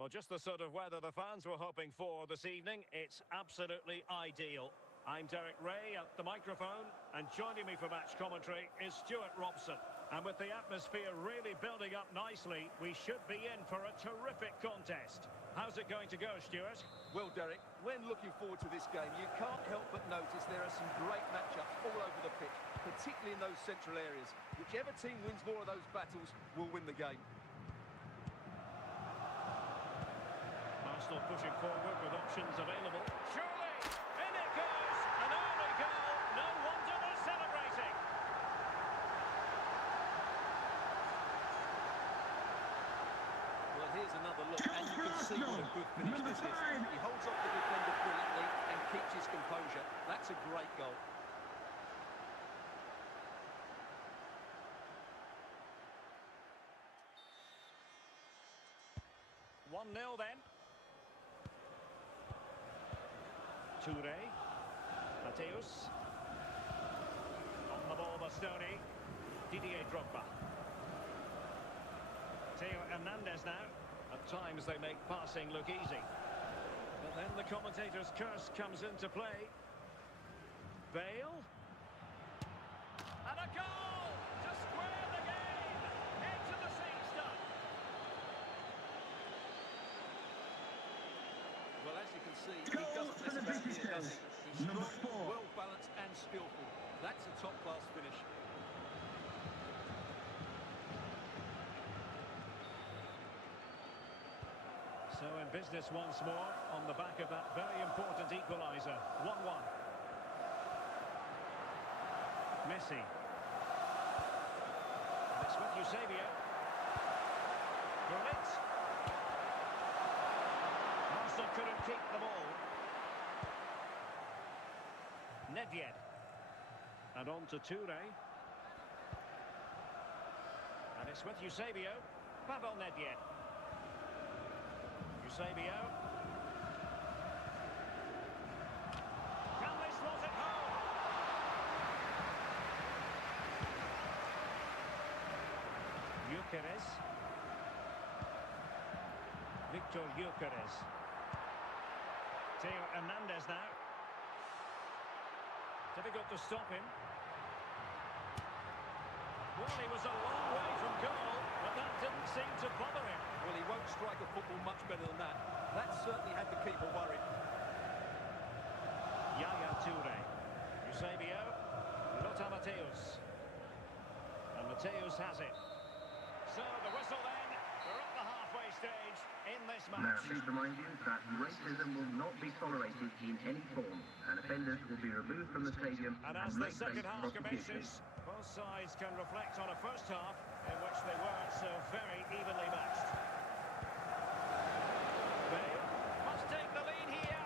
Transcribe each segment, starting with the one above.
Well, just the sort of weather the fans were hoping for this evening. It's absolutely ideal. I'm Derek Ray at the microphone, and joining me for match commentary is Stuart Robson. And with the atmosphere really building up nicely, we should be in for a terrific contest. How's it going to go, Stuart? Well, Derek, when looking forward to this game, you can't help but notice there are some great matchups all over the pitch, particularly in those central areas. Whichever team wins more of those battles will win the game. Arsenal pushing forward with options available. Surely! In it goes! An early goal! No wonder they're celebrating! Well, here's another look, and you can see what a good finish this is. He holds off the defender brilliantly and keeps his composure. That's a great goal. One 0 then. Toure, Mateus, on the ball Bastoni, Didier Drogba. Theo Hernandez now. At times they make passing look easy. But then the commentator's curse comes into play. Bale. And a goal to square the game. Into the sea stuff. Well, as you can see, he doesn't mess about here, does he? He's strong, well-balanced and skillful. That's a top-class finish. So in business once more, on the back of that very important equaliser. 1-1. Messi. And it's with Eusebio. Brilliant. Arsenal couldn't keep the ball. Nedved. And on to Toure. And it's with Eusebio. Pavel Nedved. Eusebio. Can they slot it home? Gyökeres. Victor Gyökeres. Theo Hernandez now. Difficult to stop him. Well, he was a long way from goal, but that didn't seem to bother him. Well, he won't strike a football much better than that. That certainly had the keeper worried. Yaya Toure. Eusebio. Lothar Matthäus. And Matthäus has it. So the whistle then. We're at the halfway stage in this match. Now, please remind you that racism will not be tolerated in any form, and offenders will be removed from the stadium. And as the may second face half prosecution. commences, both sides can reflect on a first half in which they weren't so very evenly matched. Bale must take the lead here.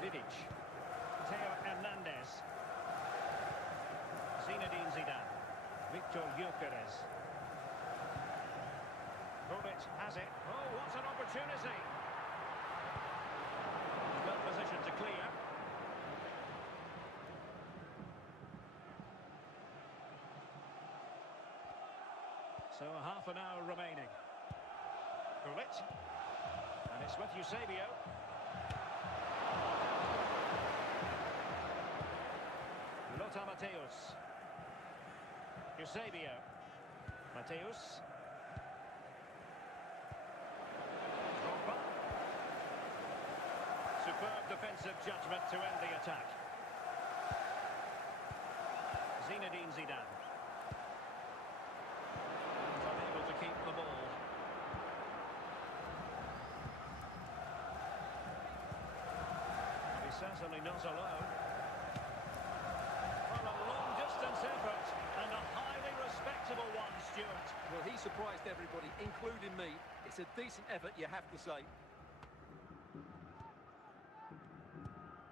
Vidic. Theo Hernandez. Zinedine Zidane. Victor Gyökeres. Robic has it. Oh, what an opportunity. Well positioned to clear. So a half an hour remaining. Robic. And it's with Eusebio. Lothar Matthäus. Eusebio. Matthäus. Drogba. Superb defensive judgment to end the attack. Zinedine Zidane. And unable to keep the ball. And he's certainly not alone. Well, a long-distance effort and a highly respectable one, Stuart. Well, he surprised everybody, including me. It's a decent effort, you have to say.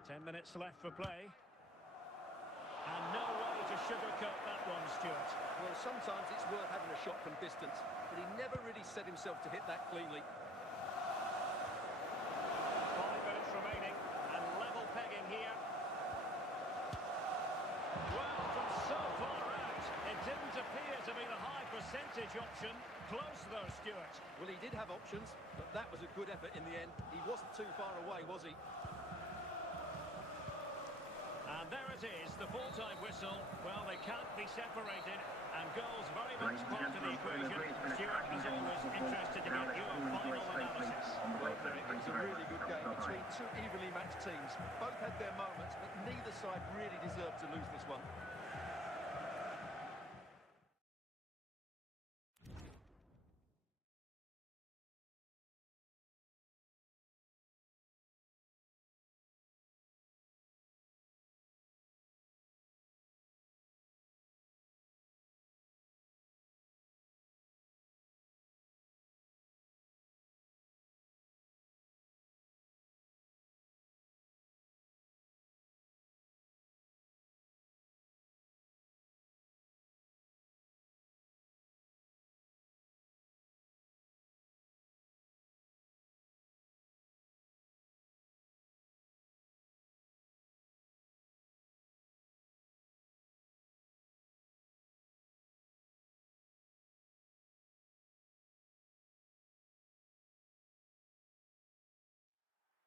10 minutes left for play. And no way to sugarcoat that one, Stuart. Well, sometimes it's worth having a shot from distance, but he never really set himself to hit that cleanly. 5 minutes remaining and level pegging here. Well, from so far. didn't appear to be the high percentage option. Close though, Stuart. Well, he did have options, but that was a good effort in the end. He wasn't too far away, was he? And there it is, the full-time whistle. Well, they can't be separated, and goals very much part of the equation. Stuart, as always, interested to get your final analysis. Well, it was a really good game between two evenly matched teams. Both had their moments, but neither side really deserved to lose this one.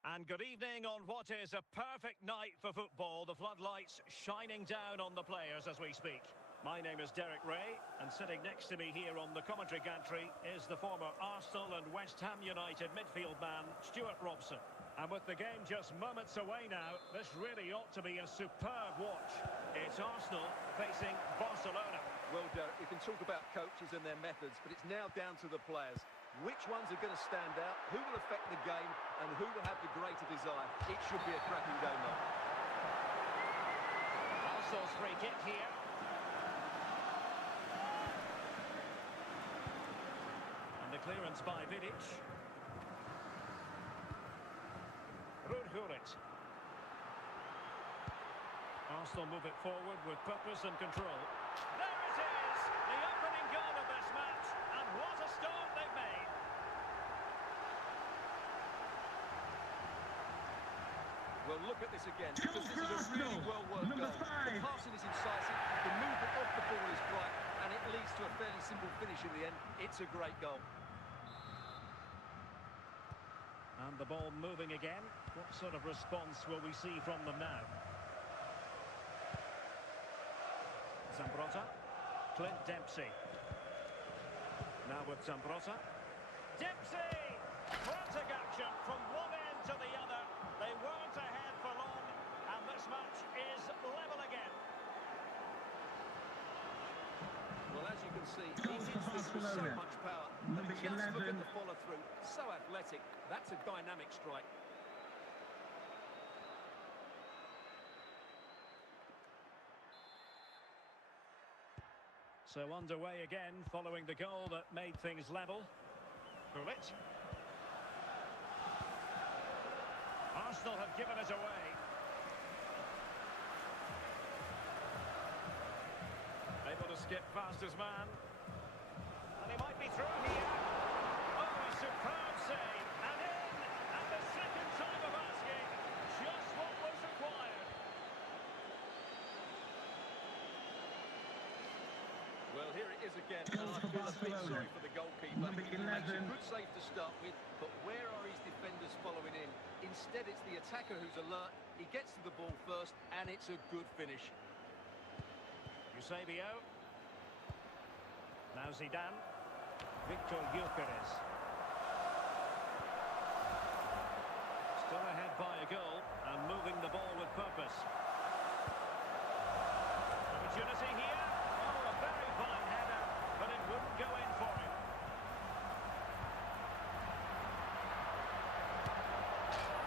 And good evening on what is a perfect night for football. The floodlights shining down on the players as we speak. My name is Derek Ray, and sitting next to me here on the commentary gantry is the former Arsenal and West Ham United midfield man, Stuart Robson. And with the game just moments away now, this really ought to be a superb watch. It's Arsenal facing Barcelona. Well, Derek, we can talk about coaches and their methods, but it's now down to the players. Which ones are going to stand out, who will affect the game, and who will have the greater desire? It should be a cracking game, though. Arsenal's free kick here. And the clearance by Vidic. Rudhurit. Arsenal move it forward with purpose and control. There it is! The opening goal of this match, and what a start they've made! Well, look at this again, because this is a really well-worked goal. The passing is incisive, the movement off the ball is bright, and it leads to a fairly simple finish in the end. It's a great goal. And the ball moving again. What sort of response will we see from them now? Zambrotta. Clint Dempsey. Now with Zambrotta. Dempsey! Frantic action from one end to the other. They weren't ahead for long, and this match is level again. Well, as you can see, he hits this with so much power. And just look at the follow-through. So athletic. That's a dynamic strike. So underway again, following the goal that made things level. Gullit. Arsenal have given it away. Able to skip past his man. And he might be through here. Oh, a superb save. And in. And the second time of asking. Just what was required. Well, here it is again. And I feel a bit sorry for the goalkeeper. He makes a good save to start with, but where are his defenders following in? Instead, it's the attacker who's alert. He gets to the ball first, and it's a good finish. Eusebio. Now Zidane. Victor Gyökeres. Still ahead by a goal and moving the ball with purpose. Opportunity here. Oh, a very fine header, but it wouldn't go in for him.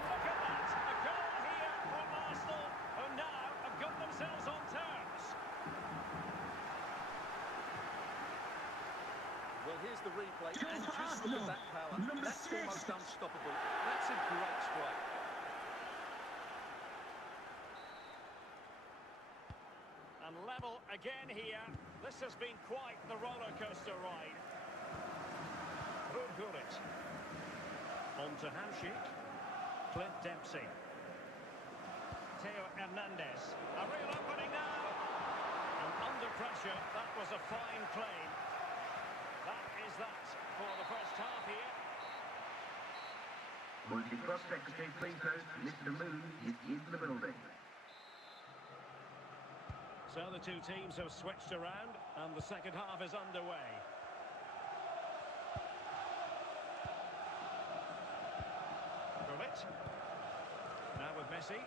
Look at that! A goal here from Arsenal, who now have got themselves on terms. Well, here's the replay, and just look at that power. That's almost unstoppable. That's a great strike. And level again here. This has been quite the roller coaster ride. Rudhurit. On to Hamsik. Clint Dempsey. Theo Hernandez. A real opening now. And under pressure. That was a fine claim. That is that for the first half here. Would the cross secretary please note Mr. Moon is in the building. So the two teams have switched around and the second half is underway. Gullit. Now with Messi.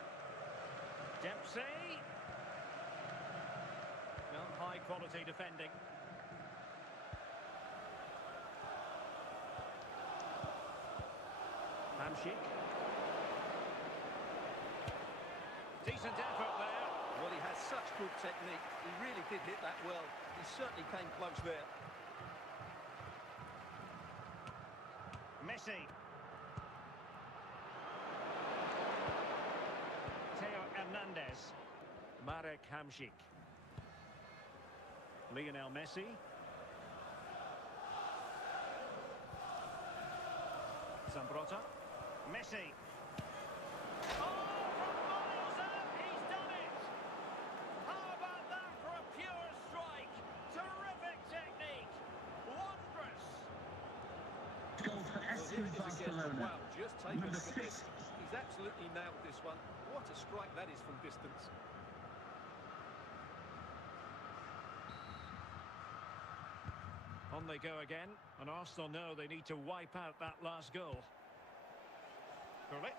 Dempsey. Well, high quality defending. Hamsik. Decent effort there. Well, he has such good technique. He really did hit that well. He certainly came close there. Messi. Theo Hernandez. Marek Hamsik. Lionel Messi. Zambrota. Messi. Oh, from miles out, he's done it! How about that for a pure strike? Terrific technique. Wondrous. Goal for Well, SC here it is again. Barcelona. Wow, just take a Number look at this. 6. He's absolutely nailed this one. What a strike that is from distance. On they go again, and Arsenal know they need to wipe out that last goal. Gullit.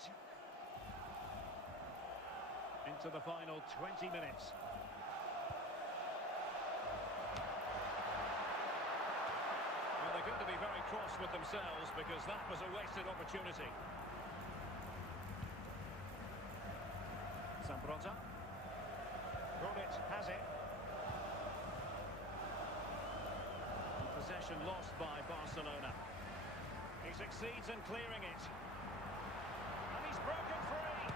Into the final 20 minutes. Well, they're going to be very cross with themselves because that was a wasted opportunity. Zambrota. Gullit has it. Possession lost by Barcelona. He succeeds in clearing it. And he's broken free.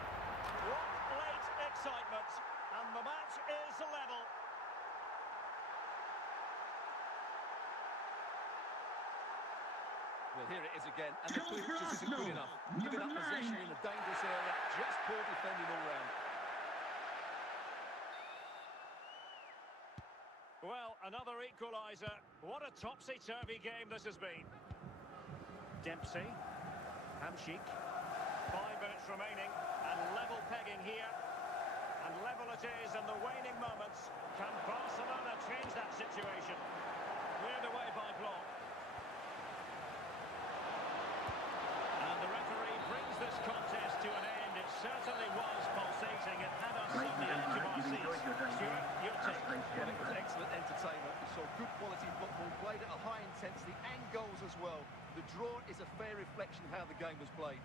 What late excitement. And the match is level. Well, here it is again, and the Goal clearance for just isn't good Arsenal. enough. Giving up Number possession 9. in a dangerous area, just poor defending all round. Well, another equaliser. What a topsy-turvy game this has been. Dempsey. Hamsik. 5 minutes remaining, and level pegging here. And level it is in the waning moments. Can Barcelona change that situation? Cleared away by Block. And the referee brings this contest to an end. It certainly was pulsating. It had us on the edge of our seats. Stuart, your take. Well, it was excellent entertainment. We saw good quality football, played at a high intensity and goals as well. The draw is a fair reflection of how the game was played.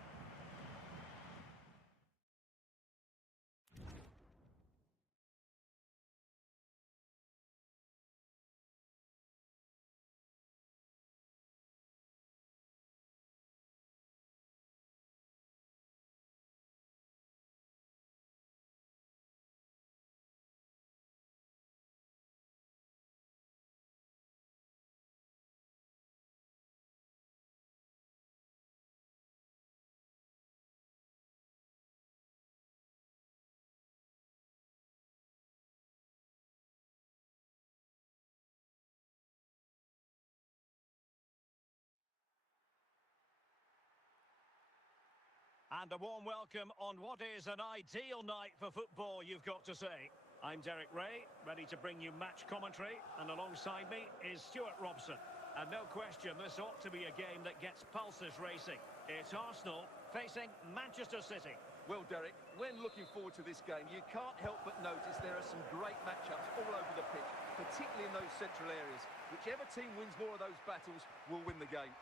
And a warm welcome on what is an ideal night for football, you've got to say. I'm Derek Ray, ready to bring you match commentary, and alongside me is Stuart Robson. And no question, this ought to be a game that gets pulses racing. It's Arsenal facing Manchester City. Well, Derek, when looking forward to this game, you can't help but notice there are some great matchups all over the pitch, particularly in those central areas. Whichever team wins more of those battles will win the game.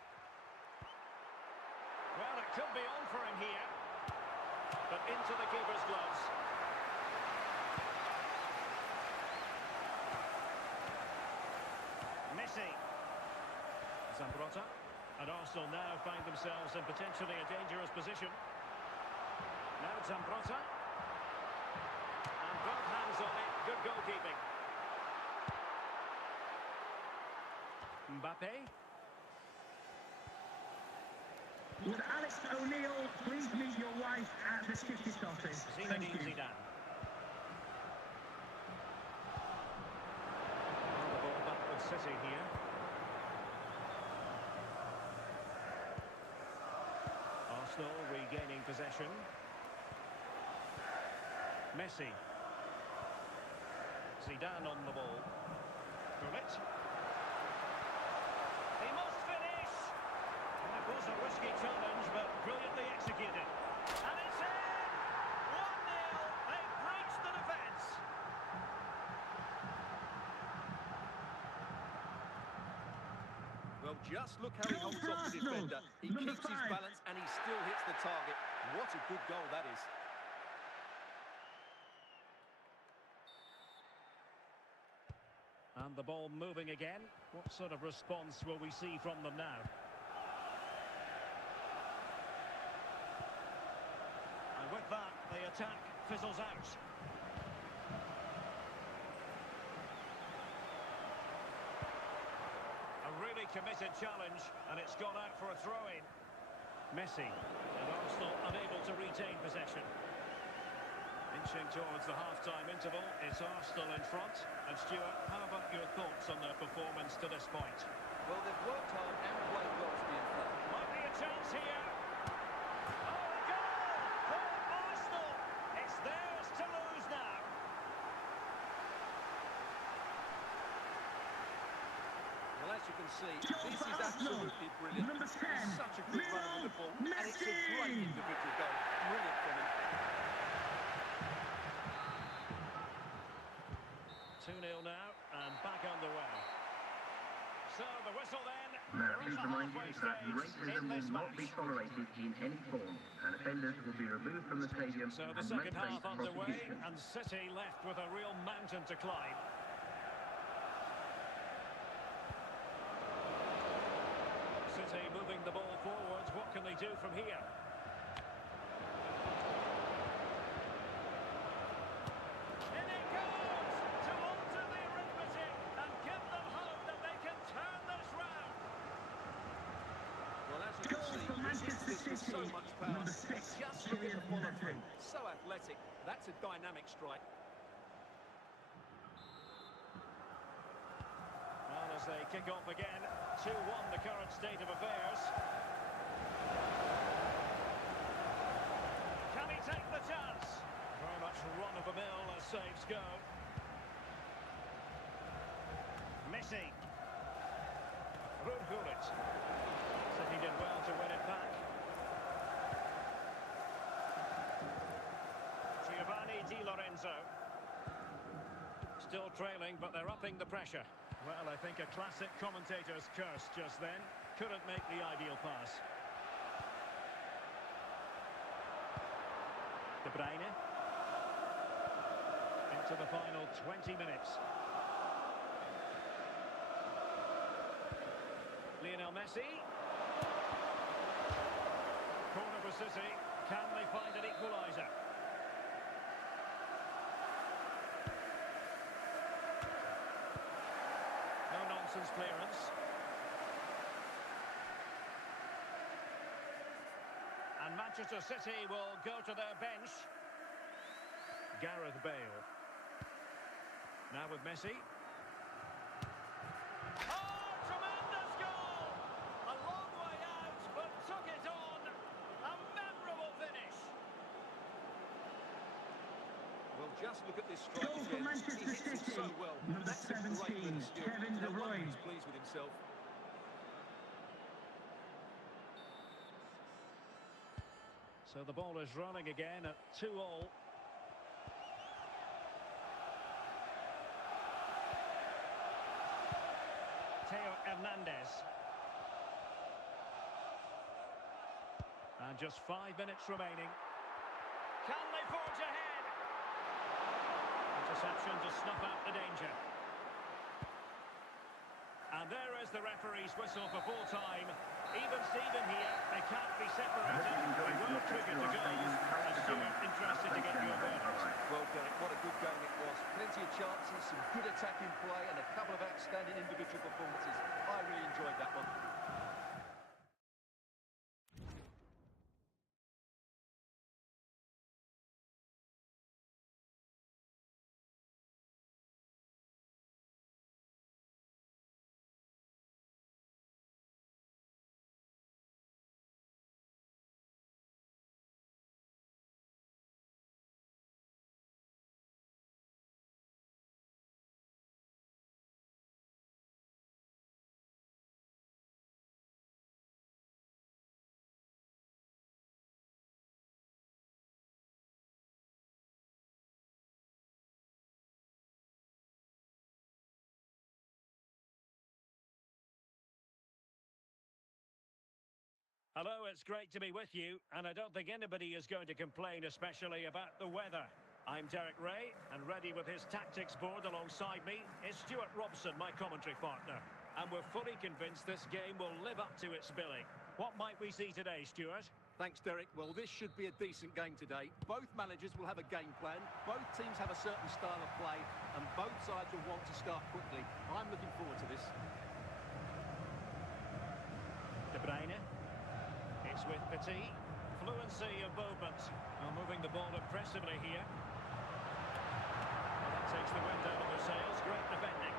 Well, it could be on for him here, but into the keeper's gloves. Messi. Zambrota. And Arsenal now find themselves in potentially a dangerous position. Now Zambrota. And both hands on it. Good goalkeeping. Mbappe. Would Alex O'Neill please meet your wife at the skippist office? Thank Zinedine you. Zidane. City here. Arsenal regaining possession. Messi. Zidane on the ball. Gullit. He must finish! And it was a risky challenge, but brilliantly executed. And it's in! 1-0. They've breached the defence. Well, just look how he holds off the defender. He keeps his balance and he still hits the target. What a good goal that is. And the ball moving again. What sort of response will we see from them now? And with that, the attack fizzles out. A really committed challenge, and it's gone out for a throw-in. Messi, and Arsenal unable to retain possession. Inching towards the half-time interval, it's Arsenal in front. And Stuart, how about your thoughts on their performance to this point? Well, they've worked hard and played well to be in front. Might be a chance here. Oh, a goal for Arsenal. It's theirs to lose now. Well, as you can see, this is absolutely brilliant. Number 10, He's such a good runner with the ball, and it's a great individual goal. Brilliant from him. 2-0 now, and back underway. So, the whistle then. Now, We're please on the remind you halfway that stage racism in this will not be match. tolerated in any form, and offenders will be removed from the stadium So the and may second face half underway, prosecution. and City left with a real mountain to climb. City moving the ball forwards. What can they do from here? In it goes to alter the arithmetic and give them hope that they can turn this round. Well, as you can see, he hits this with so much power. Number 6, Just look at the Kylian follow-through. Mbappe. So athletic. That's a dynamic strike. Well, as they kick off again, 2-1 the current state of affairs. Can he take the chance? Very much run-of-the-mill as saves go. Messi. Gullit. City did well to win it back. Giovanni Di Lorenzo. Still trailing, but they're upping the pressure. Well, I think a classic commentator's curse just then. Couldn't make the ideal pass. De Bruyne. Into the final 20 minutes. Lionel Messi. Corner for City. Can they find an equaliser? No-nonsense clearance. And Manchester City will go to their bench. Gareth Bale. Now with Messi. Oh, tremendous goal! A long way out, but took it on. A memorable finish. Well, just look at this strike Goal for again. Manchester He hits it City. so well. Number That's a great 17, bit of skill. Kevin De No wonder Bruyne. he's pleased with himself. So the ball is running again at 2-2. Theo Hernandez. And just 5 minutes remaining. Can they forge ahead? Interception to snuff out the danger. And there is the referee's whistle for full time. Even Steven here, they can't be separated. They were triggered to goals. And Stuart, interested to get your verdict. Well, Derek, what a good game it was. Plenty of chances, some good attacking play, and a couple of outstanding individual performances. I really enjoyed that one. Hello, it's great to be with you, and I don't think anybody is going to complain, especially about the weather. I'm Derek Ray, and ready with his tactics board alongside me is Stuart Robson, my commentary partner. And we're fully convinced this game will live up to its billing. What might we see today, Stuart? Thanks, Derek. Well, this should be a decent game today. Both managers will have a game plan. Both teams have a certain style of play, and both sides will want to start quickly. I'm looking forward to this. De Bruyne. It's with Petit. Fluency of movement. Well, moving the ball impressively here. Well, that takes the wind out of their sails. Great defending.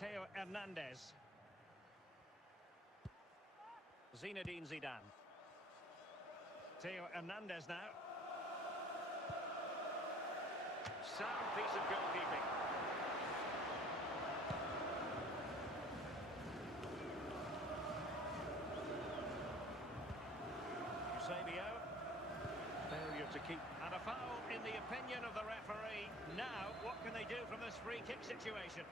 Theo Hernandez. Zinedine Zidane. Theo Hernandez now. Sound piece of goalkeeping. Eusebio. Failure to keep. And a foul in the opinion of the referee. Now, what can they do from this free kick situation?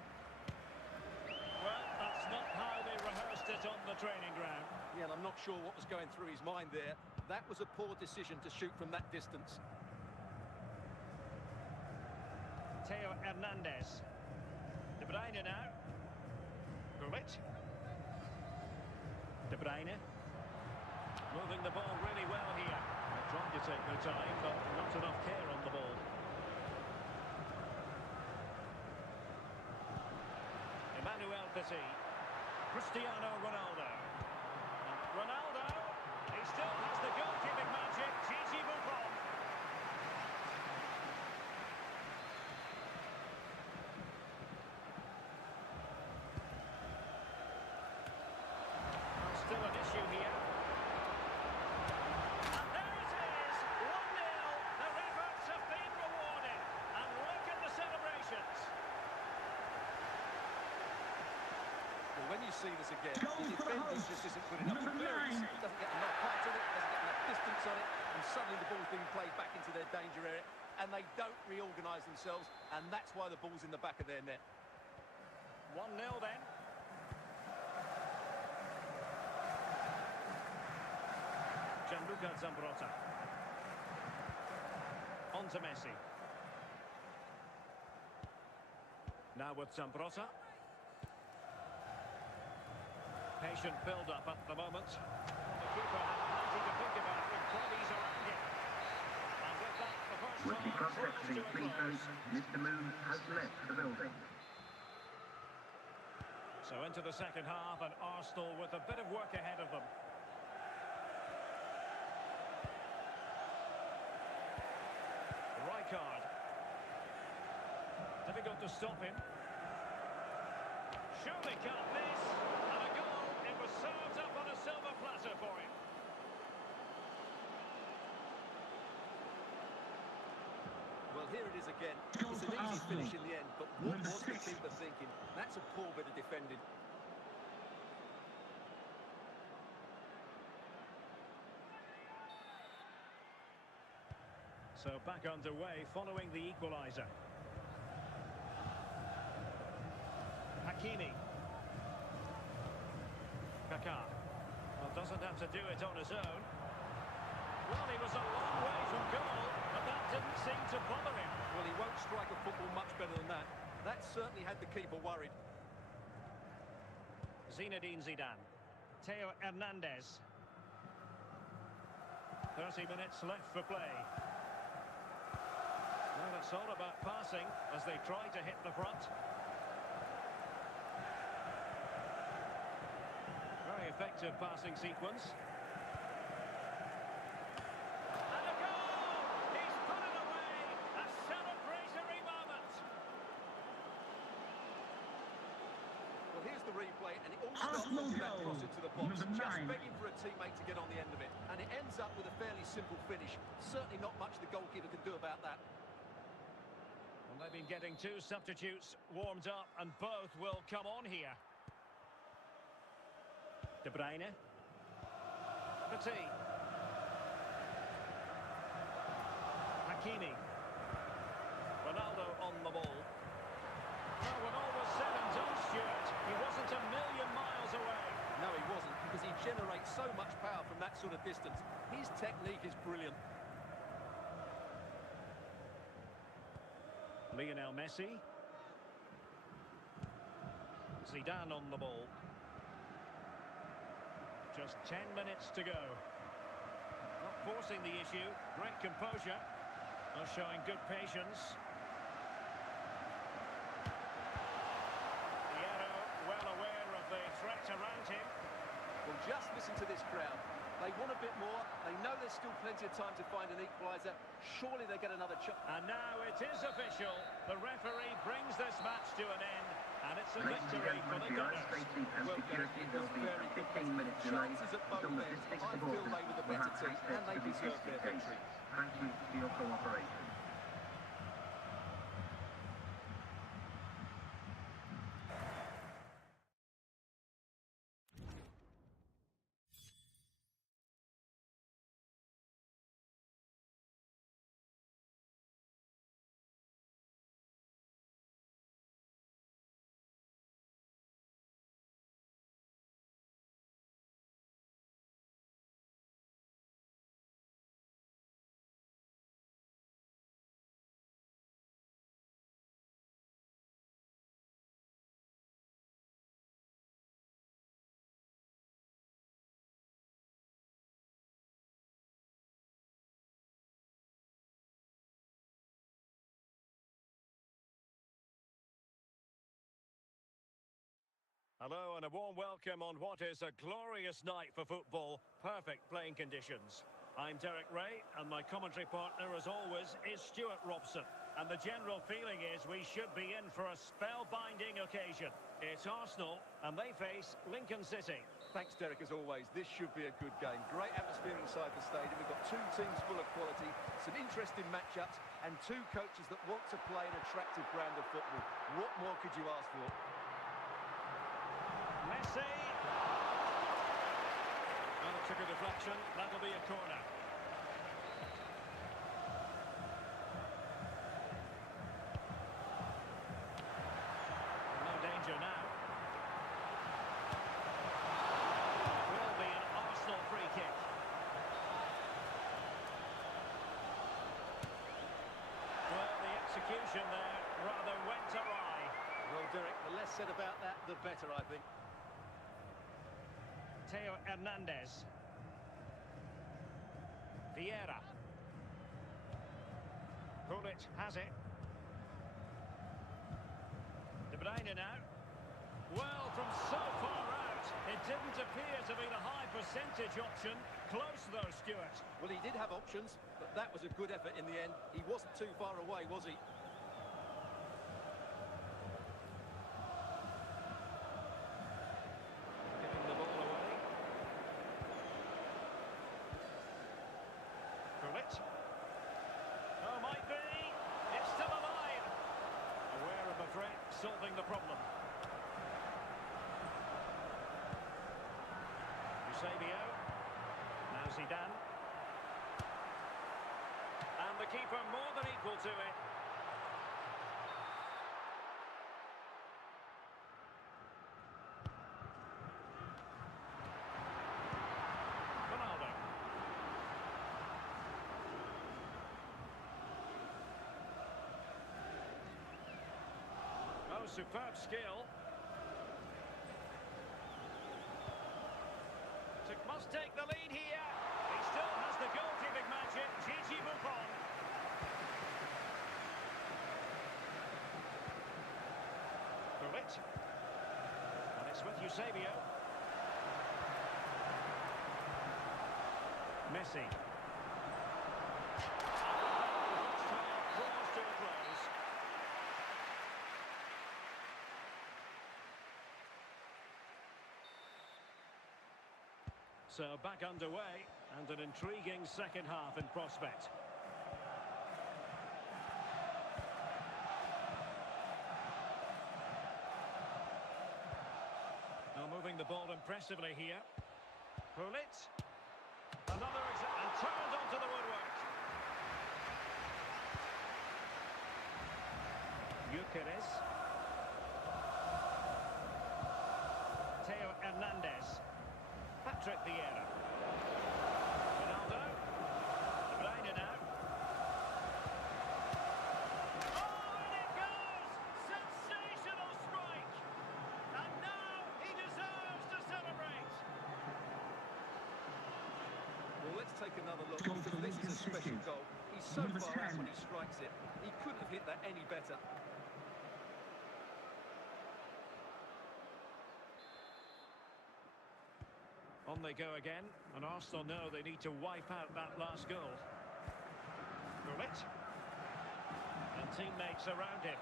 Well, that's not how they rehearsed it on the training ground. Yeah, and I'm not sure what was going through his mind there. That was a poor decision to shoot from that distance. Theo Hernandez. De Bruyne now. Gullit. De Bruyne. Moving the ball really well here. They're trying to take their time, but not enough care on the ball. Emmanuel Petit. Cristiano Ronaldo. Ronaldo. He still has the goalkeeping magic. Gigi Buffon. Still an issue here. And there it is! 1-0. Their efforts have been rewarded. And look at the celebrations. Well, when you see this again, the defending just isn't good enough. The clearance doesn't get enough height on it, doesn't get enough distance on it, and suddenly the ball's being played back into their danger area, and they don't reorganise themselves, and that's why the ball's in the back of their net. 1-0 then. Gianluca Zambrotta. On to Messi. Now with Zambrotta. Patient build-up at the moment. The keeper had plenty to think about with bodies around him. And with that, the first With the half club draws to texting, a please close. note, Mr. Moon has left the building. So into the second half, and Arsenal with a bit of work ahead of them. Rijkaard. Difficult to stop him. Surely can't miss. And a goal. It was served up on a silver platter for him. Well, here it is again. It's an easy finish in the end, but what was the keeper thinking? That's a poor bit of defending. So back underway following the equaliser. Hakimi. Kaká. Well, doesn't have to do it on his own. Well, he was a long way from goal, but that didn't seem to bother him. Well, he won't strike a football much better than that. That certainly had the keeper worried. Zinedine Zidane. Theo Hernandez. 30 minutes left for play. Well, it's all about passing as they try to hit the front. Very effective passing sequence. And a goal! He's put it away! A celebratory moment! Well, here's the replay, and it all starts with that cross into the box, just begging for a teammate to get on the end of it. And it ends up with a fairly simple finish. Certainly not much the goalkeeper can do about that. Well, they've been getting two substitutes warmed up, and both will come on here. De Bruyne. Petit. Hakimi. Ronaldo on the ball. Well, when all was said and done, Stuart, he wasn't generate so much power from that sort of distance. His technique is brilliant. Lionel Messi. Zidane on the ball. Just 10 minutes to go. Not forcing the issue. Great composure. Showing good patience. Piero well aware of the threat around him. Well, just listen to this crowd. They want a bit more. They know there's still plenty of time to find an equaliser. Surely they get another chance. And now it is official. The referee brings this match to an end. And it's a Ladies and victory for gentlemen, the for your Gunners. safety and Well, security, it there was will be very a 15-minute delay chances at both until the ends. six I feel supporters they were the will better have team, access and they to the deserved their district victory. stations. Thank you for your cooperation. Hello and a warm welcome on what is a glorious night for football. Perfect playing conditions. I'm Derek Ray and my commentary partner as always is Stuart Robson. And the general feeling is we should be in for a spellbinding occasion. It's Arsenal and they face Lincoln City. Thanks, Derek, as always. This should be a good game. Great atmosphere inside the stadium. We've got two teams full of quality, some interesting matchups, and two coaches that want to play an attractive brand of football. What more could you ask for? Messi. And it took a deflection. That'll be a corner. No danger now. It will be an Arsenal free kick. Well, the execution there rather went awry. Well, Derek, the less said about that, the better, I think. Theo Hernandez. Vieira. Pullet has it. De Bruyne now. Well, from so far out, it didn't appear to be the high percentage option. Close though, Stuart. Well, he did have options, but that was a good effort in the end. He wasn't too far away, was he? Giving the ball away. Pullet. Oh, might be. It's still alive. Aware of the threat, solving the problem. Eusebio. Now Zidane. And the keeper more than equal to it. Ronaldo. Oh, superb skill. Must take the lead here. He still has the goalkeeping magic. Gigi Buffon. Pullet. And it's with Eusebio. Messi. Draws to a close. So back underway and an intriguing second half in prospect. Now moving the ball impressively here. Pullet. Another and turned onto the woodwork. Gyökeres. Theo Hernandez. Back Patrick Vieira. Ronaldo. De Bruyne now. Oh, and it goes! Sensational strike! And now he deserves to celebrate. Well, let's take another look, Goal because for this is a Lincoln special City. goal. He's so Number far out 10. when he strikes it. He couldn't have hit that any better. On they go again, and Arsenal know they need to wipe out that last goal. Gullit. And teammates around him.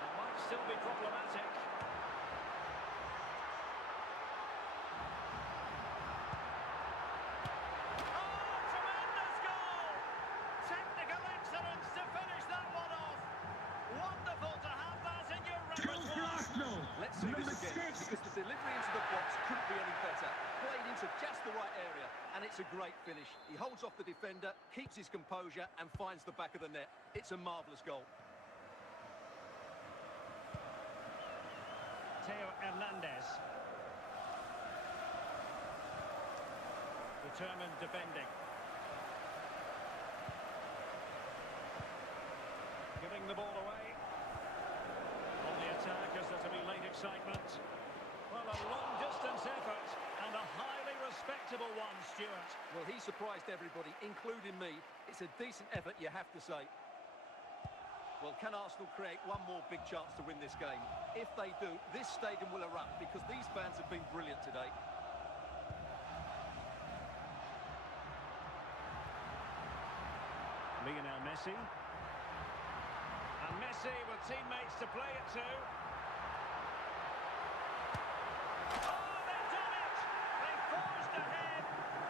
It might still be problematic. Oh, tremendous goal! Technical excellence to finish that one off. Wonderful to have that in your Goal for repertoire. Arsenal. Let's see Number this again, 6. because the delivery into the box couldn't be any better. Played into just the right area, and it's a great finish. He holds off the defender, keeps his composure, and finds the back of the net. It's a marvellous goal. Theo Hernandez. Determined defending. Giving the ball away. On the attack as there to be late excitement. Well, a long-distance effort and a highly respectable one, Stuart. Well, he surprised everybody, including me. It's a decent effort, you have to say. Well, can Arsenal create one more big chance to win this game? If they do, this stadium will erupt because these fans have been brilliant today. Lionel Messi. And Messi with teammates to play it to. Oh, they've done it! They forged ahead,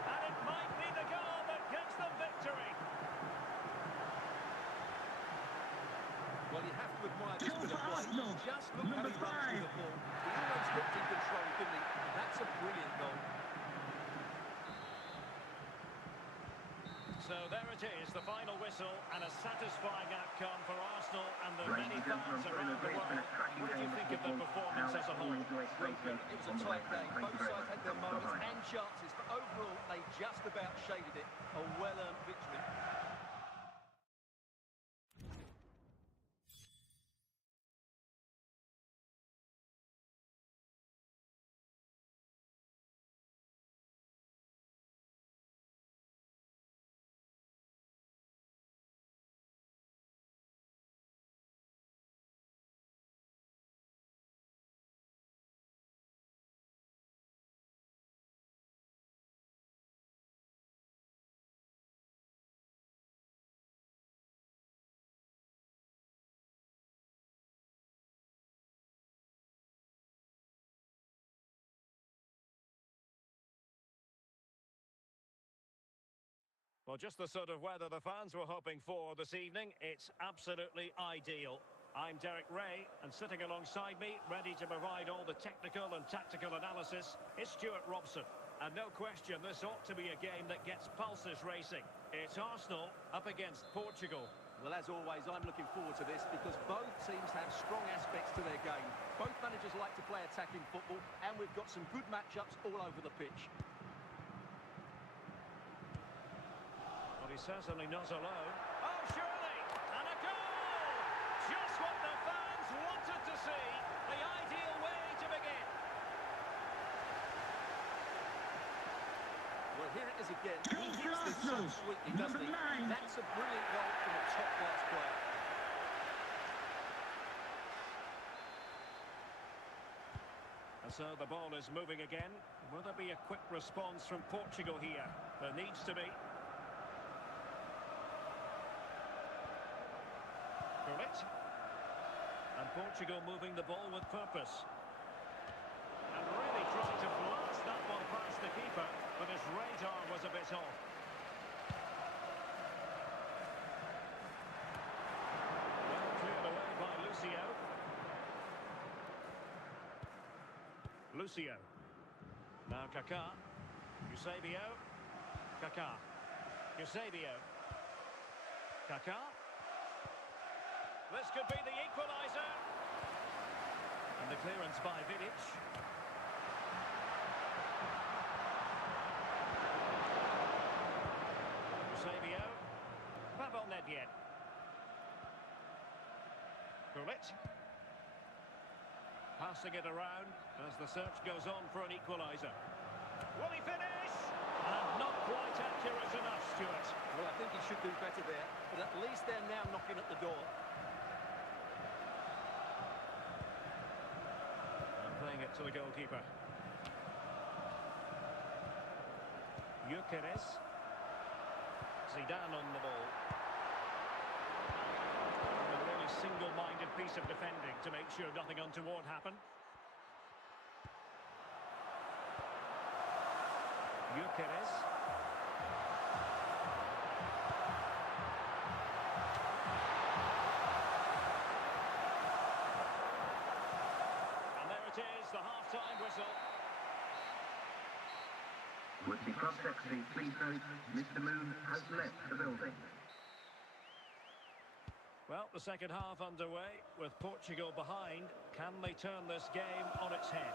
and it might be the goal that gives them victory. Well, you have to admire this Goal bit of for play. Arsenal. Just look how Number he runs with 5. the ball. He always looked in control, didn't he? That's a brilliant goal. So there it is, the final whistle, and a satisfying outcome for Arsenal and the many Ladies and fans gentlemen, around the it's been world. a cracking What did you game think of of the football. performance Now as a let's all whole? enjoy Well, safely it was a on the way tight home. game. Thank you Both very sides much. had their Bye-bye. moments and chances, but overall, they just about shaded it. A well-earned victory. Well, just the sort of weather the fans were hoping for this evening. It's absolutely ideal. I'm Derek Ray, and sitting alongside me, ready to provide all the technical and tactical analysis, is Stuart Robson. And no question, this ought to be a game that gets pulses racing. It's Arsenal up against Portugal. Well, as always, I'm looking forward to this because both teams have strong aspects to their game. Both managers like to play attacking football, and we've got some good matchups all over the pitch. Well, he's certainly not alone. Oh, surely! And a goal! Just what the fans wanted to see. The ideal way to begin. Well, here it is again. Goal He for hits this so Arsenal. sweetly, doesn't he? Number 9. That's a brilliant goal from a top-class player. And so the ball is moving again. Will there be a quick response from Portugal here? There needs to be. Gullit. And Portugal moving the ball with purpose. And really trying to blast that one past the keeper, but his radar was a bit off. Well cleared away by Lucio. Lucio. Now Kaká. Eusebio. Kaká. Eusebio. Kaká. This could be the equaliser. And the clearance by Vidic. Eusebio. Pavel Nedved. Gullit. Passing it around as the search goes on for an equaliser. Will he finish? And not quite accurate enough, Stuart. Well, I think he should do better there, but at least they're now knocking at the door. And playing it to the goalkeeper. Gyökeres. Zidane on the ball. A really single-minded piece of defending to make sure nothing untoward happened. Gyökeres. And there it is, the half-time whistle. With the club secretary, please note, Mr. Moon has left the building. Well, the second half underway with Portugal behind. Can they turn this game on its head?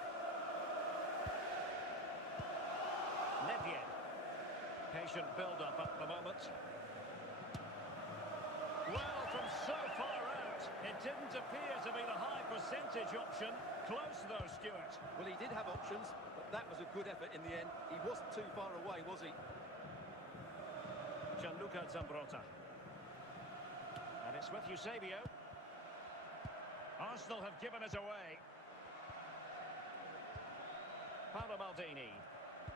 Nedved. Patient build-up at the moment. Well, from so far out, it didn't appear to be the high percentage option. Close though, Stuart. Well, he did have options, but that was a good effort in the end. He wasn't too far away, was he? Gianluca Zambrotta. And it's with Eusebio. Arsenal have given it away. Paolo Maldini.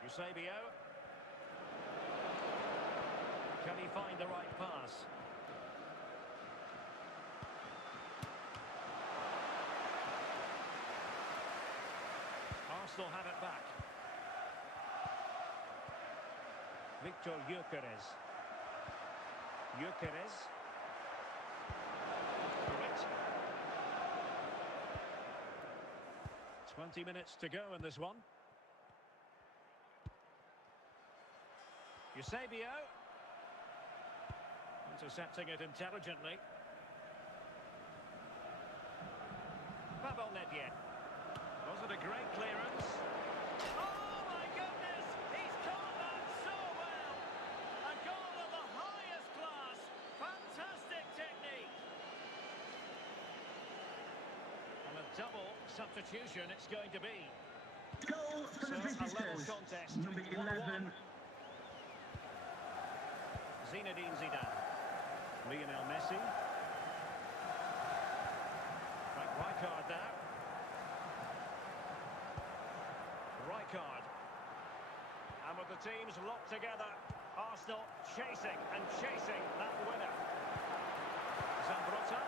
Eusebio. Can he find the right pass? Arsenal have it back. Victor Gyökeres. Gyökeres. Gullit. 20 minutes to go in this one. Eusebio. Intercepting it intelligently. Pavel Nedved. Was it a great clearance? Oh my goodness! He's caught that so well! A goal of the highest class! Fantastic technique! And a double substitution it's going to be. Goal for So the a level visitors. contest. Number 11. Zinedine Zidane. Lionel Messi. Frank Rijkaard now. Rijkaard. And with the teams locked together, Arsenal chasing and chasing that winner. Zambrotta.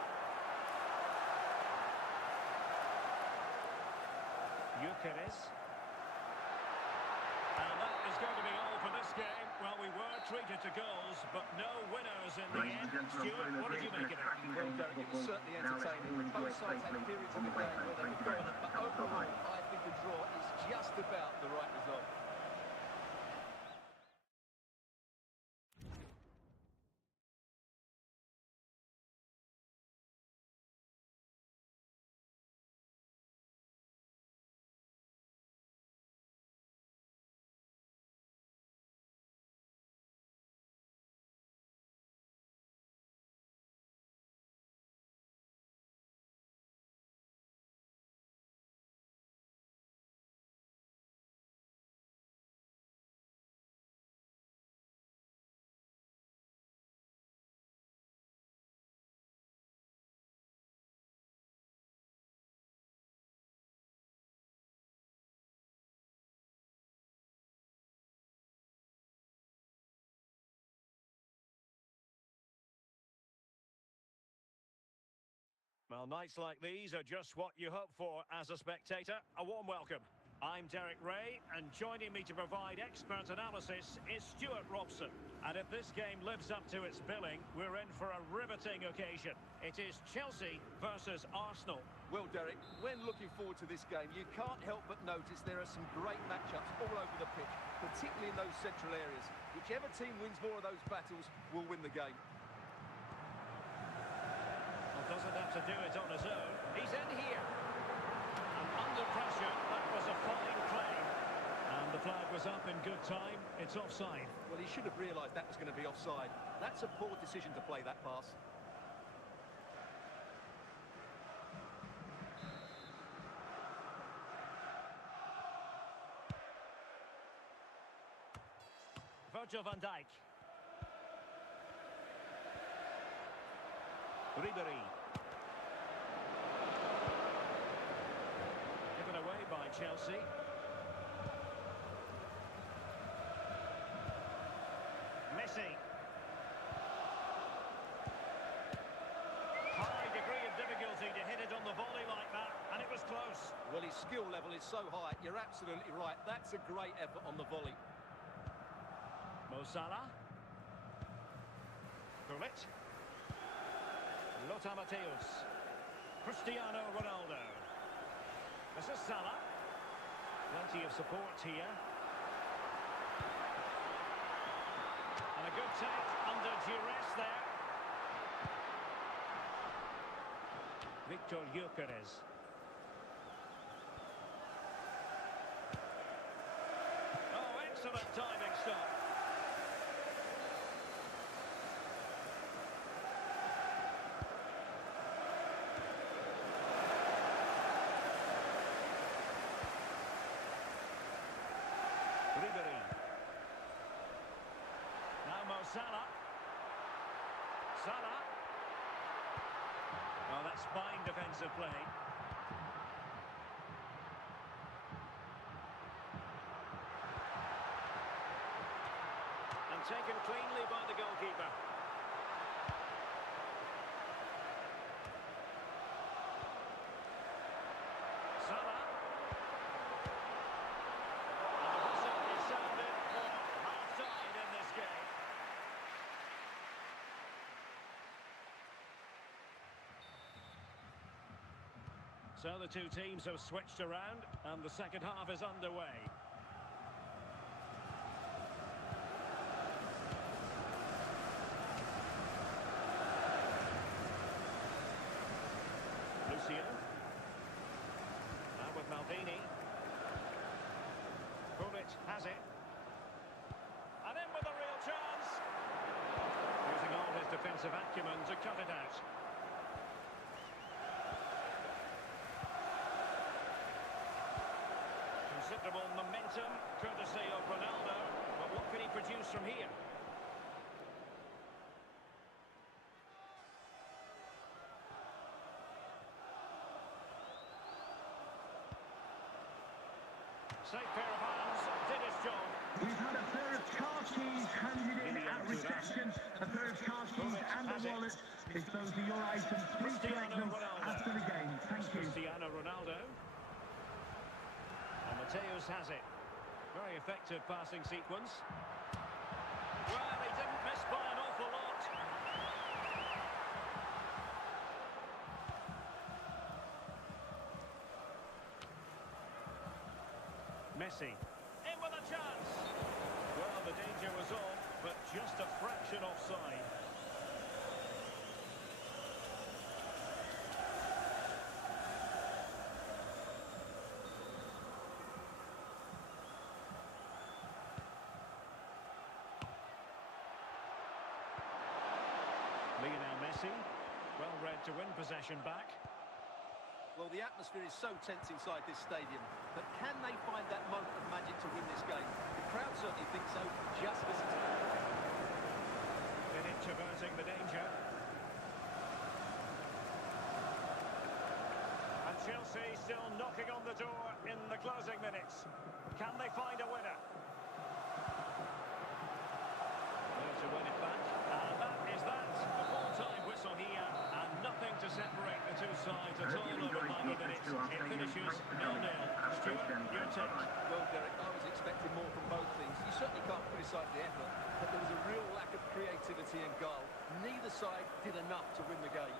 Gyökeres. And that is going to be all for this game. Well, we were treated to goals, but no winners in the end. Stuart, what did you make of it? Well, Derek, it was certainly entertaining. Both sides had periods of the game where they were dominant, but overall, I think the draw is just about the right result. Well, nights like these are just what you hope for as a spectator. A warm welcome. I'm Derek Ray, and joining me to provide expert analysis is Stuart Robson. And if this game lives up to its billing, we're in for a riveting occasion. It is Chelsea versus Arsenal. Well, Derek, when looking forward to this game, you can't help but notice there are some great matchups all over the pitch, particularly in those central areas. Whichever team wins more of those battles will win the game. Well, doesn't have to do it on his own. He's in here. And under pressure, that was a fine claim. And the flag was up in good time. It's offside. Well, he should have realised that was going to be offside. That's a poor decision to play that pass. Virgil van Dijk. Ribery. Given away by Chelsea. Messi. High degree of difficulty to hit it on the volley like that, and it was close. Well, his skill level is so high. You're absolutely right. That's a great effort on the volley. Mo Salah. Gullit. Lothar Matthäus. Cristiano Ronaldo. This is Salah. Plenty of support here. And a good take under duress there. Victor Gyökeres. Oh, excellent timing stop. Ribery. Now Mo Salah. Salah. Oh, that's fine defensive play. And taken cleanly by the goalkeeper. Salah. So the two teams have switched around and the second half is underway. Lucio. Now with Maldini. Gullit has it. And in with a real chance. Using all his defensive acumen to cut it out. Considerable momentum, courtesy of Ronaldo, but what can he produce from here? Safe pair of hands, did his job. We've had a pair of car keys handed in at reception, a pair of car keys and a wallet. If those are your items, please collect them after the game. Thank you. Cristiano Ronaldo. And Matthäus has it. Very effective passing sequence. Well, he didn't miss by an awful lot. Messi. In with a chance. Well, the danger was on, but just a fraction offside. Lionel Messi, well read to win possession back. Well, the atmosphere is so tense inside this stadium, but can they find that moment of magic to win this game? The crowd certainly think so. Just listen to that. In it, traversing the danger. And Chelsea still knocking on the door in the closing minutes. Can they find a winner? There to win it back. And that is that. The full-time whistle here. And nothing to separate the two sides at all over 90 minutes. It finishes 0-0. Stuart, your take. Well, Derek, I was expecting more from both teams. You certainly can't criticise the effort, but there was a real lack of creativity and goal. Neither side did enough to win the game.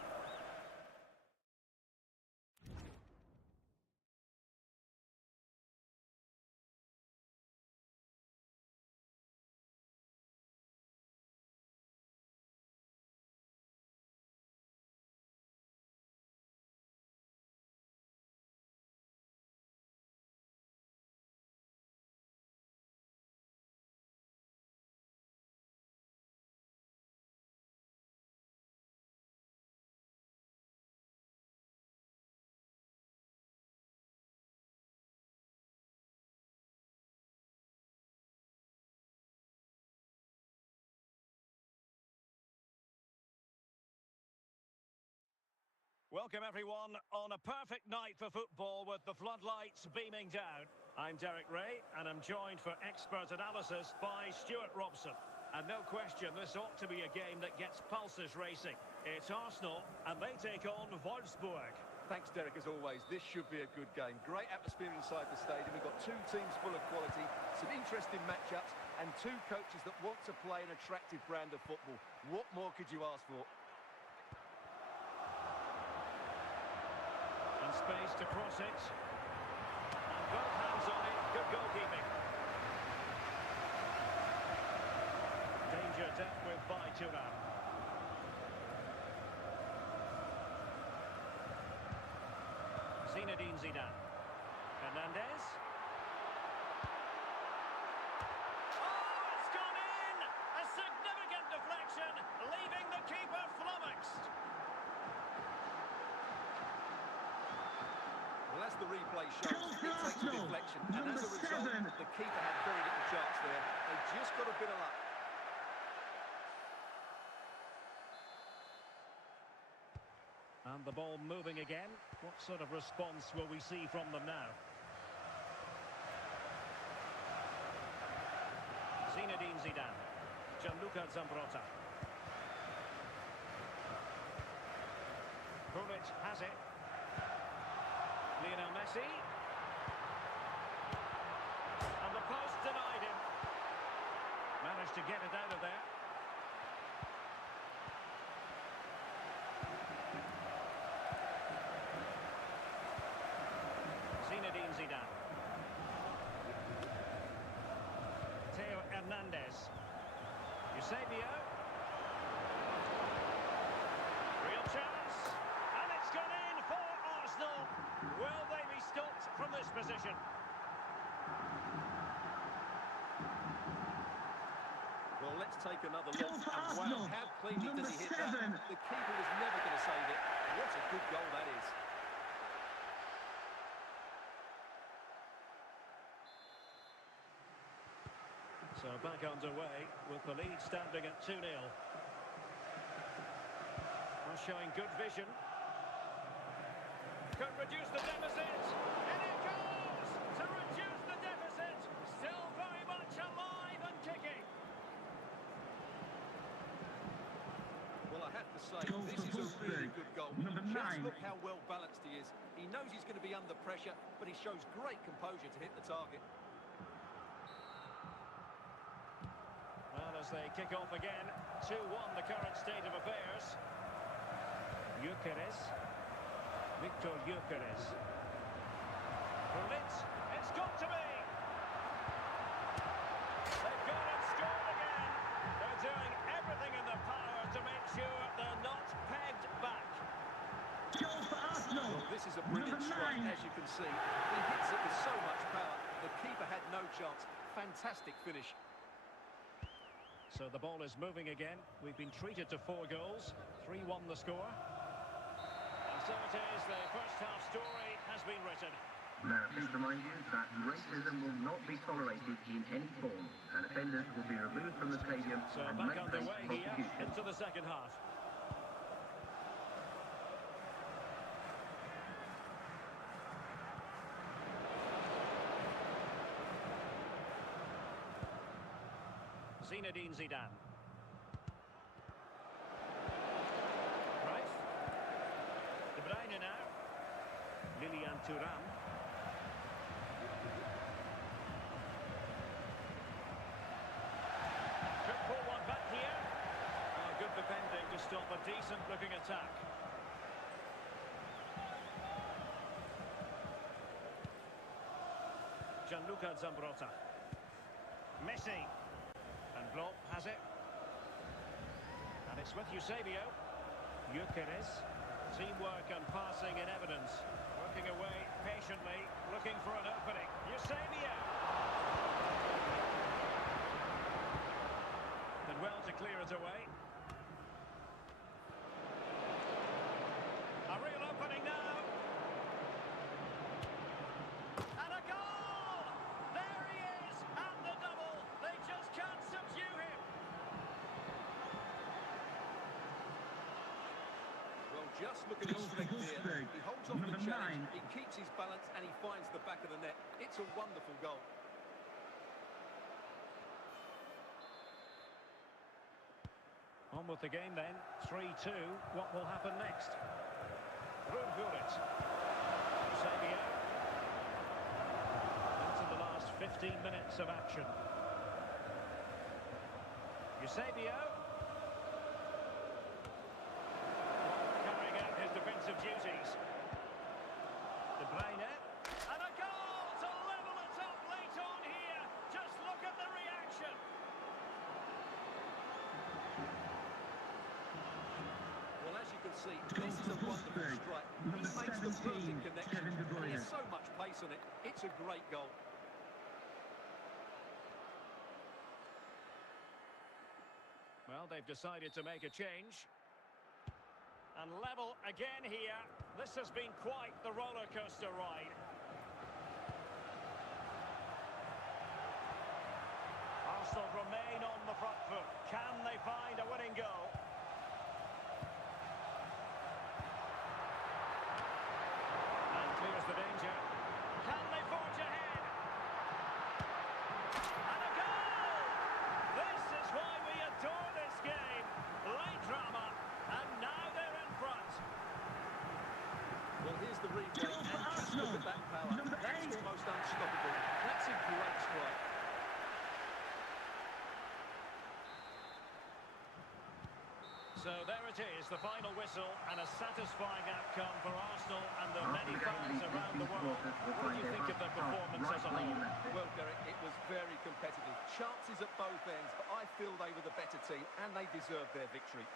Welcome everyone on a perfect night for football with the floodlights beaming down. I'm Derek Ray and I'm joined for expert analysis by Stuart Robson. And no question, this ought to be a game that gets pulses racing. It's Arsenal and they take on Wolfsburg. Thanks, Derek, as always. This should be a good game. Great atmosphere inside the stadium. We've got two teams full of quality, some interesting matchups, and two coaches that want to play an attractive brand of football. What more could you ask for? And space to cross it. And both hands on it. Good goalkeeping. Danger dealt with by Thuram. Zinedine Zidane. Hernandez. Oh, it's gone in! A significant deflection, leaving the keeper flummoxed. Well, as the replay shows, it takes a deflection, and as a result, the keeper had very little chance there. They just got a bit of luck. And the ball moving again. What sort of response will we see from them now? Zinedine Zidane. Gianluca Zambrotta. Pulisic has it. Lionel Messi. And the post denied him. Managed to get it out of there. Zinedine Zidane. Theo Hernandez. Eusebio. Real chance. And it's gone in for Arsenal. Will they be stopped from this position? Well, let's take another look. And wow, how cleanly does he hit that? The keeper was never going to save it. What a good goal that is. So back underway with the lead standing at 2-0. Well, showing good vision. Could reduce the deficit. And it goes to reduce the deficit. Still very much alive and kicking. Well, I have to say, this is a really good goal. Just look how well balanced he is. He knows he's going to be under pressure, but he shows great composure to hit the target. Well, as they kick off again, 2-1 the current state of affairs. Gyökeres. Victor Gyökeres. Pulisic. It's got to be. They've gone and scored again. They're doing everything in their power to make sure they're not pegged back. Goal for Arsenal. Well, this is a brilliant strike, as you can see. He hits it with so much power. The keeper had no chance. Fantastic finish. So the ball is moving again. We've been treated to 4 goals. 3-1 the score. And so it is, the first half story has been written. Now, please remind you that racism will not be tolerated in any form, and offenders will be removed from the stadium So and back make place underway for here prosecution. into the second half. Zinedine Zidane. Right. De Bruyne now. Lilian Thuram. Could pull one back here. Oh, good defending to stop a decent-looking attack. Gianluca Zambrotta. Messi. And Blanc has it. And it's with Eusebio. Gyökeres. Teamwork and passing in evidence. Working away patiently, looking for an opening. Eusebio. And well to clear it away. A real opening now. And a goal! There he is at the double. They just can't subdue him. Well, Just look at his strength here. He holds off the challenge, he keeps his balance, and he finds the back of the net. It's a wonderful goal. On with the game then, 3-2. What will happen next? Sabio. Into the last 15 minutes of action. Eusebio. Carrying out his defensive duties. De Bruyne. And a goal to level it up late on here. Just look at the reaction. Well, as you can see, this is a wonderful strike. He makes the perfect connection. And he has so much pace on it. It's a great goal. Well, they've decided to make a change. And level again here. This has been quite the roller coaster ride. Arsenal remain on the front foot. Can they find a winning goal? And clears the danger. Can they forge ahead? And a goal! This is why we adore this game. Late drama, and now they're in front. Well, here's the replay, and just look at that power. That's almost unstoppable. That's a great strike. So there it is, the final whistle, and a satisfying outcome for Arsenal and the many fans around the world. What do you think of the performance as a whole? Well, Derek, it was very competitive. Chances at both ends, but I feel they were the better team, and they deserved their victory.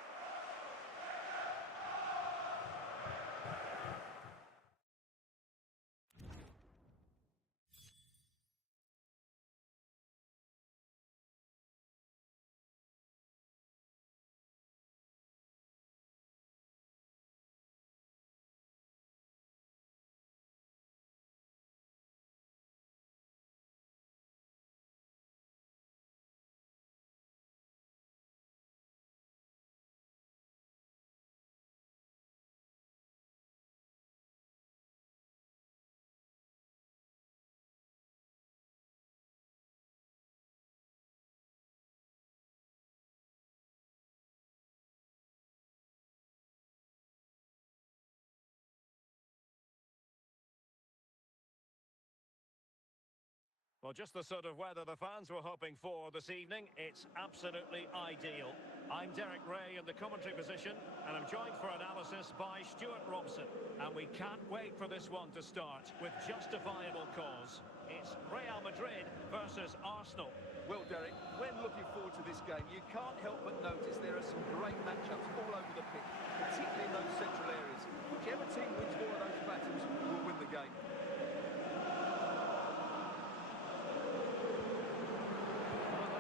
Well, just the sort of weather the fans were hoping for this evening. It's absolutely ideal. I'm Derek Ray in the commentary position, and I'm joined for analysis by Stuart Robson. And we can't wait for this one to start with justifiable cause. It's Real Madrid versus Arsenal. Well, Derek, when looking forward to this game, you can't help but notice there are some great matchups all over the pitch, particularly in those central areas. Whichever team wins more of those battles will win the game.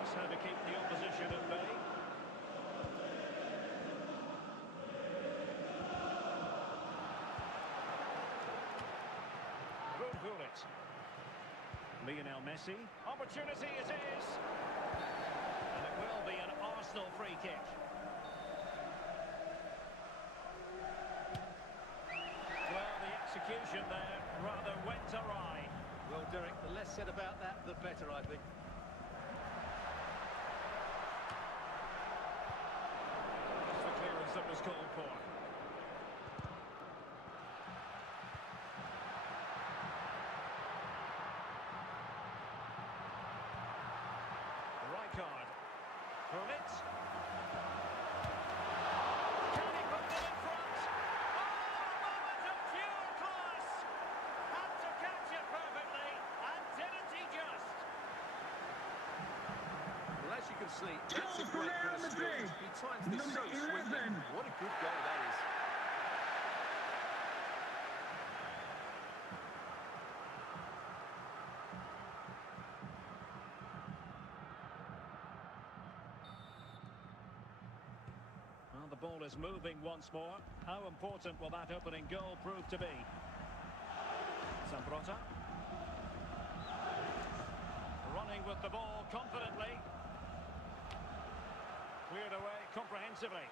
How to keep the opposition at bay. Lionel Messi. Opportunity it is. And it will be an Arsenal free kick. Well, the execution there rather went awry. Well, Derek, the less said about that, the better, I think. That was called for. Rijkaard. Gullit. Can he put them in front? Oh, a moment of pure class! Had to catch it perfectly, and didn't he just? Well, as you can see, that's a great bit of skill. He times this so swiftly. What a good goal that is. Well, the ball is moving once more. How important will that opening goal prove to be? Zambrota. Running with the ball confidently. Cleared away comprehensively.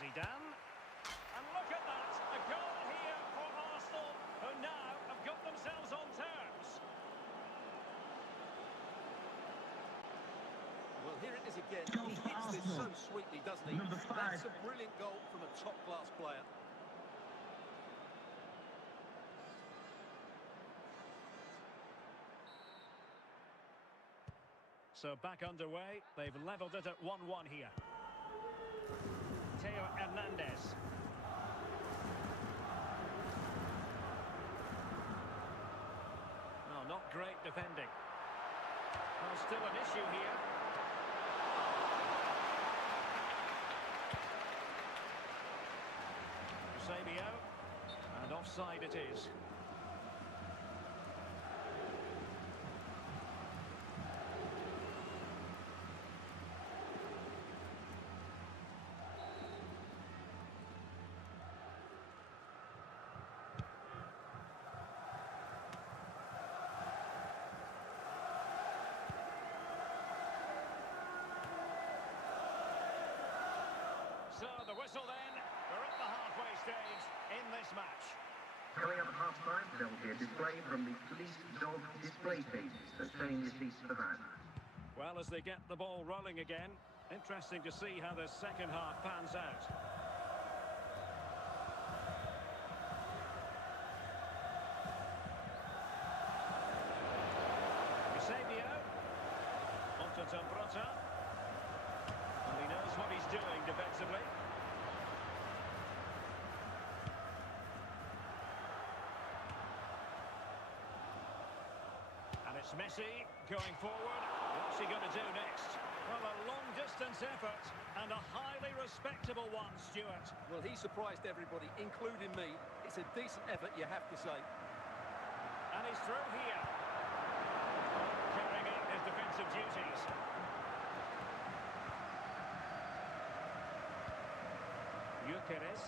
Zidane. And look at that, a goal here for Arsenal, who now have got themselves on terms. Well, here it is again. He hits this so sweetly, doesn't he? Number 5. That's a brilliant goal from a top-class player. So back underway, they've levelled it at 1-1 here. Theo Hernandez. No, not great defending. Well, still an issue here. Eusebio. And offside it is. So the whistle then, we're at the halfway stage in this match. Coming up at half-time, there will be a display from the police dog display team, so stay in your seats for that. Well, as they get the ball rolling again, interesting to see how the second half pans out. Eusebio. Onto Tambrota. And he knows what he's doing defensively. And it's Messi going forward. What's he going to do next? Well, a long-distance effort and a highly respectable one, Stuart. Well, he surprised everybody, including me. It's a decent effort, you have to say. And he's through here. Carrying out his defensive duties. Gyökeres.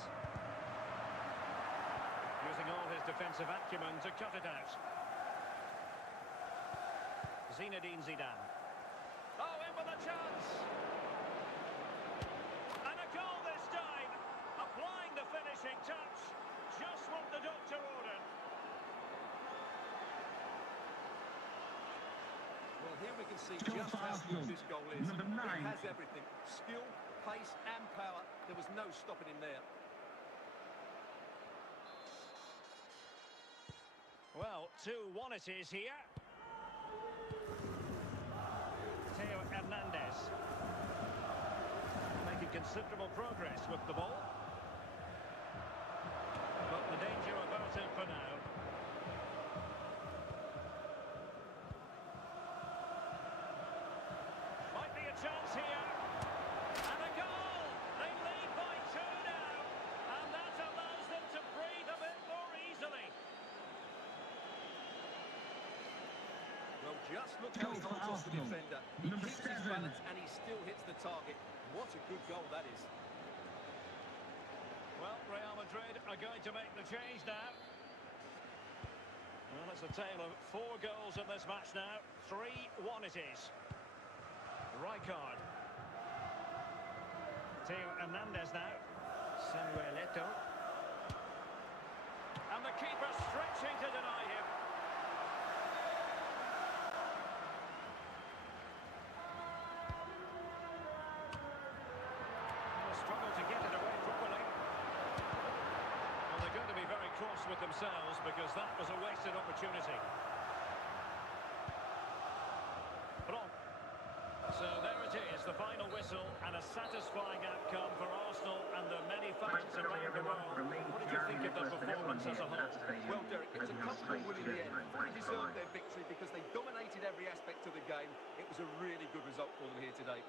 Using all his defensive acumen to cut it out. Zinedine Zidane. Oh, in with a chance! And a goal this time! Applying the finishing touch. Just what the doctor ordered. Well, here we can see just how good this goal is. Number 9. He has everything. Skill, pace and power. There was no stopping him there. Well, 2-1 it is here. Theo Hernandez. Making considerable progress with the ball. But the danger averted for now. Might be a chance here. And a goal! They lead by 2 now. And that allows them to breathe a bit more easily. Well, just look how he holds off the defender. He Number keeps his 7. balance and he still hits the target. What a good goal that is. Well, Real Madrid are going to make the change now. Well, it's a tale of 4 goals in this match now. 3-1 it is. Rijkaard. Theo Hernandez now. Samuel Eto'o. And the keeper stretching to deny him. Struggle to get it away properly. Well, they're going to be very cross with themselves because that was a wasted opportunity. Wrong. So there it is, the final whistle and a satisfying outcome for Arsenal and the many fans around the world. What did you think of the performance as a whole? Well, Derek, it was a comfortable win in the end. They deserved their victory because they dominated every aspect of the game. It was a really good result for them here today.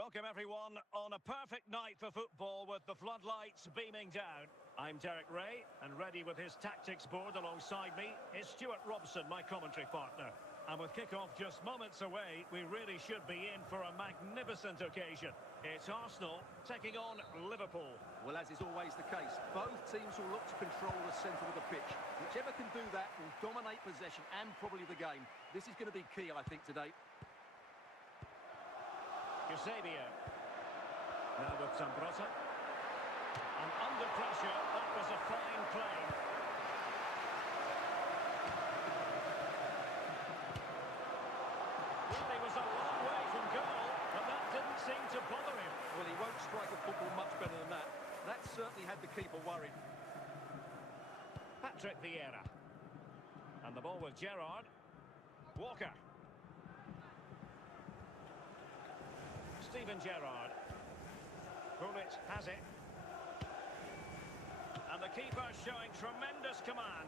Welcome everyone on a perfect night for football with the floodlights beaming down. I'm Derek Ray, and ready with his tactics board alongside me is Stuart Robson, my commentary partner. And with kick-off just moments away, we really should be in for a magnificent occasion. It's Arsenal taking on Liverpool. Well, as is always the case, both teams will look to control the centre of the pitch. Whichever can do that will dominate possession and probably the game. This is going to be key, I think, today. Eusebio. Now with Zambrotta. And under pressure, that was a fine play. Well, he was a long way from goal, but that didn't seem to bother him. Well, he won't strike a football much better than that. That certainly had the keeper worried. Patrick Vieira. And the ball with Gerrard. Walker. Steven Gerrard. Pulisic has it. And the keeper showing tremendous command.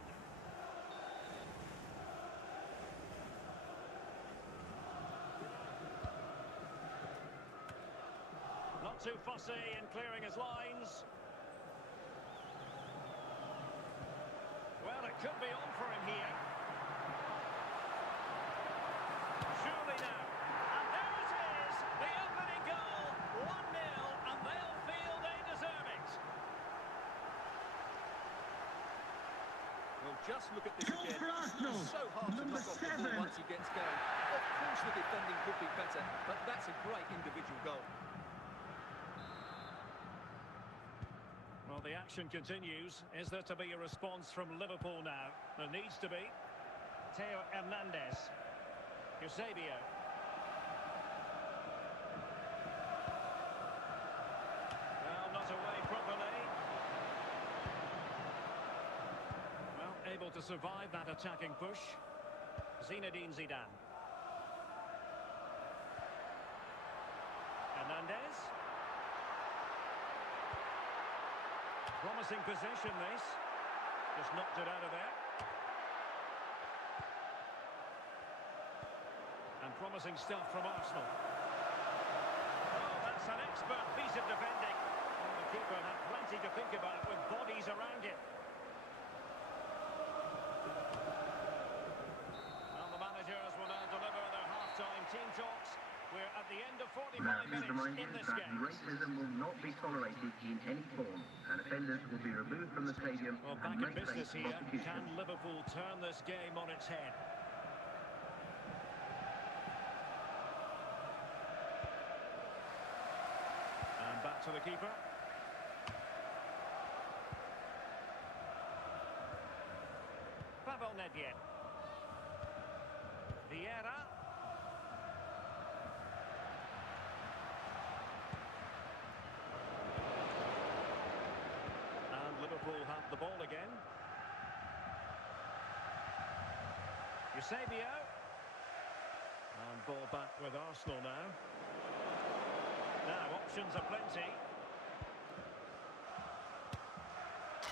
Not too fussy in clearing his lines. Well, it could be on for him here. Surely now. And there it is, the opening goal. 1-0, and they'll feel they deserve it. Well, just look at this Goal again. for Arsenal. It's so hard to Number knock off the 7. ball once he gets going. Of course the defending could be better, but that's a great individual goal. Well, the action continues. Is there to be a response from Liverpool now? There needs to be. Theo Hernandez. Eusebio. Well, not away properly. Well, able to survive that attacking push. Zinedine Zidane. Hernandez. Promising possession, this. Just knocked it out of there. And promising stuff from Arsenal. Oh, that's an expert piece of defending. And the keeper had plenty to think about with bodies around him. Well, the managers will now deliver their half-time team talks. We're at the end of 45 Now, please minutes remind in you this that game. racism will not be tolerated in any form, and offenders will be removed from the stadium Well, and back may in business face here. prosecution. Can Liverpool turn this game on its head? And back to the keeper. Pavel Nedved. Vieira. And Liverpool have the ball again. Eusebio. And ball back with Arsenal now. Now, options are plenty.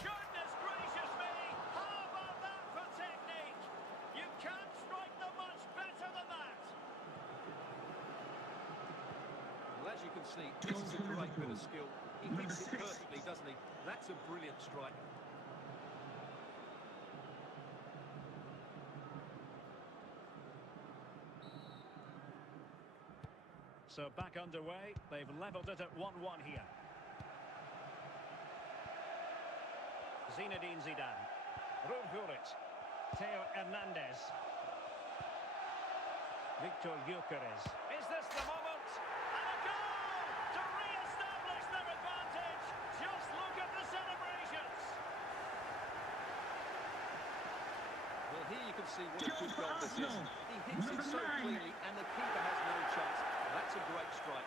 Goodness gracious me! How about that for technique? You can't strike them much better than that. Well, as you can see, this is a great bit of skill. He hits it perfectly, doesn't he? That's a brilliant strike. So back underway. They've levelled it at 1-1 here. Zinedine Zidane. Pulisic. Theo Hernandez. Victor Gyökeres. Is this the moment? And a goal to re-establish their advantage. Just look at the celebrations. Well, here you can see what a good goal this is. He hits it so cleanly, and the keeper has no chance. That's a great strike.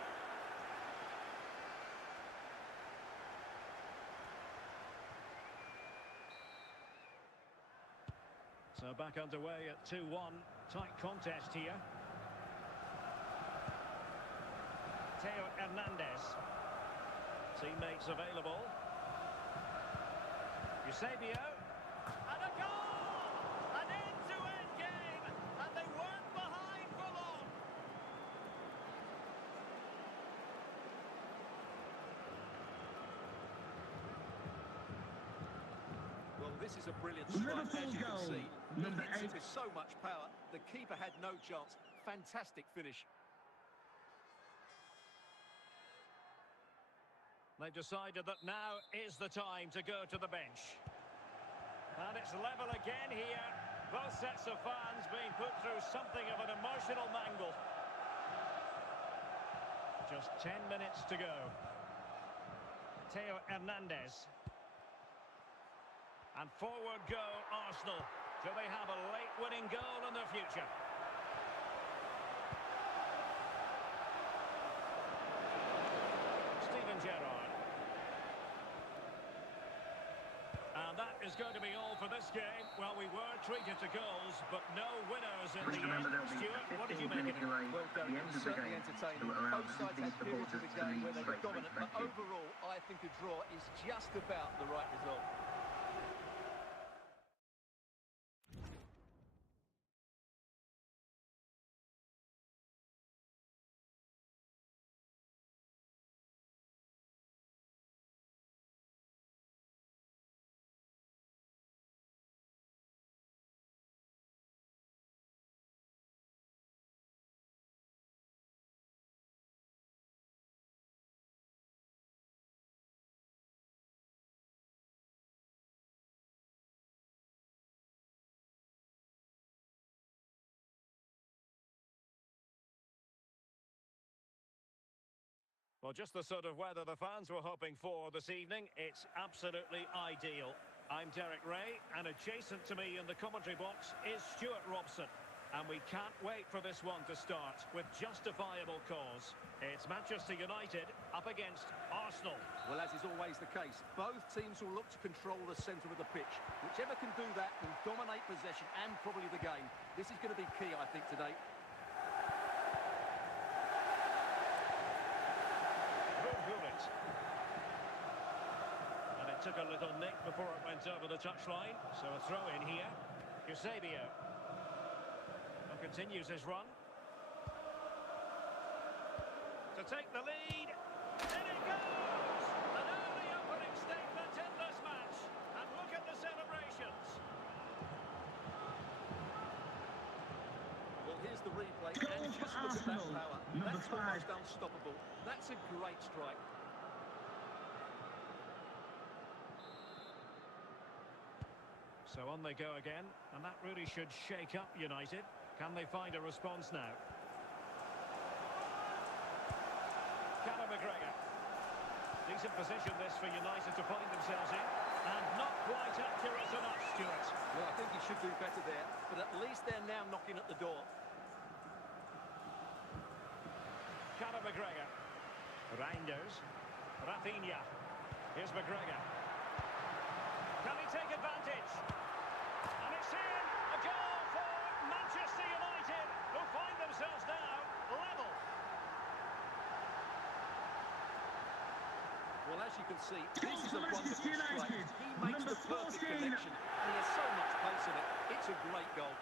So back underway at 2-1. Tight contest here. Theo Hernandez. Teammates available. Eusebio. And a goal! An end-to-end game, and they weren't behind for long. this is a brilliant strike, as you can see. He Number hits it 8. with so much power, the keeper had no chance. Fantastic finish. They've decided that now is the time to go to the bench. And it's level again here. Both sets of fans being put through something of an emotional mangle. Just 10 minutes to go. Theo Hernandez. And forward go Arsenal. Do they have a late winning goal in their future? Steven Gerrard. And that is going to be all for this game. Well, we were treated to goals, but no winners in the end. Stuart, what did you make of it? Well, Derek, it was certainly entertaining. Both sides had periods of the game where they were dominant, but overall, I think a draw is just about the right result. Well, just the sort of weather the fans were hoping for this evening. It's absolutely ideal. I'm Derek Ray, and adjacent to me in the commentary box is Stuart Robson. And we can't wait for this one to start with justifiable cause. It's Manchester United up against Arsenal. Well, as is always the case, both teams will look to control the centre of the pitch. Whichever can do that will dominate possession and probably the game. This is going to be key, I think, today. And it took a little nick before it went over the touchline, so a throw in here. Eusebio. And continues his run. To take the lead. In it goes! An early opening statement in this match. And look at the celebrations. Well, here's the replay, and just look at that power. That's almost unstoppable. That's a great strike. So on they go again, and that really should shake up United. Can they find a response now? Conor McGregor. Decent position this for United to find themselves in. And not quite accurate enough, Stuart. Well, I think he should do better there, but at least they're now knocking at the door. Conor McGregor. Reinders. Rafinha. Here's McGregor. Can he take advantage? And it's in! A goal for Manchester United, who find themselves now level. Well, as you can see, this is a wonderful strike. He makes the perfect connection, and he has so much pace in it. It's a great goal.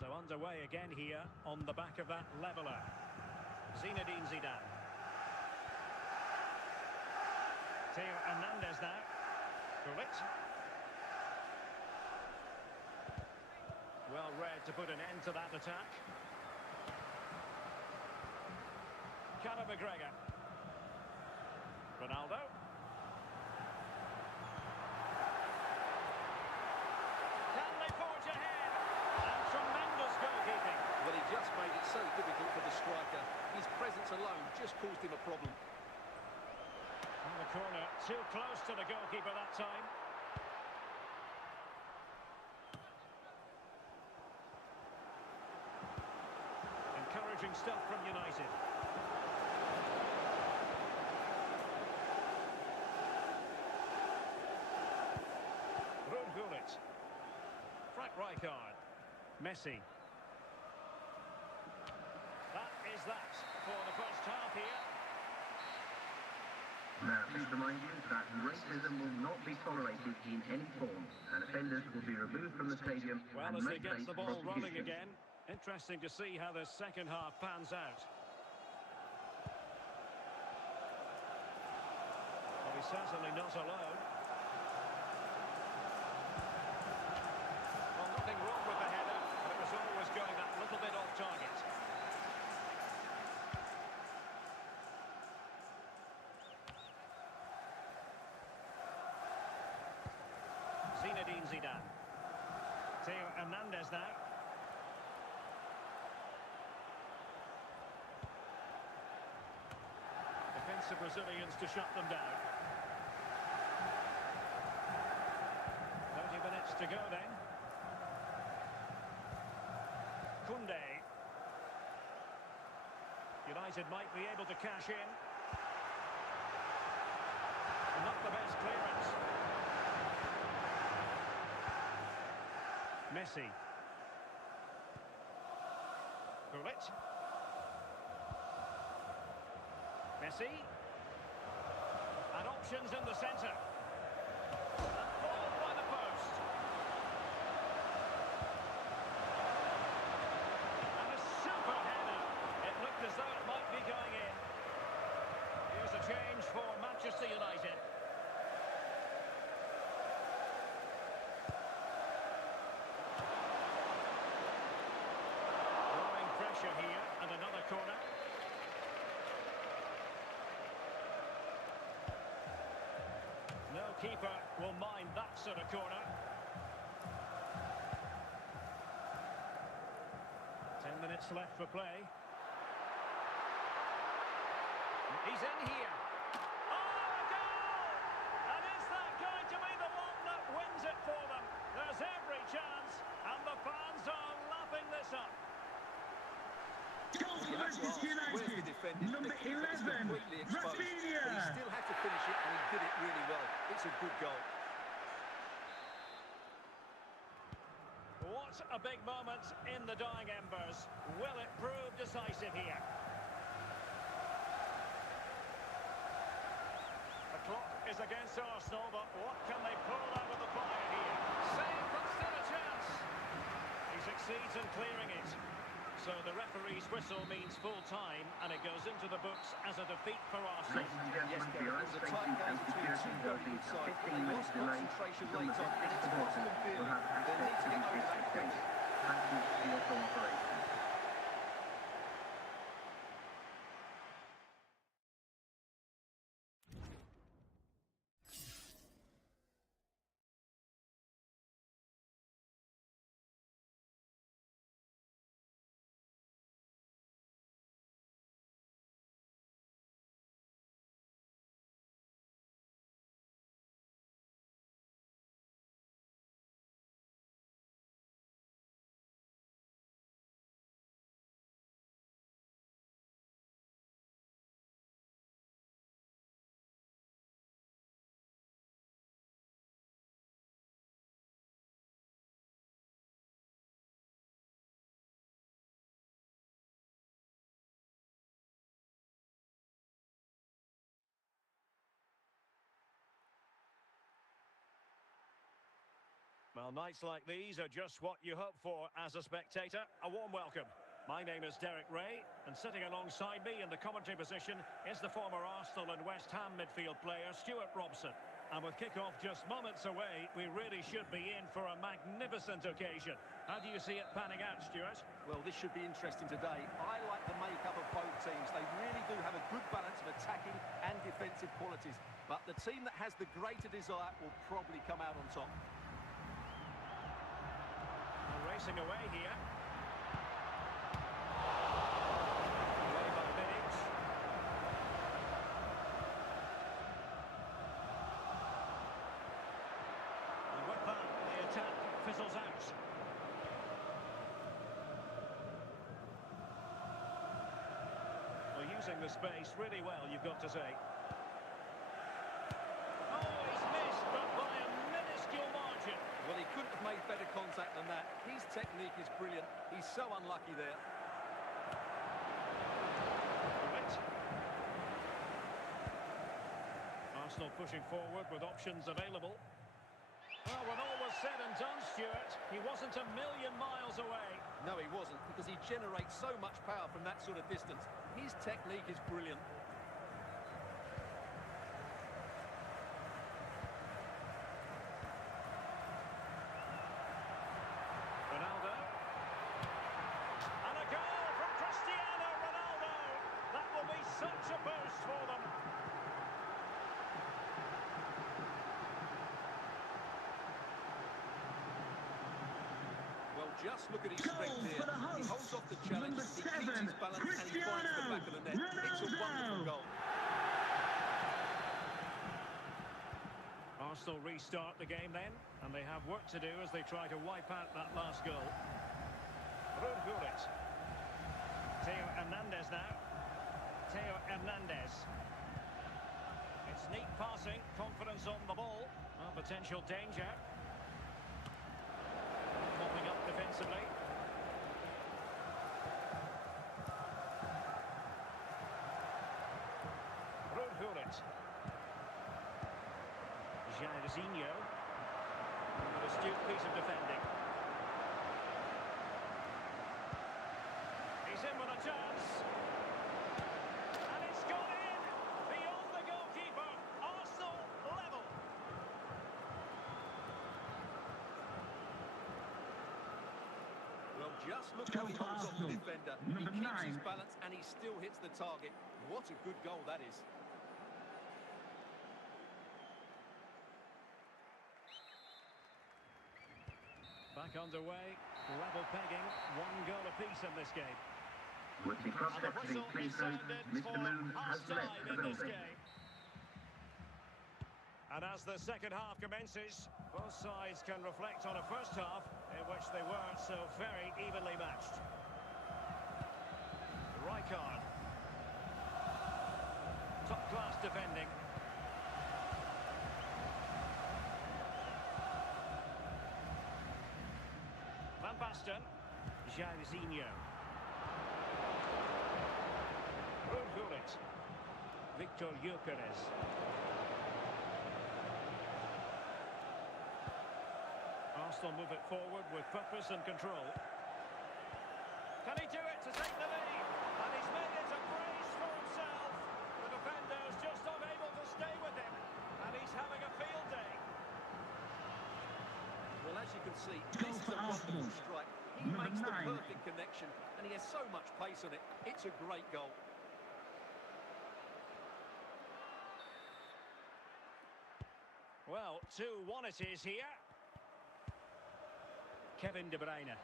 So underway again here on the back of that leveller. Zinedine Zidane. Theo Hernandez now. Gullit. Well read to put an end to that attack. Conor McGregor. Ronaldo. Can they forge ahead? And tremendous goalkeeping. Well, he just made it so difficult for the striker. His presence alone just caused him a problem. In the corner, too close to the goalkeeper that time. Encouraging stuff from United. Gullit. Frank Rijkaard. Messi. That is that for the first half here. Now, please remind you that racism will not be tolerated in any form, and offenders will be removed from the stadium Well, and as they may get face the ball rolling prosecution. again, interesting to see how the second half pans out. He's certainly not alone. Well, nothing wrong with the header, but it was always going that little bit off target. Zinedine Zidane. Theo Hernandez now. Defensive Brazilians to shut them down. 30 minutes to go then. Koundé. United might be able to cash in. Not the best clearance. Messi. Gullit. Messi. And options in the centre. And followed by the post. And a super header. It looked as though it might be going in. Here's a change for Manchester United. Growing pressure here, and another corner. No keeper will mind that sort of corner. 10 minutes left for play. He's in here. Oh, a goal! And is that going to be the one that wins it for them? There's every chance, and the fans are lapping this up. Goal for Manchester United. Number 11, Rafinha. But he still had to finish it, and he did it really well. It's a good goal. What a big moment in the dying embers. Will it prove decisive here? The clock is against Arsenal, but what can they pull out of the fire here? Save, but still a chance. He succeeds in clearing it. So the referee's whistle means full time, and it goes into the books as a defeat for Arsenal. Ladies and gentlemen, for your own safety and security, there will be a 15-minute delay until the next supporters will have access to the district space. Thank you for your cooperation. Well, nights like these are just what you hope for as a spectator. A warm welcome. My name is Derek Ray, and sitting alongside me in the commentary position is the former Arsenal and West Ham midfield player, Stuart Robson. And with kick-off just moments away, we really should be in for a magnificent occasion. How do you see it panning out, Stuart? Well, this should be interesting today. I like the makeup of both teams. They really do have a good balance of attacking and defensive qualities. But the team that has the greater desire will probably come out on top. Racing away here. Away by Vidic. And with that, the attack fizzles out. Well, using the space really well, you've got to say. Oh, he's missed, but by a minuscule margin. Well, he couldn't have made better contact than that. His technique is brilliant. He's so unlucky there. Arsenal pushing forward with options available. Well, when all was said and done, Stuart, he wasn't a million miles away. No, he wasn't, because he generates so much power from that sort of distance. His technique is brilliant. Just look at his strength Goal here. for the He hosts. holds off the challenge, Number he keeps 7, his balance, and he finds the back of the net. It's a wonderful goal. Arsenal restart the game then, and they have work to do as they try to wipe out that last goal. Ruud. Theo Hernandez now. Theo Hernandez. It's neat passing, confidence on the ball. Oh, potential danger. Mopping up defensively. Ruud. Jairzinho. An astute piece of defending. He's in with a chance. And it's gone in. Beyond the goalkeeper. Arsenal level. Well, just look how he holds off the defender. He Number keeps 9. his balance and he still hits the target. What a good goal that is. Back underway. Level pegging. 1 goal apiece in this game. Would you cross And the referee whistle please is note sounded Mr. for Moon has left half-time the in this building. game. And as the second half commences, both sides can reflect on a first half in which they weren't so very evenly matched. Rijkaard. Top-class defending. Van Basten. Jairzinho. Ruud. Victor Gyökeres. Arsenal move it forward with purpose and control. Can he do it to take the lead? And he's made it a brace for himself. The defender's just unable to stay with him. And he's having a field day. Well, as you can see, Goal this is for a wonderful Arsenal. strike. He Number makes the 9. perfect connection, and he has so much pace on it. It's a great goal. Well, 2-1 it is here. Kevin De Bruyne.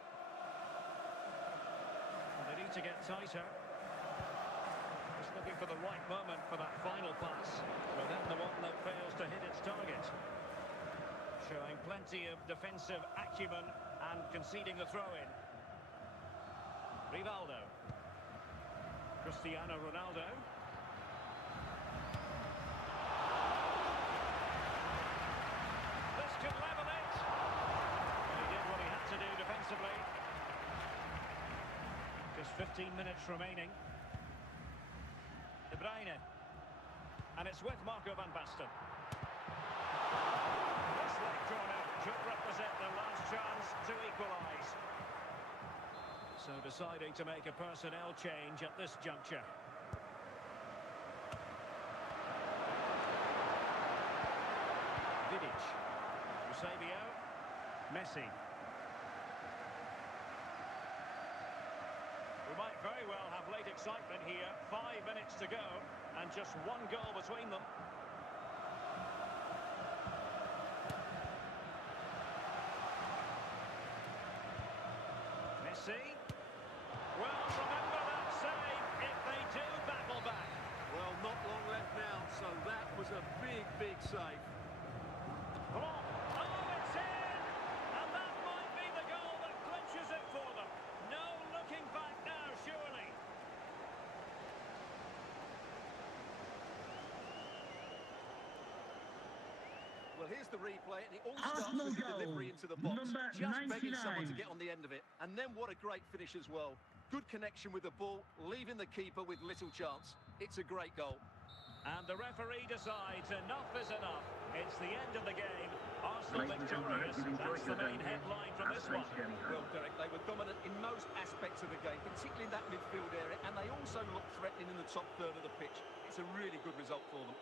They need to get tighter. Just looking for the right moment for that final pass. But then the one that fails to hit its target. Showing plenty of defensive acumen and conceding the throw-in. Rivaldo. Cristiano Ronaldo. This could level it. He did what he had to do defensively. Just 15 minutes remaining. De Bruyne. And it's with Marco van Basten. This late corner could represent the last chance to equalise. So deciding to make a personnel change at this juncture. Vidic. Eusebio. Messi. We might very well have late excitement here. 5 minutes to go and just 1 goal between them. Messi. Well, remember that save if they do battle back. Well, not long left now, so that was a big, big save. Come on. Oh, it's in! And that might be the goal that clinches it for them. No looking back now, surely. Well, here's the replay, and it all Arsenal starts with the goal, delivery into the box. number Just begging someone to 99. get on the end of it. And then what a great finish as well. Good connection with the ball, leaving the keeper with little chance. It's a great goal. And the referee decides enough is enough. It's the end of the game. Arsenal Ladies and gentlemen, I victorious. hope you've enjoyed That's the your main day here headline from at this Space one. Journey Home. Well, Derek, they were dominant in most aspects of the game, particularly in that midfield area, and they also looked threatening in the top third of the pitch. It's a really good result for them.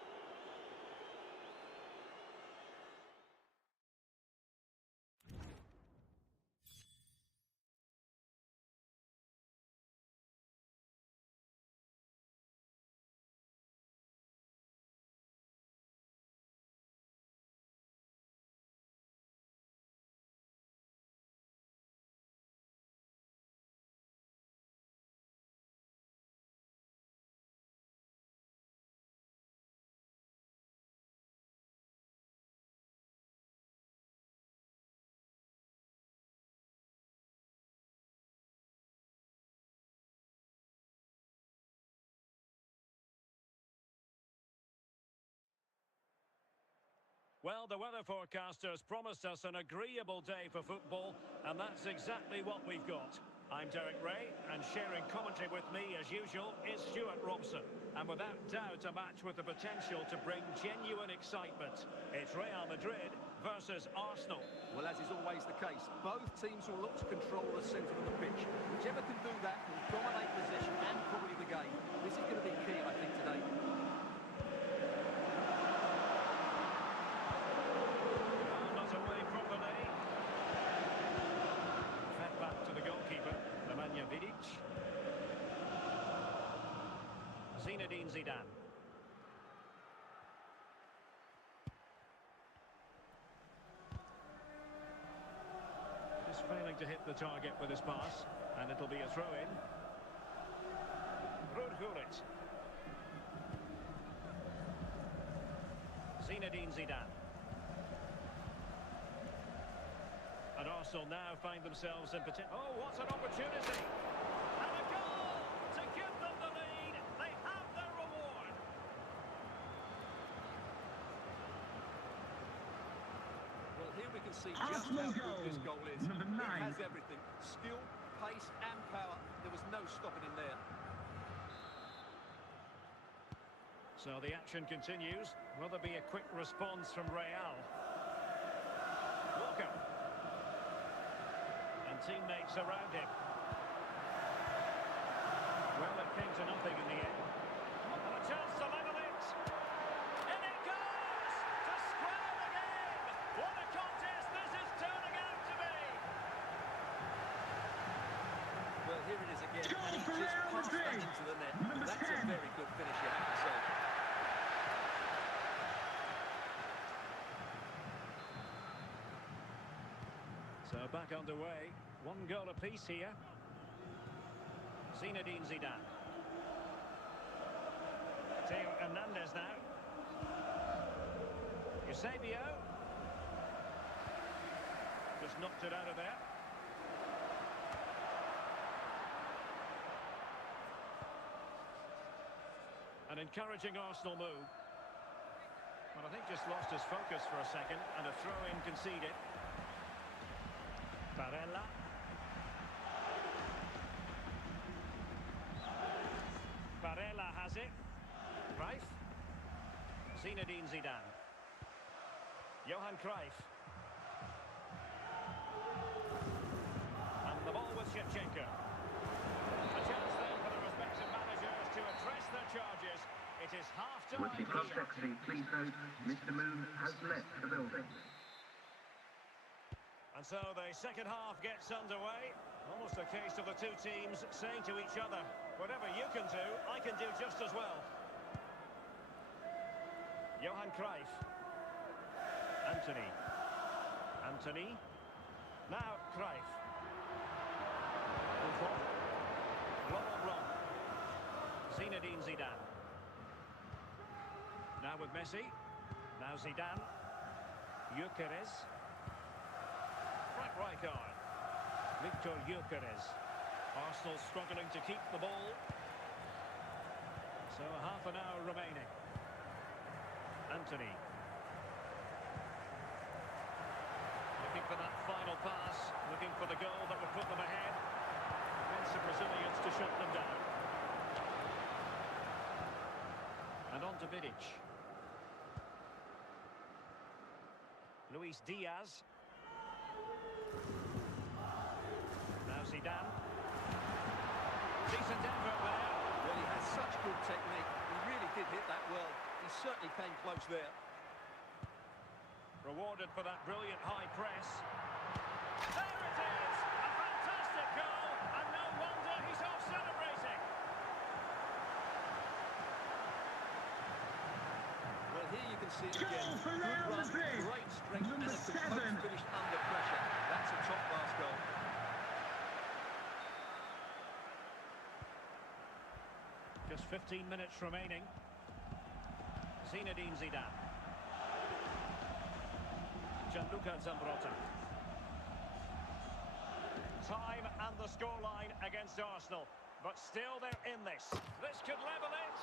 Well, the weather forecasters promised us an agreeable day for football, and that's exactly what we've got. I'm Derek Ray, and sharing commentary with me, as usual, is Stuart Robson. And without doubt, a match with the potential to bring genuine excitement. It's Real Madrid versus Arsenal. Well, as is always the case, both teams will look to control the centre of the pitch. Whichever can do that will dominate possession and probably the game. This is going to be key, I think, today. Not away properly. Fed back to the goalkeeper, Nemanja Vidic. Zinedine Zidane. Just failing to hit the target with his pass, and it'll be a throw-in. Rudhulit. Zinedine Zidane. And Arsenal now find themselves in potential. Oh, what an opportunity! And a goal to give them the lead. They have their reward. Well, here we can see just how good this goal is. Number 9. It has everything. Skill, pace and power. There was no stopping him there. So the action continues. Will there be a quick response from Real? Walker. And teammates around him. Well, it came to nothing in the end. And a chance to level it. And it goes to square the game. What a contest this is turning out to be. Well, here it is again. Goal And he for just Real passed that Madrid. into the net. Number That's 10. a very good finish, you have to say. So back underway. One goal apiece here. Zinedine Zidane. Theo Hernandez now. Eusebio. Just knocked it out of there. An encouraging Arsenal move. But I think just lost his focus for a second, and a throw-in conceded. Barella. Barella has it. Cruyff. Zinedine Zidane. Johan Cruyff. And the ball with Shevchenko. A chance then for the respective managers to address their charges. It is half-time. With the club secretary, please note, Mr. Moon has left the building. And so the second half gets underway. Almost a case of the two teams saying to each other, whatever you can do, I can do just as well. Johan Cruyff. Anthony. Anthony. Now Cruyff. Buffon. Laurent Blanc. Zinedine Zidane. Now with Messi. Now Zidane. Gyökeres. Frank Rijkaard. Victor Gyökeres. Arsenal struggling to keep the ball. So half an hour remaining. Anthony. Looking for that final pass. Looking for the goal that would put them ahead. Against the Brazilians to shut them down. And on to Vidic. Luis Diaz. Now Zidane. Decent effort there. Well, he has such good technique. He really did hit that well. He certainly came close there. Rewarded for that brilliant high press. There it is! A fantastic goal, and no wonder he's off celebrating. Well, here you can see it again. Goal for Good Real run, Madrid. great strength, Number and a composed 7. finish under pressure. That's a top-class goal. Just 15 minutes remaining. Zinedine Zidane. Gianluca Zambrotta. Time and the scoreline against Arsenal. But still they're in this. This could level it.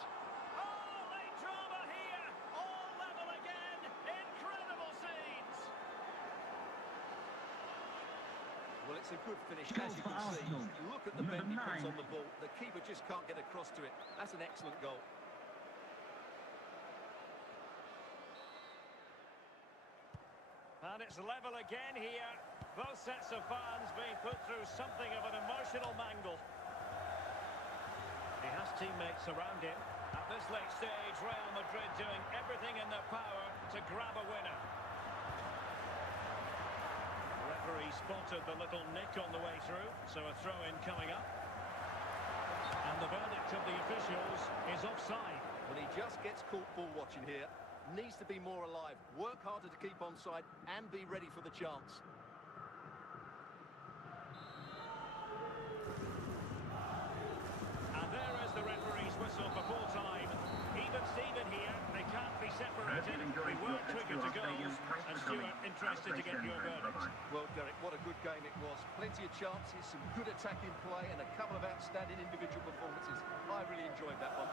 Oh, late drama here. All level again. Incredible Well, it's a good finish, Goal as you for can see. Arsenal. Look at the bend he Number puts 9. on the ball. The keeper just can't get across to it. That's an excellent goal. And it's level again here. Both sets of fans being put through something of an emotional mangle. He has teammates around him. At this late stage, Real Madrid doing everything in their power to grab a winner. The referee spotted the little nick on the way through, so a throw-in coming up. And the verdict of the officials is offside. Well, he just gets caught ball watching here. Needs to be more alive, work harder to keep onside and be ready for the chance. And there is the referee's whistle for full time. Even Steven here, they can't be separated. We were triggered to goals. And Stuart, interested to get your verdict. Well, Derek, what a good game it was. Plenty of chances, some good attacking play and a couple of outstanding individual performances. I really enjoyed that one.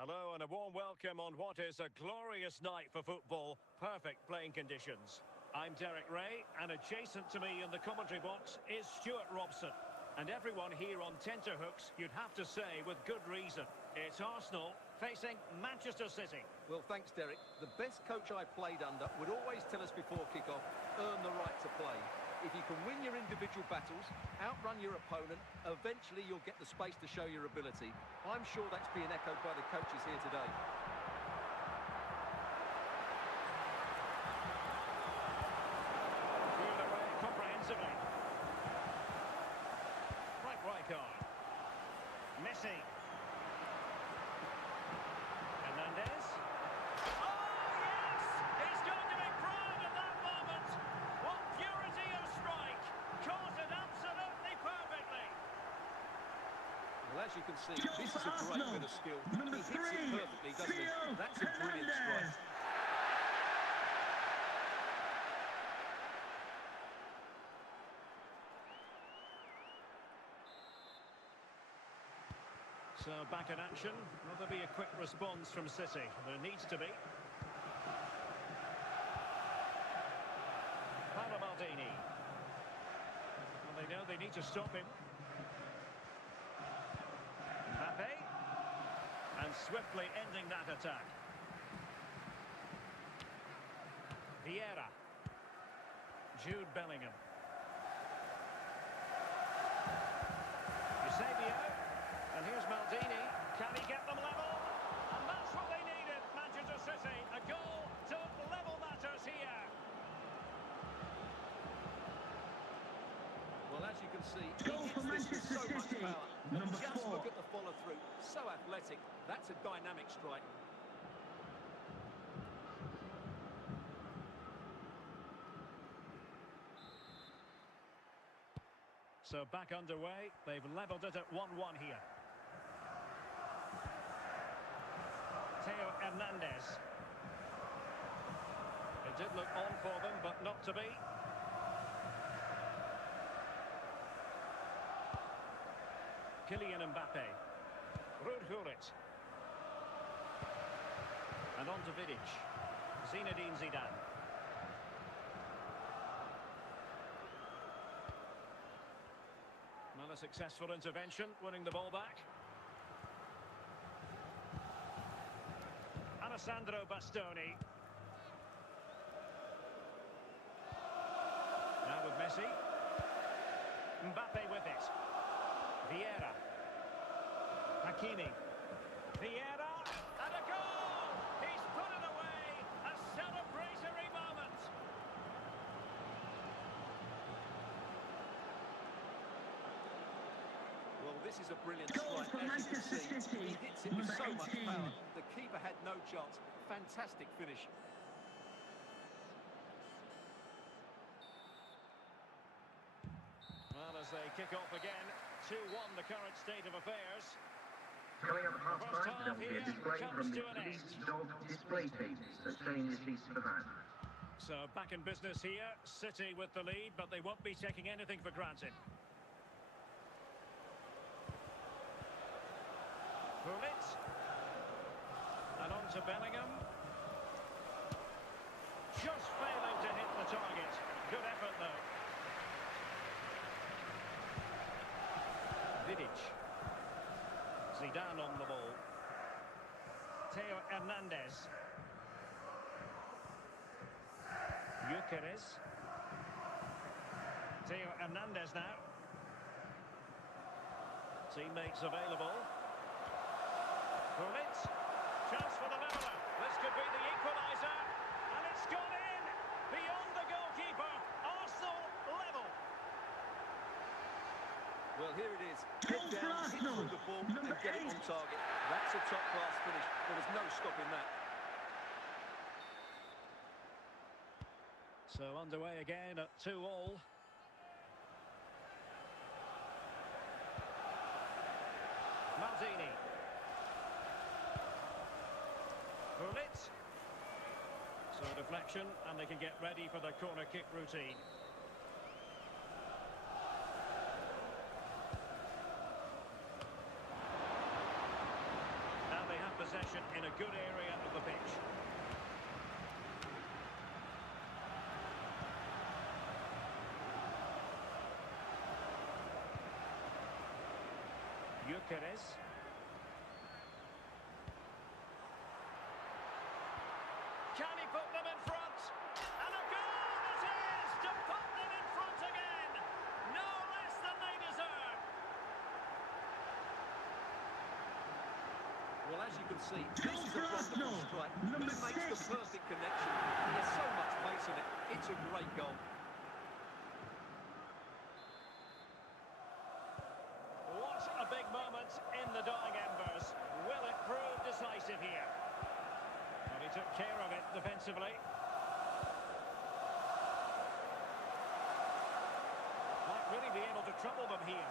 Hello and a warm welcome on what is a glorious night for football. Perfect playing conditions. I'm Derek Ray, and adjacent to me in the commentary box is Stuart Robson. And everyone here on tenterhooks, you'd have to say with good reason. It's Arsenal facing Manchester City. Well, thanks, Derek. The best coach I played under would always tell us before kick-off, earn the right to play. If you can win your individual battles, outrun your opponent, eventually you'll get the space to show your ability. I'm sure that's being echoed by the coaches here today. Cleared away comprehensively. Right Rijkaard. Messi. Hernandez. Oh, yes! He's going to be proud of that moment. What purity of strike. Caught it absolutely perfectly. Well, as you can see, this is a great bit of skill. Number He hits it 3, perfectly, doesn't he? Theo That's a brilliant strike. Hernandez. So back in action. Will there be a quick response from City? There needs to be. Paolo Maldini. Well, they know they need to stop him. Mbappe. And swiftly ending that attack. Vieira. Jude Bellingham. Eusebio. And here's Maldini. Can he get them level? And that's what they needed, Manchester City. A goal to level matters here. Well, as you can see, he Goal hits for this with Manchester so much City. power. Number Just 4. look at the follow-through. So athletic. That's a dynamic strike. So back underway. They've levelled it at 1-1 here. Theo Hernandez. It did look on for them, but not to be. Kylian Mbappe. Ruud Gullit. And on to Vidic. Zinedine Zidane. Well, a successful intervention, winning the ball back. Alessandro Bastoni. Now with Messi. Mbappe with it. Vieira. Hakimi. Vieira. And a goal! He's put it away! A celebratory moment! this is a brilliant Goal strike. for As you can Manchester see, City, he hits it with number so much 18. power. The keeper had no chance. Fantastic finish. Well, as they kick off again, 2-1 the current state of affairs. Coming up at half First time, there half will be a here display comes from the to an police end. dog display teams that change the seats to the van. So back in business here, City with the lead, but they won't be taking anything for granted. Gullit. And on to Bellingham. Just failing to hit the target. Good effort though. Vidic. Zidane on the ball. Theo Hernandez. Gyökeres. Theo Hernandez now. Teammates available. Gullit. Chance for the leveller. This could be the equaliser. And it's gone in. Beyond the goalkeeper. Arsenal level. Well, here it is. Goal Head for down, hit Arsenal. through the ball Number and get it 8. on target. That's a top-class finish. There was no stopping that. So underway again at 2-2. Maldini. Gullit. So deflection, and they can get ready for the corner kick routine. Now they have possession in a good area of the pitch. Gyökeres. Can he put them in front? And a goal it is to put them in front again. No less than they deserve. Well, as you can see, Goal this is for a wonderful Arsenal. strike. Number He makes 6. the perfect connection. There's so much pace in it. It's a great goal. What a big moment in the dying embers. Will it prove decisive here? Well, he took care of it defensively. Might really be able to trouble them here.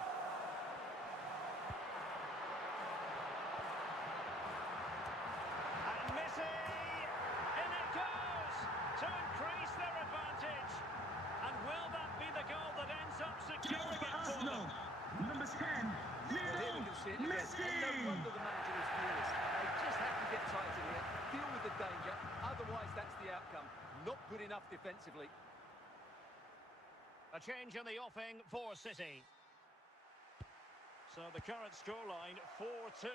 And Messi! In it goes! To increase their advantage. And will that be the goal that ends up Goal securing for it for Arsenal. them? Number 10. Well, here we can see it again. Messi. And no wonder the manager is furious. They just have to get tight in here, deal with the danger. Otherwise, that's the outcome. Not good enough defensively. A change in the offing for City. So the current scoreline 4-2.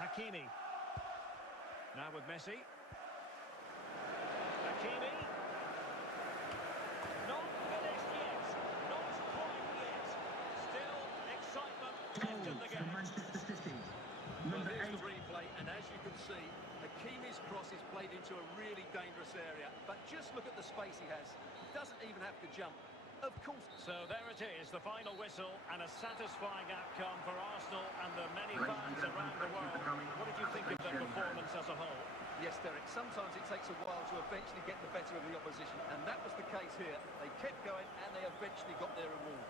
Hakimi. Now with Messi. Hakimi. Not finished yet. Not quite yet. Still excitement left in Goal the for game. Manchester City. Well, Number here's 8. the replay, and as you can see, Hakimi's cross is played into a really dangerous area. But just look at the space he has. He doesn't even have to jump. Of course. So there it is, the final whistle, and a satisfying outcome for Arsenal and the many fans around the world. What did you think of the performance as a whole? Yes, Derek, sometimes it takes a while to eventually get the better of the opposition, and that was the case here. They kept going, and they eventually got their reward.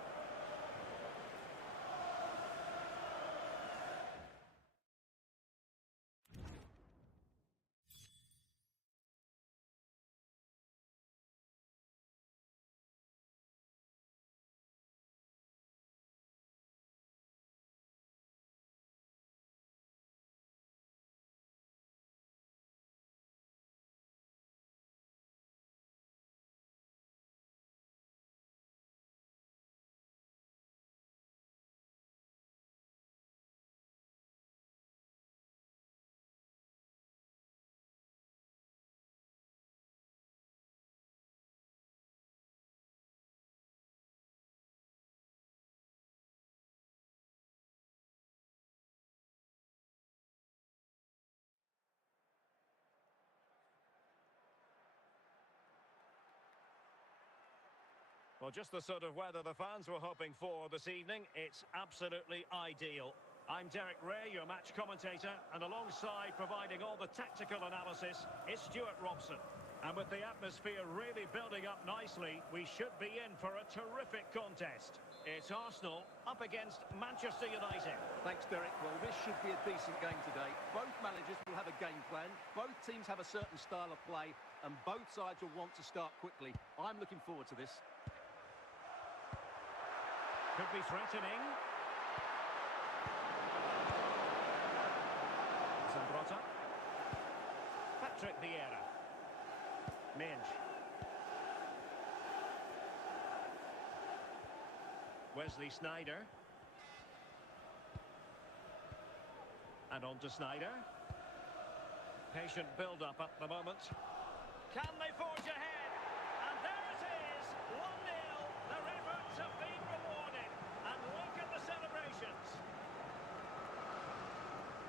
Well, just the sort of weather the fans were hoping for this evening. It's absolutely ideal. I'm Derek Ray, your match commentator, and alongside providing all the tactical analysis is Stuart Robson. And with the atmosphere really building up nicely, we should be in for a terrific contest. It's Arsenal up against Manchester United. Thanks, Derek. Well, this should be a decent game today. Both managers will have a game plan. Both teams have a certain style of play, and both sides will want to start quickly. I'm looking forward to this. Could be threatening. Zambrotta. Patrick Vieira. Minge. Wesley Sneijder. And on to Sneijder. Patient build-up at the moment. Can they forge ahead? And there it is, 1-0. Their efforts have been rewarded. And look at the celebrations.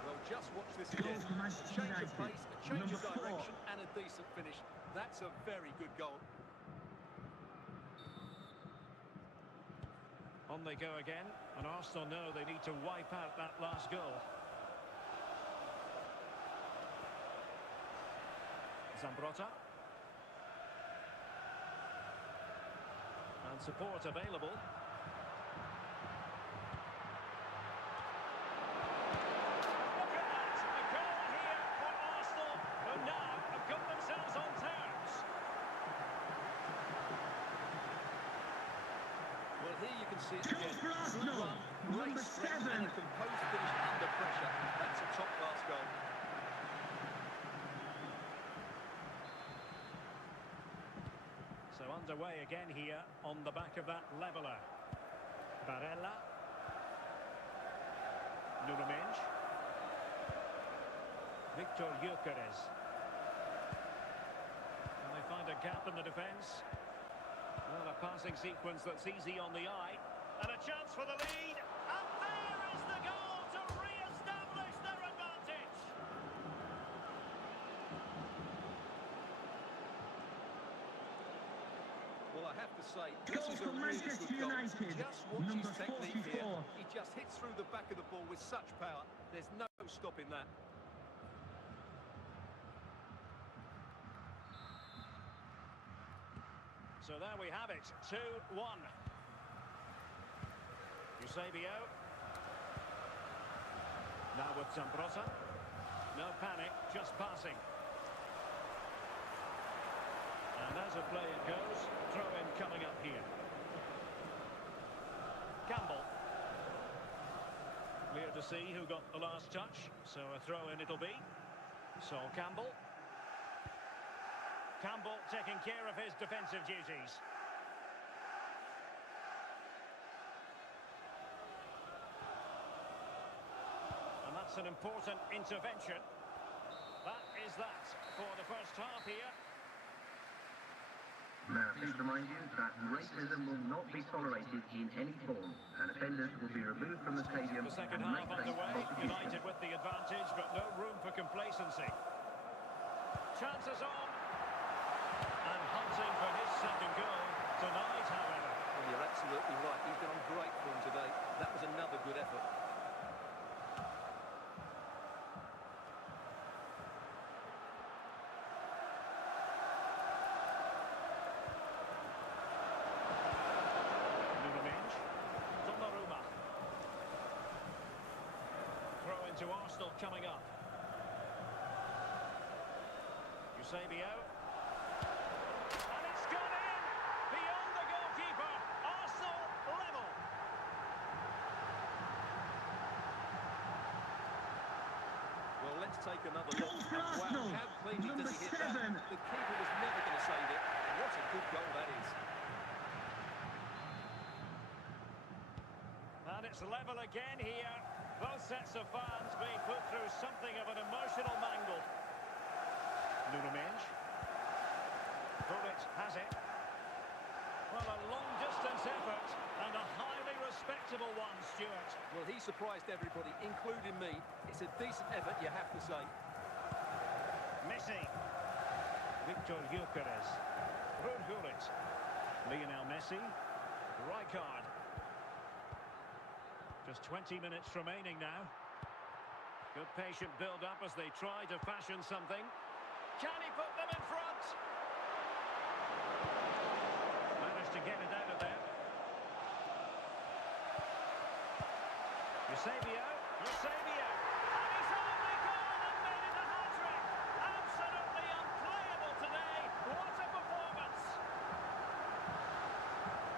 Well, just watch this again. A change of pace, a change of direction, and a decent finish. That's a very good goal. On they go again, and Arsenal know they need to wipe out that last goal. Zambrotta. And support available. Look at that! A goal here for Arsenal, who now have got themselves on terms. Well, here you can see it again. For Arsenal, Great number strength 7. and a composed finish under pressure. That's a top-class goal. So underway again here on the back of that leveller. Barella. Nuno Mendes. Victor Gyökeres. And they find a gap in the defence. Well, a passing sequence that's easy on the eye. And a chance for the lead. And there is the goal to re-establish their advantage. Well, I have to say, this Goal is a for really Manchester good goal. United, Just watch number his technique here. 44. He just hits through the back of the ball with such power. There's no stopping that. So there we have it, 2-1. Eusebio. Now with Zambrotta. No panic, just passing. And as a play it goes, throw-in coming up here. Campbell. Clear to see who got the last touch, so a throw-in it'll be. Sol Campbell. Campbell taking care of his defensive duties. And that's an important intervention. That is that for the first half here. Now, please remind you that racism will not be tolerated in any form, and offenders will be removed from the stadium. The second and half may face underway, prosecution. United with the advantage, but no room for complacency. Chances on. And hunting for his second goal tonight, however. Well, you're absolutely right. He's been on great form today. That was another good effort. Nuno Mendes. Donnarumma. Throw into Arsenal coming up. Eusebio. And it's gone in! Beyond the goalkeeper. Arsenal level. Well, let's take another look. Goal for And Arsenal, wow, how cleanly number does he hit 7. that? The keeper was never going to save it. What a good goal that is. And it's level again here. Both sets of fans being put through something of an emotional mangle. Nuno Mendes. Bullet has it. Well, a long-distance effort and a highly respectable one, Stuart. Well, he surprised everybody, including me. It's a decent effort, you have to say. Messi. Victor Gyökeres. Ruud Gullit. Lionel Messi. Rijkaard. Just 20 minutes remaining now. Good patient build-up as they try to fashion something. Can he put them in front? Managed to get it out of there. Eusebio. Eusebio. And he's only gone and made it a hat-trick. Absolutely unplayable today. What a performance.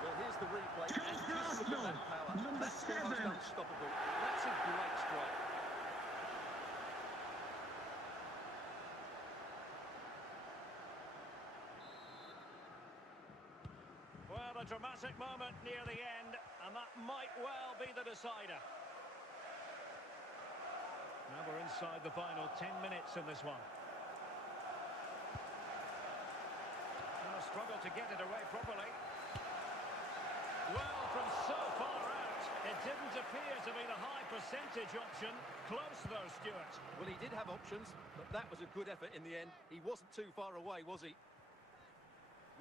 Well, here's the replay. And just look at that power. That's almost unstoppable. That's a great strike. Well, a dramatic moment near the end, and that might well be the decider. Now we're inside the final 10 minutes in this one. And a struggle to get it away properly. Well, from so far out, it didn't appear to be the high percentage option. Close though, Stuart. Well, he did have options, but that was a good effort in the end. He wasn't too far away, was he?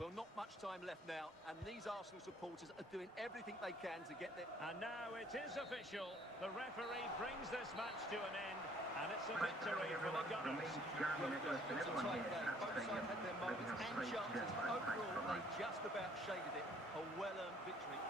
Well, not much time left now, and these Arsenal supporters are doing everything they can to get there. And now it is official. The referee brings this match to an end, and it's a victory for the Gunners. It's a tight game. Both sides had their moments and chances. Overall, they just about shaded it. A well-earned victory.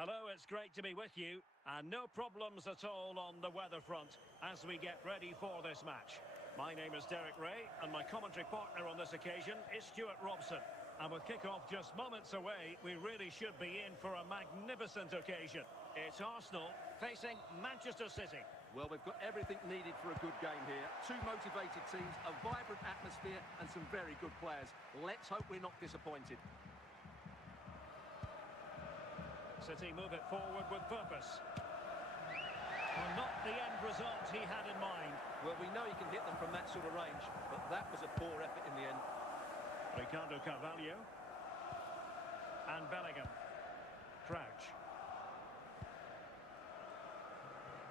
Hello, it's great to be with you, and no problems at all on the weather front as we get ready for this match. My name is Derek Ray, and my commentary partner on this occasion is Stuart Robson. And with kick-off just moments away, we really should be in for a magnificent occasion. It's Arsenal facing Manchester City. Well, we've got everything needed for a good game here. Two motivated teams, a vibrant atmosphere, and some very good players. Let's hope we're not disappointed. City move it forward with purpose. Well, not the end result he had in mind. Well, we know he can hit them from that sort of range, but that was a poor effort in the end. Ricardo Carvalho. And Bellingham. Crouch.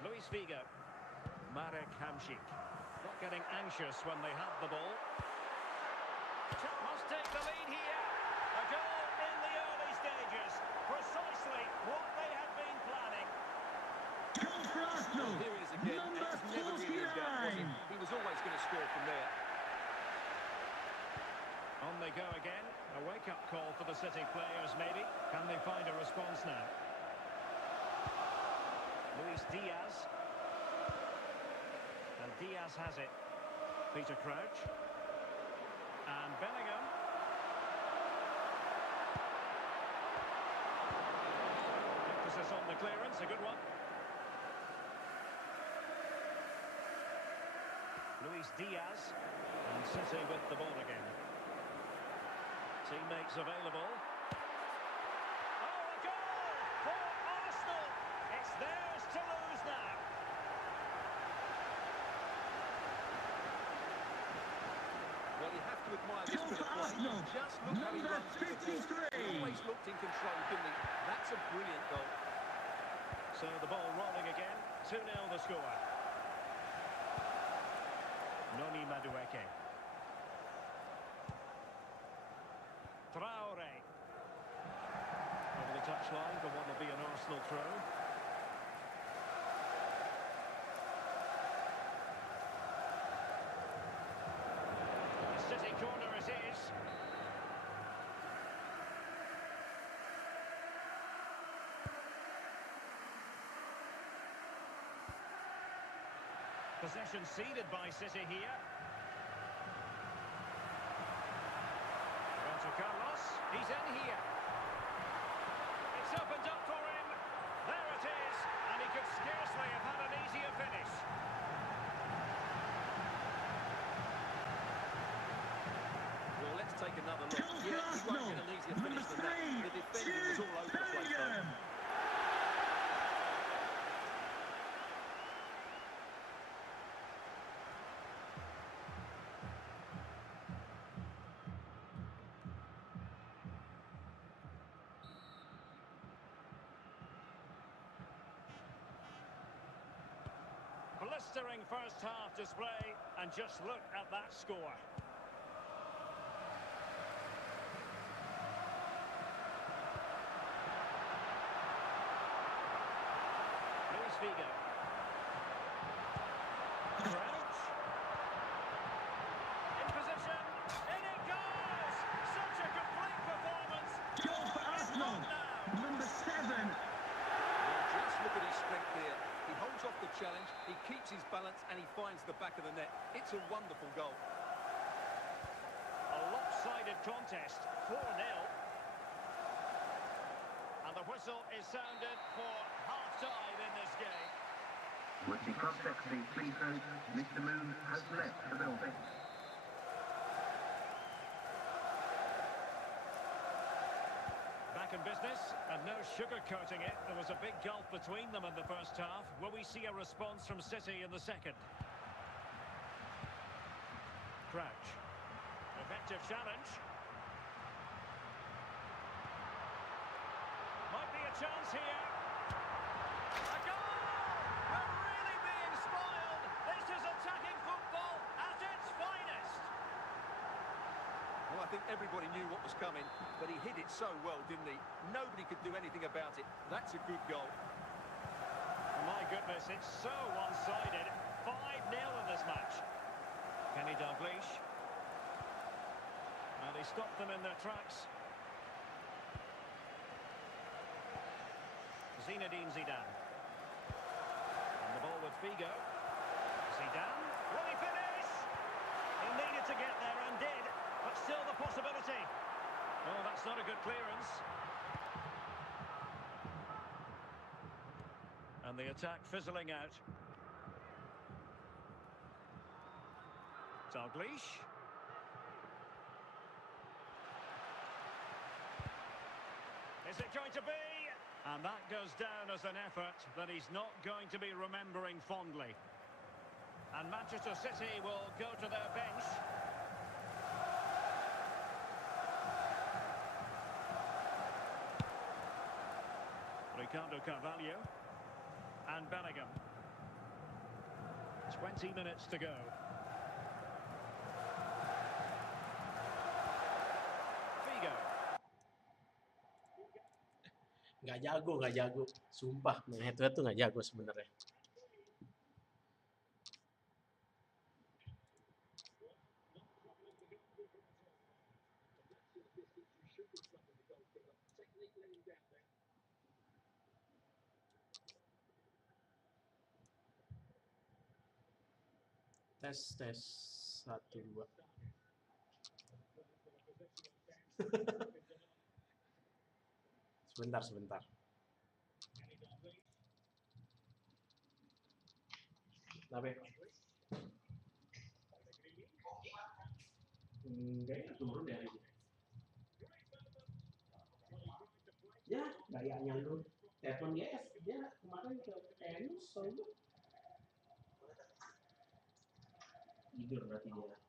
Luis Figo. Marek Hamšík. Not getting anxious when they have the ball. Must take the lead here. A goal in the early stages. Precisely what they had been planning. Goal for Arsenal. Here he is again. Number It's never really in doubt, was 49. it? He was always going to score from there. On they go again. A wake-up call for the City players, maybe. Can they find a response now? Luis Diaz. And Diaz has it. Peter Crouch. And Bellingham. Emphasis on the clearance, a good one. Luis Diaz. And City with the ball again. Teammates available. Oh, a goal for Arsenal! It's theirs to lose now. Well, you have to admire this Goal bit for of play. Arsenal. Just look how he Number runs with the ball. 53. He always looked in control, didn't he? That's a brilliant goal. So the ball rolling again. 2-0 the score. Noni Madueke. Traore. Over the touchline, but what will be an Arsenal throw. The City corner it is. Possession ceded by City here. Roberto Carlos, he's in here. It's opened up for him. There it is, and he could scarcely have had an easier finish. Well, let's take another look. Goal for Yeah, he won't Arsenal. get an easier Number finish than that. 3, The defending was all over the place, though. Bellingham. Blistering first half display, and just look at that score. Luis Figo. Crouch. In position. In it goes! Such a complete performance. Goal for Arsenal. Number 7. Well, just look at his strength here. He holds off the challenge, he keeps his balance, and he finds the back of the net. It's a wonderful goal. A lopsided contest, 4-0. And the whistle is sounded for half-time in this game. Would the cross-secretary please note Mr. Moon has left the building. Back in business, and no sugarcoating it. There was a big gulf between them in the first half. Will we see a response from City in the second? Crouch. Effective challenge. Might be a chance here. A goal! We're really being spoiled. This is attacking football at its finest. Well, I think everybody knew what was coming, but he hit it so well, didn't he? Nobody could do anything about it. That's a good goal. My goodness, it's so one-sided. 5-0 in this match. Kenny Dalglish. And he stopped them in their tracks. Zinedine Zidane. And the ball with Figo. Zidane. Will he finish? He needed to get there and did, but still the possibility. Oh, that's not a good clearance. And the attack fizzling out. Dalglish. Is it going to be? And that goes down as an effort that he's not going to be remembering fondly. And Manchester City will go to their bench. Ricardo Carvalho. And Bellingham. 20 minutes to go. Figo. Nggak jago. Sumpah, main head to head tuh nggak jago sebenarnya. Tes 1 2. Sebentar. Kenapa? Enggak ya, turun dari ini. Ya, gayanya lu. Telepon dia kemarin ke tenis, soalnya tidur berarti dia.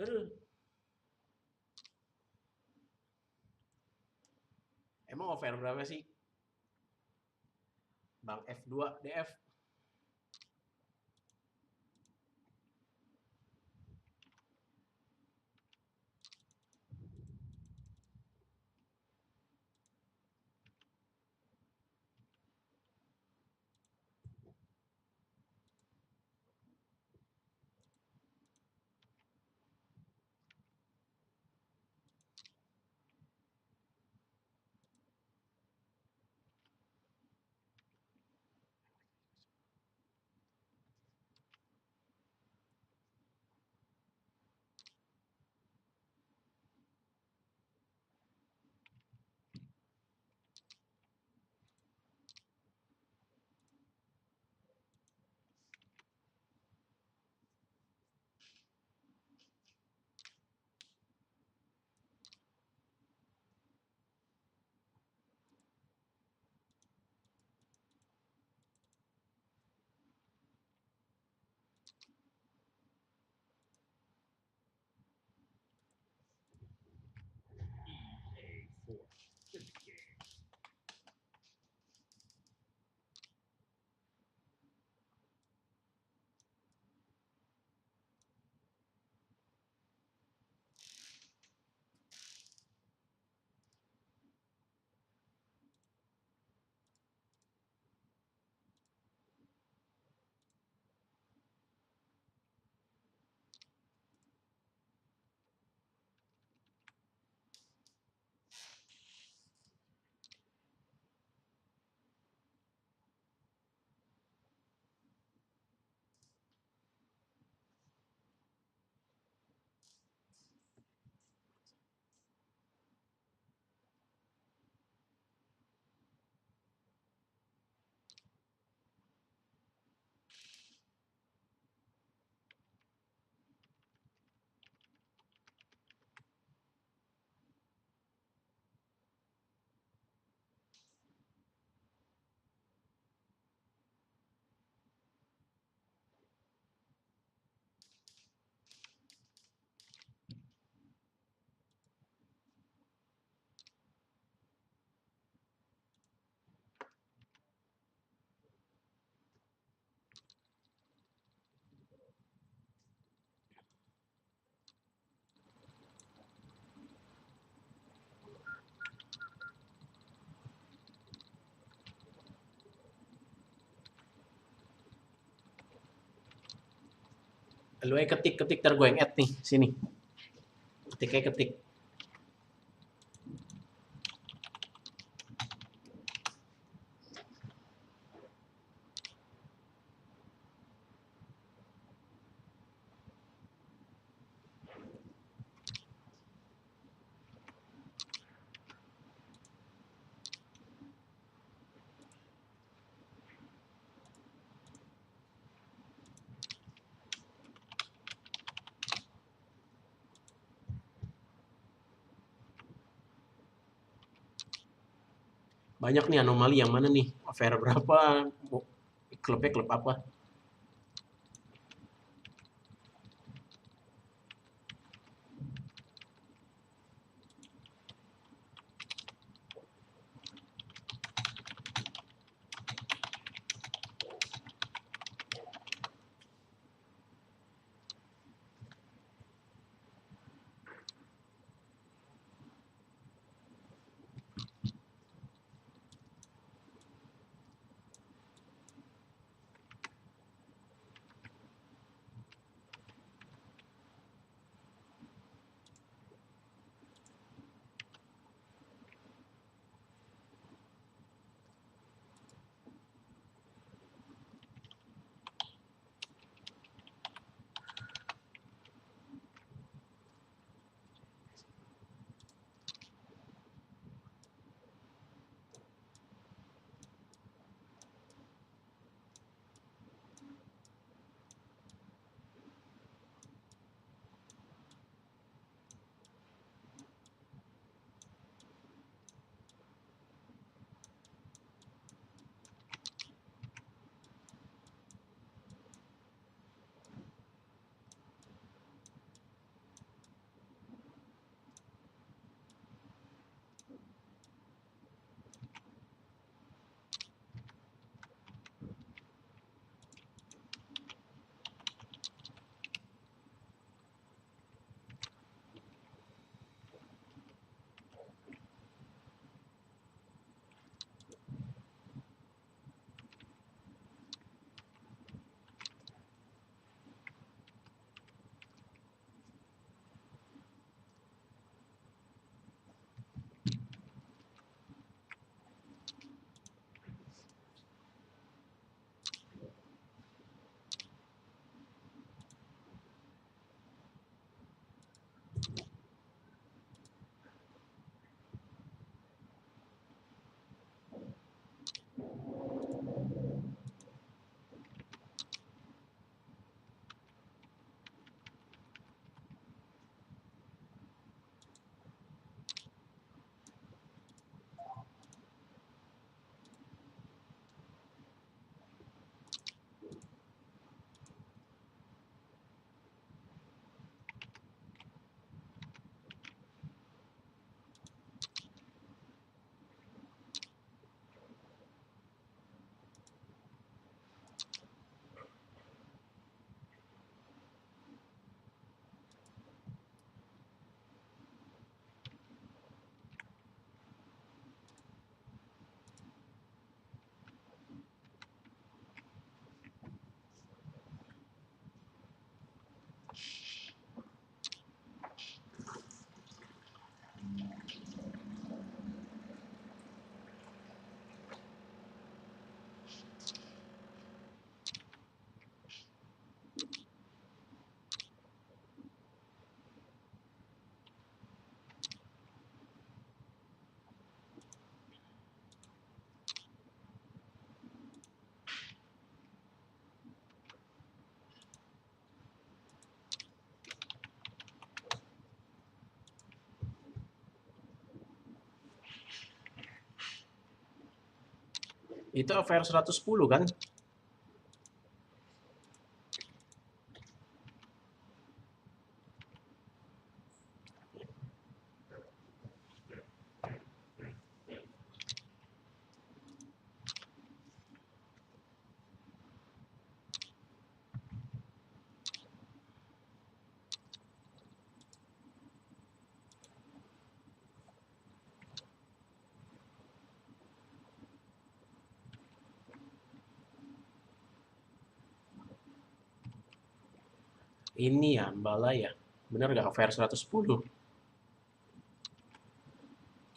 Aduh. Emang over berapa sih? Bang F2 DF. Lu ketik ntar gue yang add nih sini. Ketik. Banyak nih anomali, yang mana nih? Affair berapa? Klubnya klub apa? Itu affair 110 kan? Ini ya, Mbala ya. Bener gak fair 110?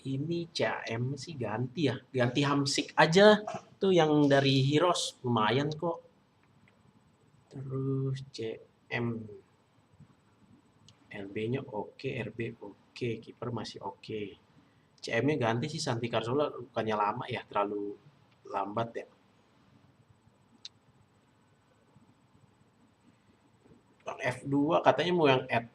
Ini CM sih ganti ya. Ganti Hamsik aja. Itu yang dari Heroes. Lumayan kok. Terus CM. LB-nya oke, RB oke. Kiper masih oke. CM-nya ganti sih Santi Carzola. Bukannya lama ya. Terlalu lambat ya. Bang F2 katanya mau yang add.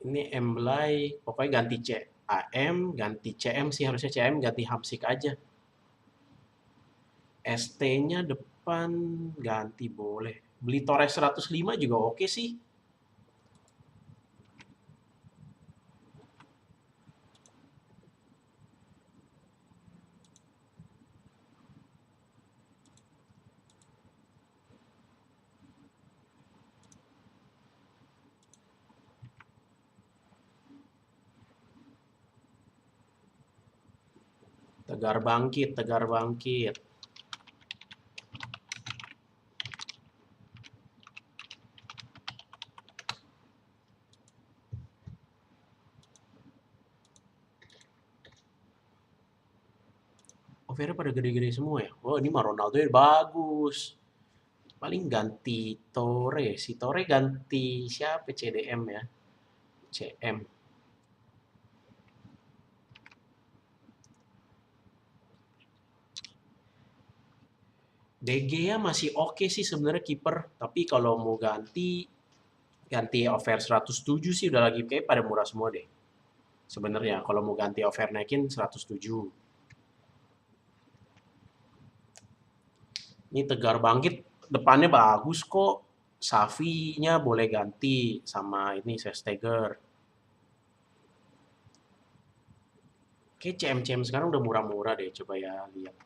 Ini Mblay, pokoknya ganti CAM, ganti CM sih harusnya CM ganti Hamsik aja. ST-nya depan ganti boleh. Beli Torres 105 juga oke sih. Tegar bangkit, tegar bangkit. Overnya pada gede-gede semua ya. Oh ini mah Ronaldo ya bagus. Paling ganti Torre. Si Torre ganti siapa CDM ya? CM. DG ya masih oke sih sebenarnya kiper. Tapi kalau mau ganti over 107 sih udah lagi kayak pada murah semua deh. Sebenarnya kalau mau ganti over naikin 107. Ini Tegar Bangkit depannya bagus kok. Safi-nya boleh ganti sama ini Sesteger. Kayak CM-CM sekarang udah murah-murah deh, coba ya lihat.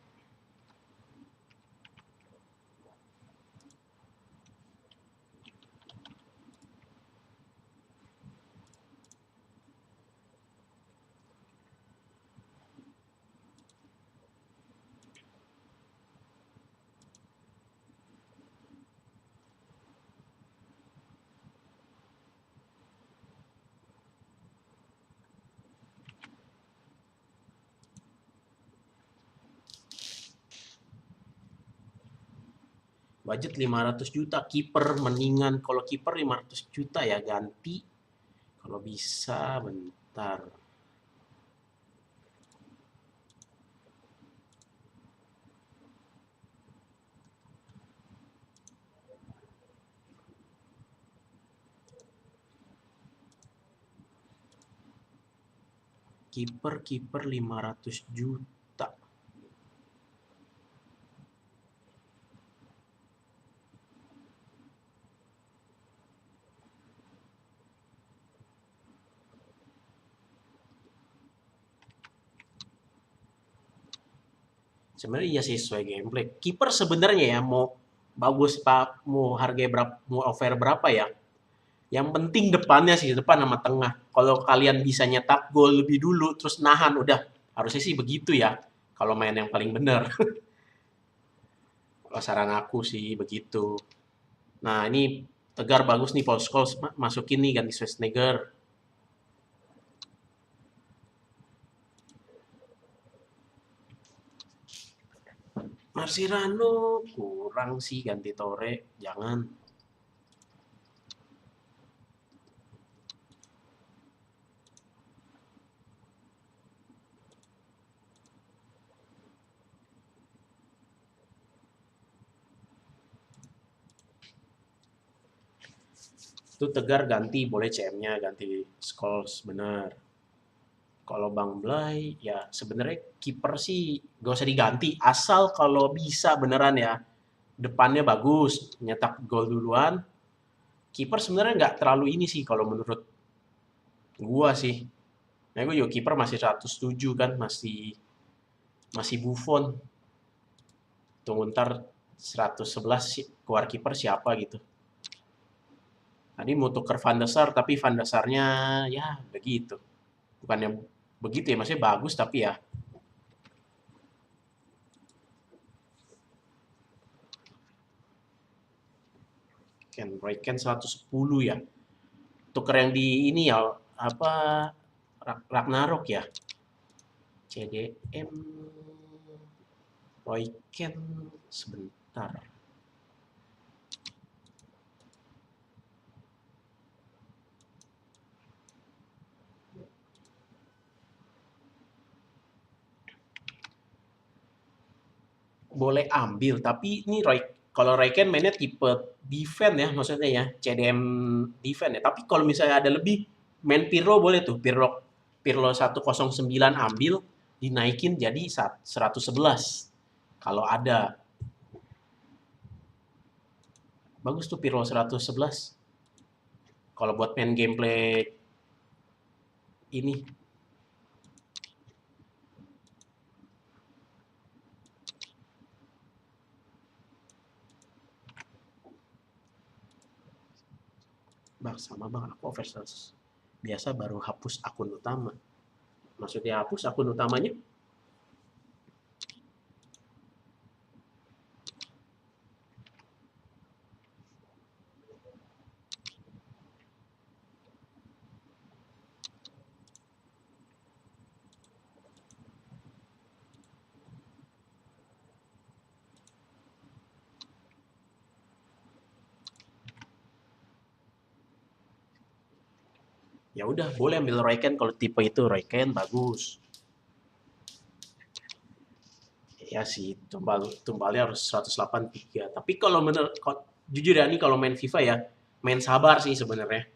Budget 500 juta, kiper mendingan kalau kiper 500 juta ya ganti. Kalau bisa bentar. Kiper 500 juta. Sebenarnya iya sih sesuai gameplay. Kiper sebenarnya ya mau bagus pak, mau harga berapa, mau offer berapa ya? Yang penting depannya sih, depan sama tengah. Kalau kalian bisa nyetak gol lebih dulu, terus nahan, udah. Harusnya sih begitu ya. Kalau main yang paling benar. Kalau saran aku sih begitu. Nah ini Tegar bagus nih, Paul Scholes masukin nih ganti Schwarzenegger. Marcirano kurang sih ganti Tore, jangan. Itu Tegar ganti, boleh CM-nya ganti Scholes, bener. Kalau Bang Blay, ya sebenarnya kiper sih gak usah diganti, asal kalau bisa beneran ya. Depannya bagus, nyetak gol duluan. Kiper sebenarnya nggak terlalu ini sih kalau menurut gua sih. Nah, gue juga kiper masih 107 kan, masih masih Buffon. Tunggu ntar 111 sih keluar kiper siapa gitu. Tadi mau tuker Van der Sar, tapi Van der Sarnya ya begitu. Bukannya begitu ya, maksudnya bagus tapi ya. Roy Ken 110 ya. Tuker yang di ini ya, apa, Ragnarok ya. CDM Roy Ken sebentar. Boleh ambil, tapi ini kalau Roy Ken mainnya tipe defense ya, maksudnya ya, CDM defense ya. Tapi kalau misalnya ada lebih, main Pirlo boleh tuh, Pirlo 109 ambil, dinaikin jadi 111. Kalau ada, bagus tuh Pirlo 111. Kalau buat main gameplay ini, Bang, sama Bang, aku over 100. Biasa baru hapus akun utama. Maksudnya hapus akun utamanya? Ya udah, boleh ambil Roy Ken kalau tipe itu. Roy Ken bagus. Ya sih, tumbalnya harus 183. Tapi kalau jujur ya, nih kalau main FIFA ya, main sabar sih sebenarnya.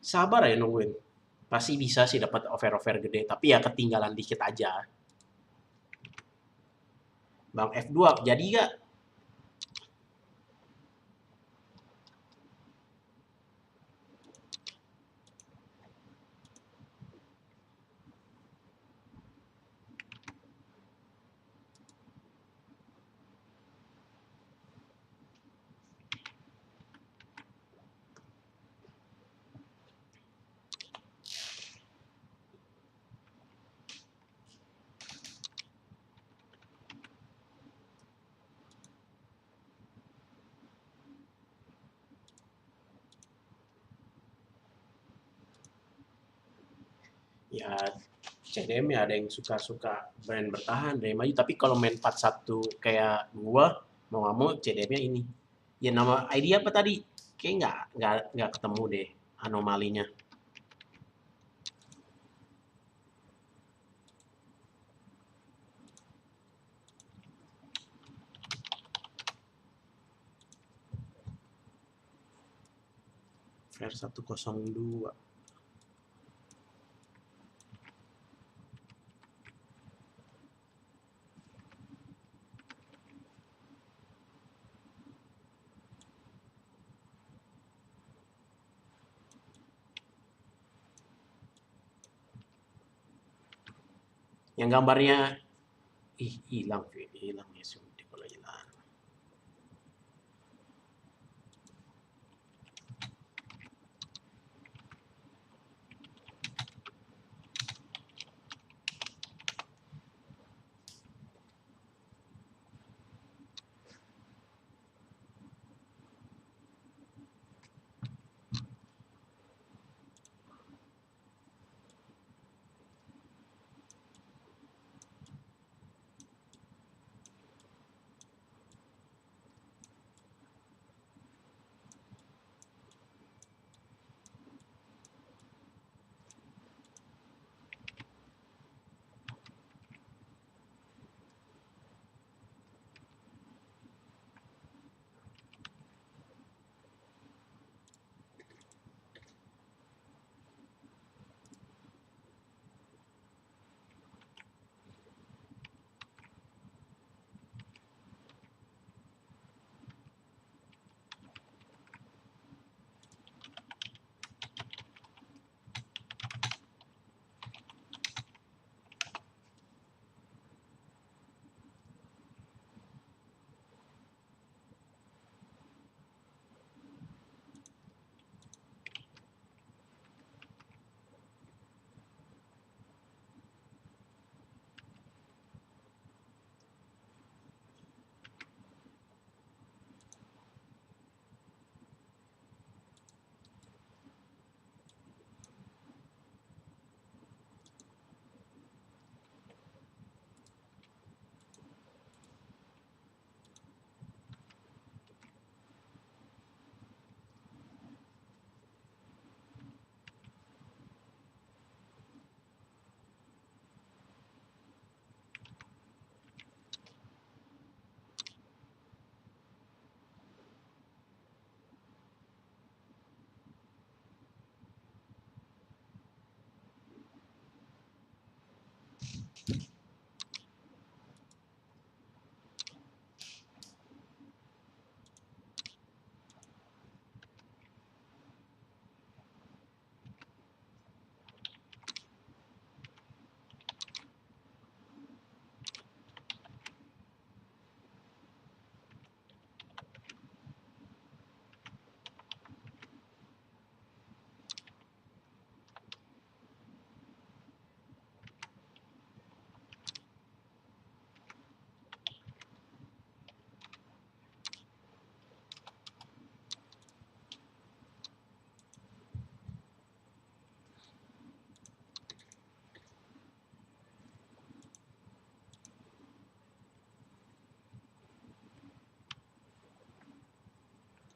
Sabar ya nungguin. Pasti bisa sih dapat over-over gede, tapi ya ketinggalan dikit aja. Bang F2 jadi gak? Ya CDM ya ada yang suka-suka brand bertahan, dari maju. Tapi kalau main 4-1 kayak gua, mau nggak mau CDM-nya ini. Ya nama ID apa tadi? Kayak nggak ketemu deh anomalinya. Fair 102. Yang gambarnya hilang ya sudah kalau hilang.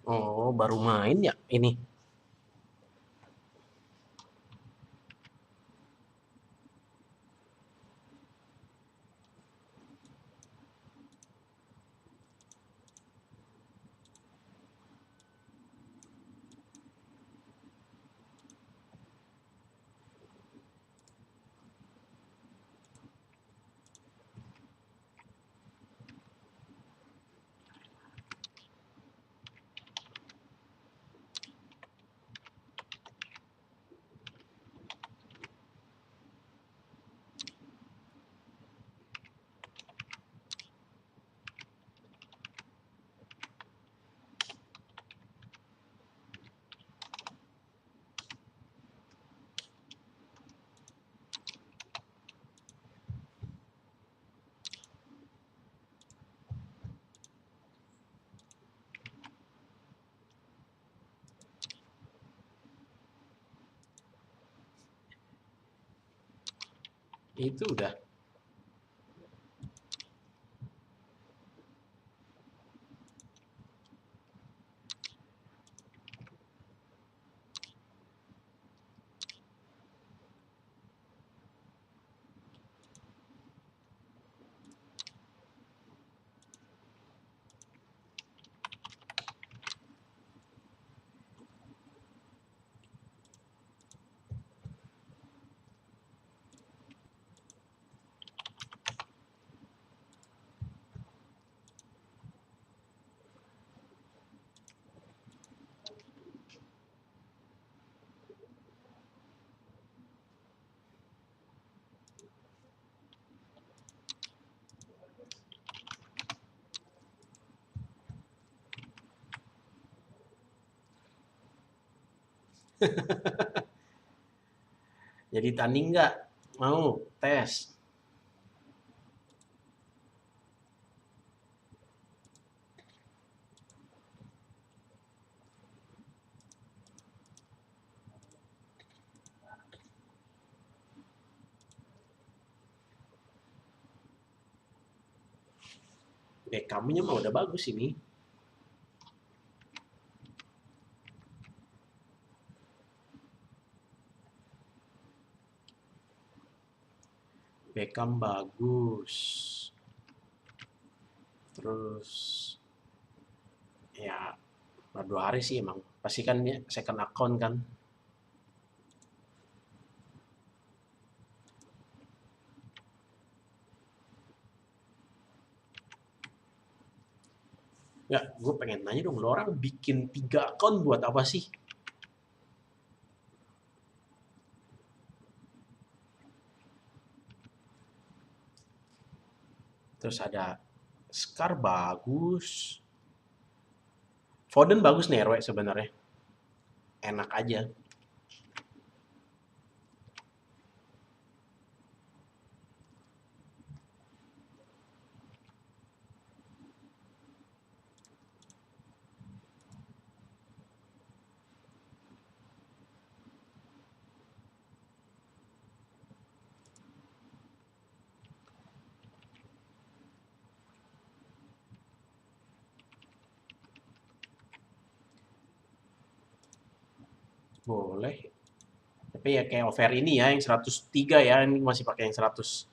Oh, baru main ya ini. Itu udah. Jadi tanding nggak? Mau tes? Kamunya mah udah bagus ini. Beckham bagus. Terus ya baru 2 hari sih emang. Pasti kan ya second account kan. Ya, gue pengen nanya dong, lo orang bikin 3 account buat apa sih? Terus ada Scar bagus. Foden bagus nih RW sebenarnya. Enak aja. Boleh. Tapi ya kayak over ini ya, yang 103 ya, ini masih pakai yang 100.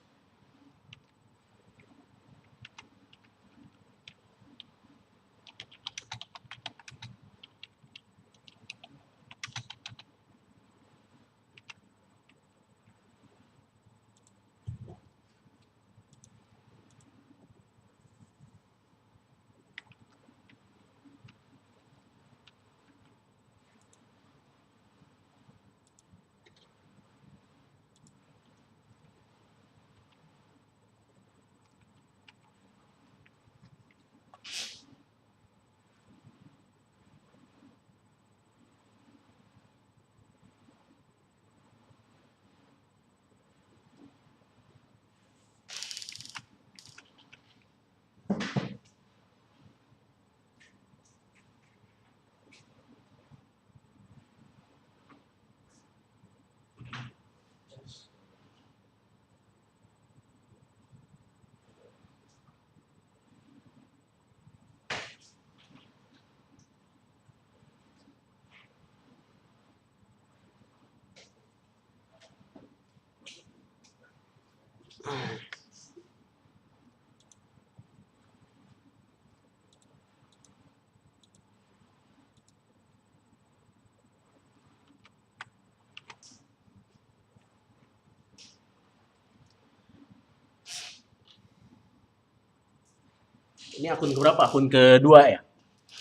Ini akun keberapa? Akun kedua ya?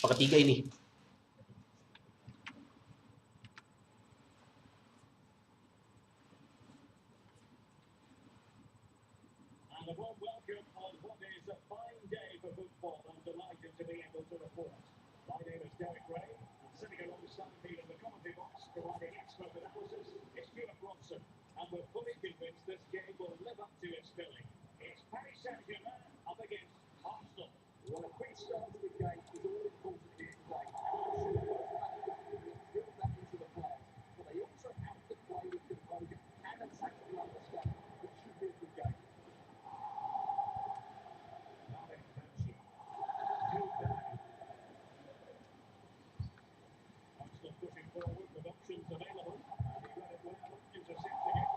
Apa ketiga ini? And a warm welcome on what is a fine day for football. I'm delighted to be able to report. My name is Derek Ray, and sitting alongside me in the commentary box providing expert analysis is Stuart Robson. And we're fully convinced this game will live up to its billing. It's Paris Saint-Germain up against Arsenal. Well, a quick start to the game is all important here today. Build that into the players, but they also have to play with composure and attack to understand. It should be a good game. Arsenal pushing forward with options available. And he read it well, intercepting it.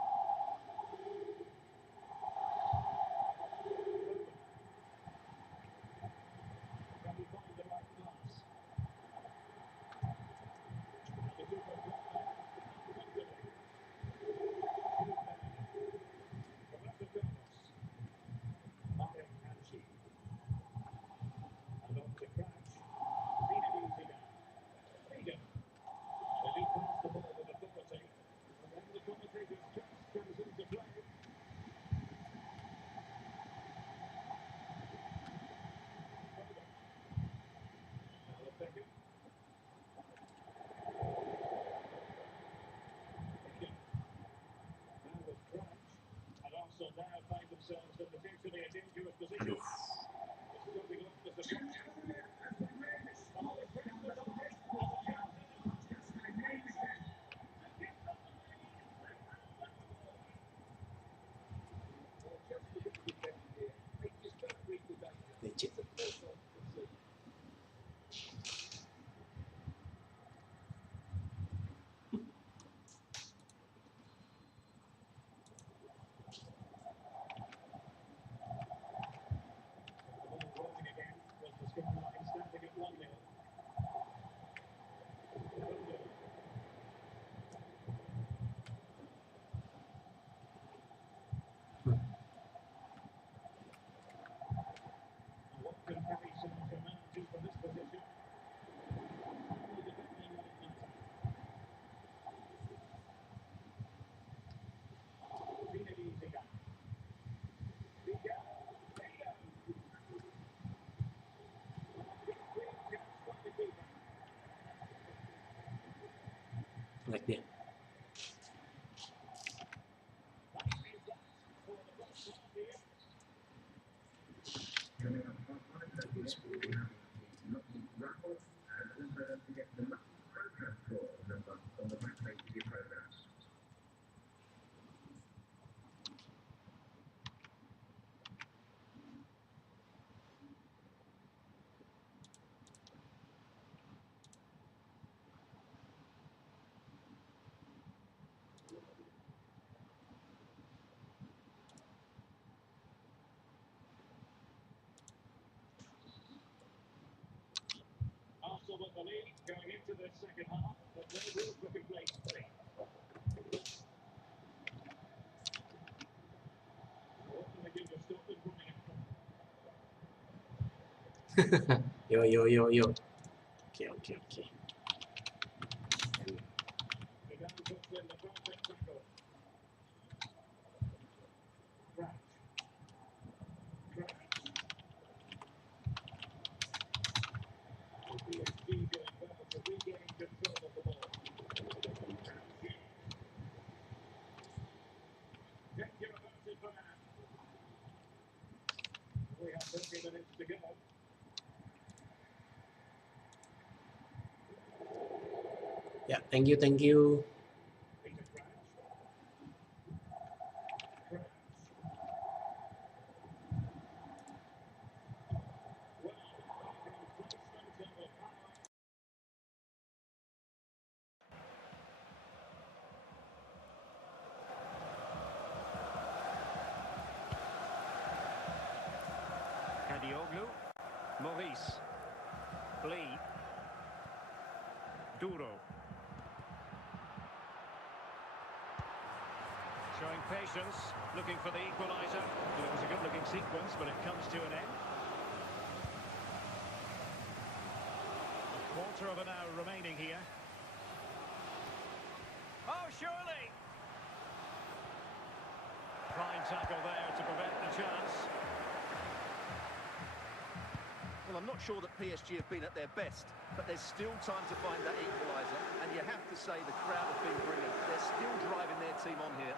Can he find the right pass? And the super block there. Roberto Carlos. Marek Anchi. And on to Crouch. Zinedine Zidane. Figo. They do pass the ball with authority. And then the commentators just comes into play. Now the second. Figo. Now with Crouch. And Arsenal now find themselves in potentially a dangerous position. Stopping off the surprise. Legit. Rolling again was the scoreline standing at 1-0. What can Paris Saint-Germain do from this position? Only defending when it matters. Zinedine Zidane. Figo. Figo. Big clean chance from the keeper. Like dia. That is that for the first half here. Arsenal with the lead going into the second half, but no room for complacency. What can they do to stop them running at them? Yo. Oke. Zidane puts in the perfect tackle. Crouch. PSG doing well to regain control of the ball. Take your advantage for that. We have 30 minutes to go. Ya, thank you. Peter Crouch. Crouch. Well, placement of the power. Kadioglu. Maurice. Lee. Duro. Showing patience, looking for the equaliser. It was a good-looking sequence, but it comes to an end. quarter of an hour remaining here. Oh, surely! Fine tackle there to prevent the chance. Well, I'm not sure that PSG have been at their best, but there's still time to find that equaliser. And you have to say the crowd have been brilliant. They're still driving their team on here.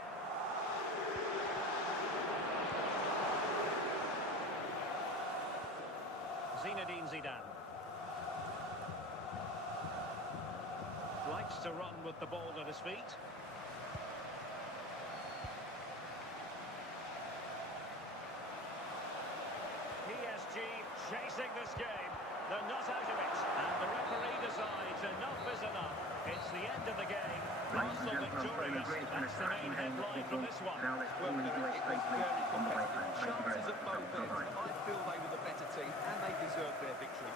Zinedine Zidane. Likes to run with the ball at his feet. PSG chasing this game. They're not out of it. And the referee decides enough is enough. It's the end of the game. Arsenal victorious. That's the main headline from this one. Now let's all Well, enjoy it was safely very on the way competitive. home. Thank you very Chances much. at both ends. Bye-bye. I feel they were the better team and they deserved their victory.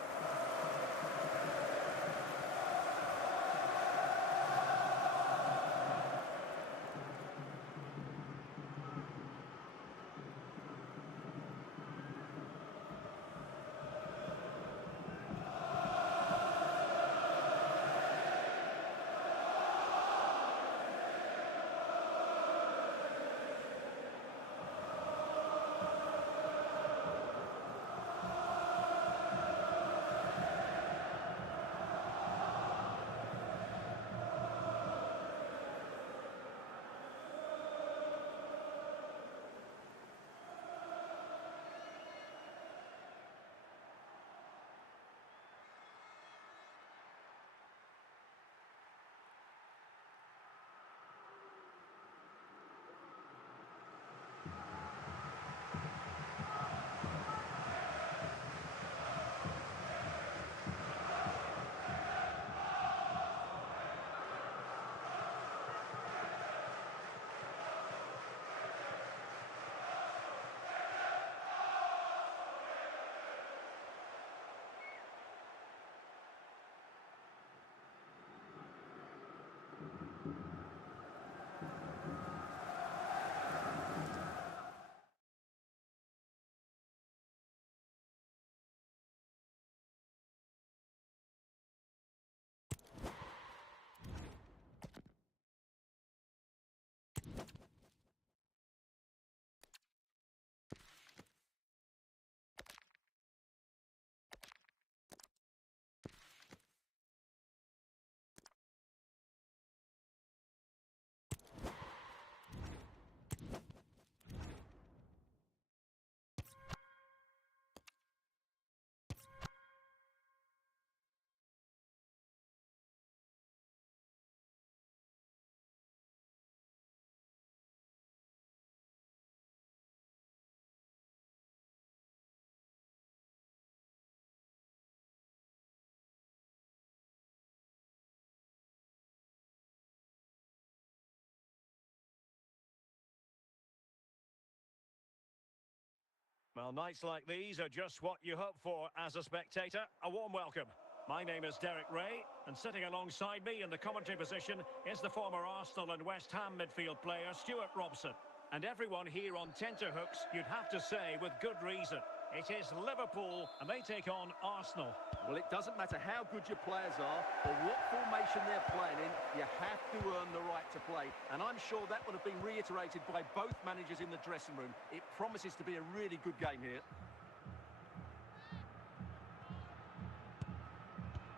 Well, nights like these are just what you hope for as a spectator. A warm welcome. My name is Derek Ray, and sitting alongside me in the commentary position is the former Arsenal and West Ham midfield player, Stuart Robson. And everyone here on tenterhooks, you'd have to say with good reason. It is Liverpool, and they take on Arsenal. Well, it doesn't matter how good your players are or what formation they're playing in, you have to earn the right to play. And I'm sure that would have been reiterated by both managers in the dressing room. It promises to be a really good game here.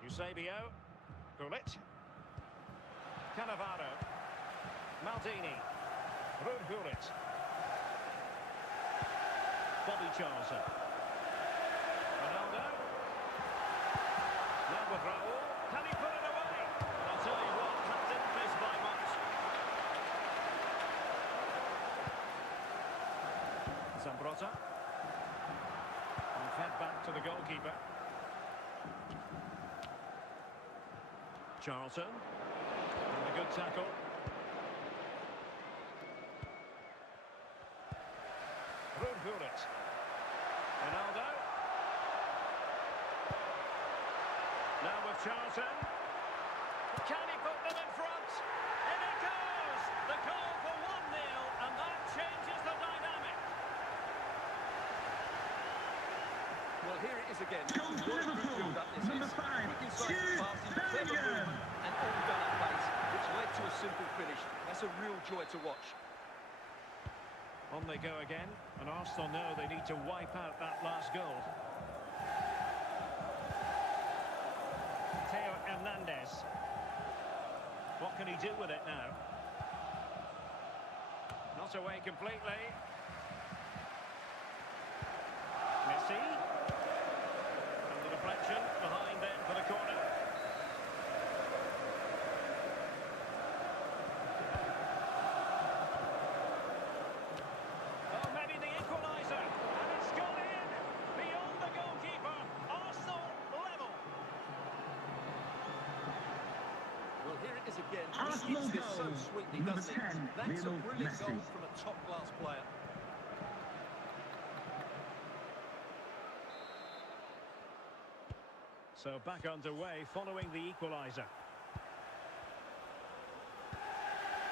Eusebio, Gullit, Cannavaro, Maldini, Gullit, Bobby Charlton, Ronaldo, now with Raul, can he put it away? I'll tell you what, that didn't miss by much. Zambrotta, and fed back to the goalkeeper. Charlton, and a good tackle. Gullit, Ronaldo. Now with Charlton. Can he put them in front? And it goes! The goal for 1-0, and that changes the dynamic. Well, here it is again. What a good build-up this is. Quick incisive passing, clever movement, and all done at pace, which led to a simple finish. That's a real joy to watch. On they go again, and Arsenal know they need to wipe out that last goal. Theo Hernandez. What can he do with it now? Not away completely. Messi. And the deflection behind then for the corner. Oh, maybe the equaliser. And it's gone in. Beyond the goalkeeper. Arsenal level. Well, here it is again. Arsenal He hits this so goal. sweetly, Number doesn't he? 10, That's a Lionel brilliant Messi. goal from a top-class player. So back underway following the equaliser.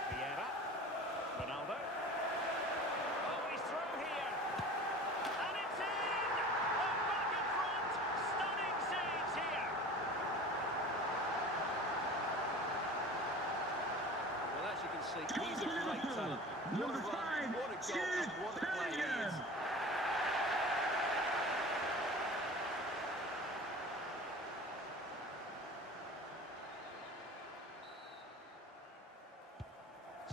Vieira. Ronaldo. Oh, he's through here. And it's in! Oh, back in front. Stunning saves here. Well, as you can see, he's a great talent. What a Number run, 5, what a goal, Jude and what a player he is. Bellingham.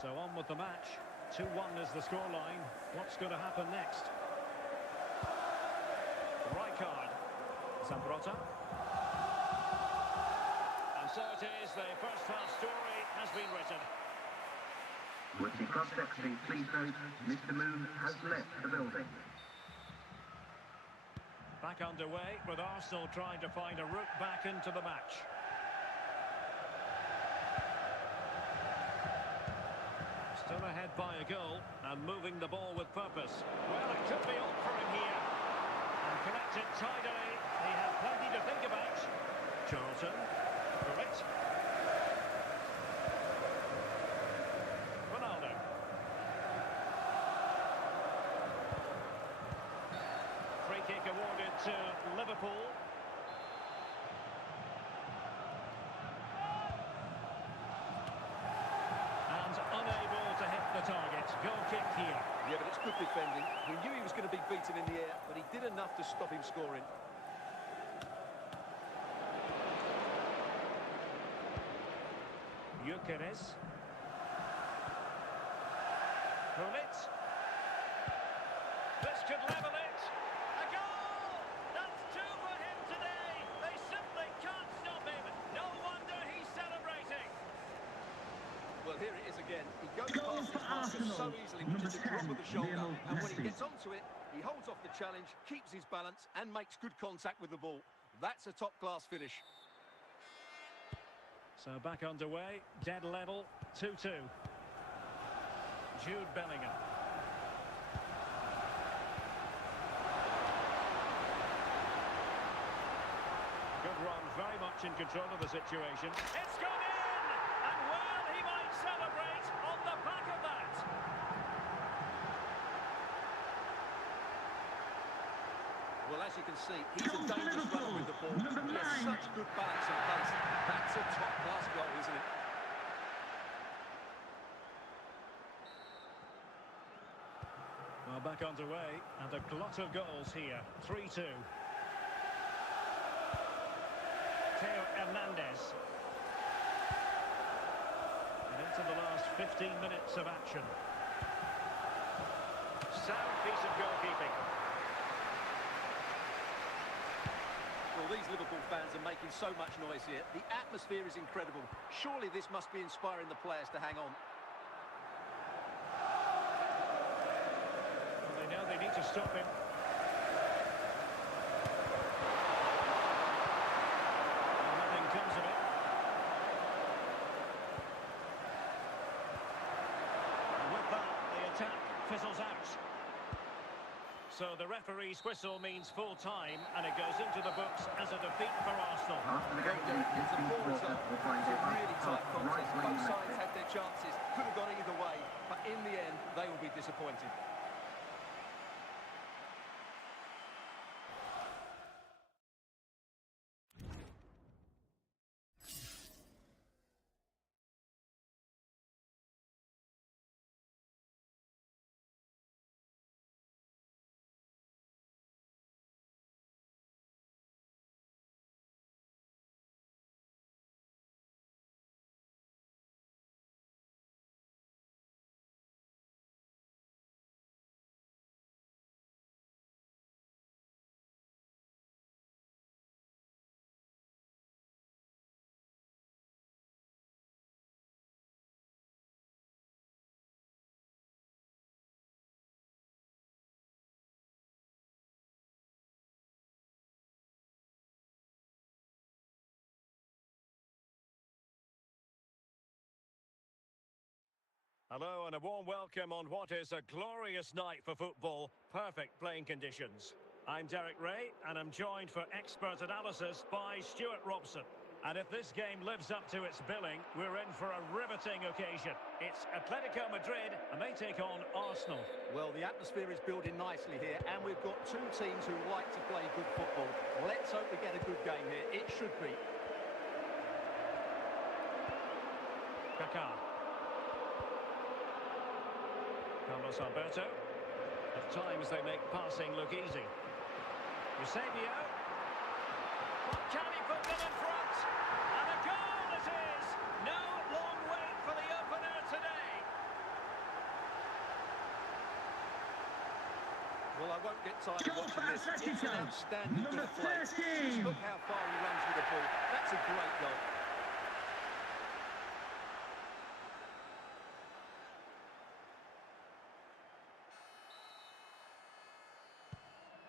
So on with the match. 2-1 is the scoreline. What's going to happen next? Rijkaard. Zambrota. And so it is, the first half story has been written. With the context, please note, Mr. Moon has left the building. Back underway with Arsenal trying to find a route back into the match. Still ahead by a goal and moving the ball with purpose. Well, it could be all for him here. And collected tidily. He had plenty to think about. Charlton. Correct. Ronaldo. Free kick awarded to Liverpool. And unable to hit the target. Goal kick here. Yeah, but it's good defending. He knew he was going to be beaten in the air, but he did enough to stop him scoring. Gyökeres. Gullit. This could level it. A goal! That's 2 for him today. They simply can't stop him. No wonder he's celebrating. Well, here it is again. He goes Goal past for his marker Arsenal. so easily, Number which is a drop 10, of the shoulder. Lionel And when he Messi. gets onto it, he holds off the challenge, keeps his balance, and makes good contact with the ball. That's a top-class finish. So back underway, dead level, 2-2. Jude Bellingham. Good run, very much in control of the situation. It's gone in! And well, he might celebrate on the back of that. Well, as you can see, he's a dangerous runner with the ball. Number He has 9. such good balance and pace. That's a top-class goal, isn't it? Well, back underway, and a glut of goals here. 3-2. Theo Hernandez. And into the last 15 minutes of action. Sound piece of goalkeeping. Well, these Liverpool fans are making so much noise here. The atmosphere is incredible. Surely this must be inspiring the players to hang on. Well, they know they need to stop him. And nothing comes of it. And with that, the attack fizzles out. So the referee's whistle means full time, and it goes into the books as a defeat for Arsenal. After the game, It's a poor Walker result. will find It's a a really tight right contest. wing Both left. sides had their chances. Could have gone either way, but in the end, they will be disappointed. Hello and a warm welcome on what is a glorious night for football. Perfect playing conditions. I'm Derek Ray and I'm joined for expert analysis by Stuart Robson. And if this game lives up to its billing, we're in for a riveting occasion. It's Atletico Madrid and they take on Arsenal. Well, the atmosphere is building nicely here, and we've got two teams who like to play good football. Let's hope we get a good game here. It should be. Kaká. Carlos Alberto. At times they make passing look easy. Eusebio. What can he put them in front? And a goal it is! No long wait for the opener today. Well, I won't get tired of watching this. It's an outstanding bit Number of play. 13. Just look how far he runs with the ball. That's a great goal.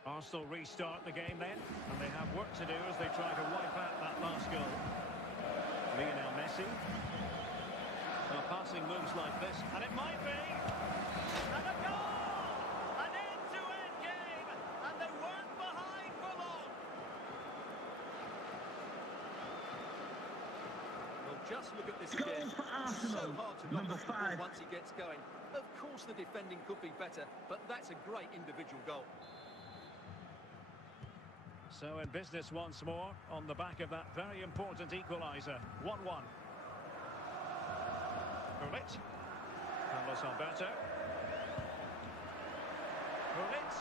Arsenal restart the game then, and they have work to do as they try to wipe out that last goal. Lionel Messi. Well, passing moves like this, and it might be. And a goal! An end-to-end game, and they weren't behind for long. Well, just look at this Goal again. for It's so Arsenal. hard to knock Number off the ball 5. once he gets going. Of course, the defending could be better, but that's a great individual goal. So in business once more, on the back of that very important equaliser. 1-1. Gullit. Carlos Alberto. Gullit.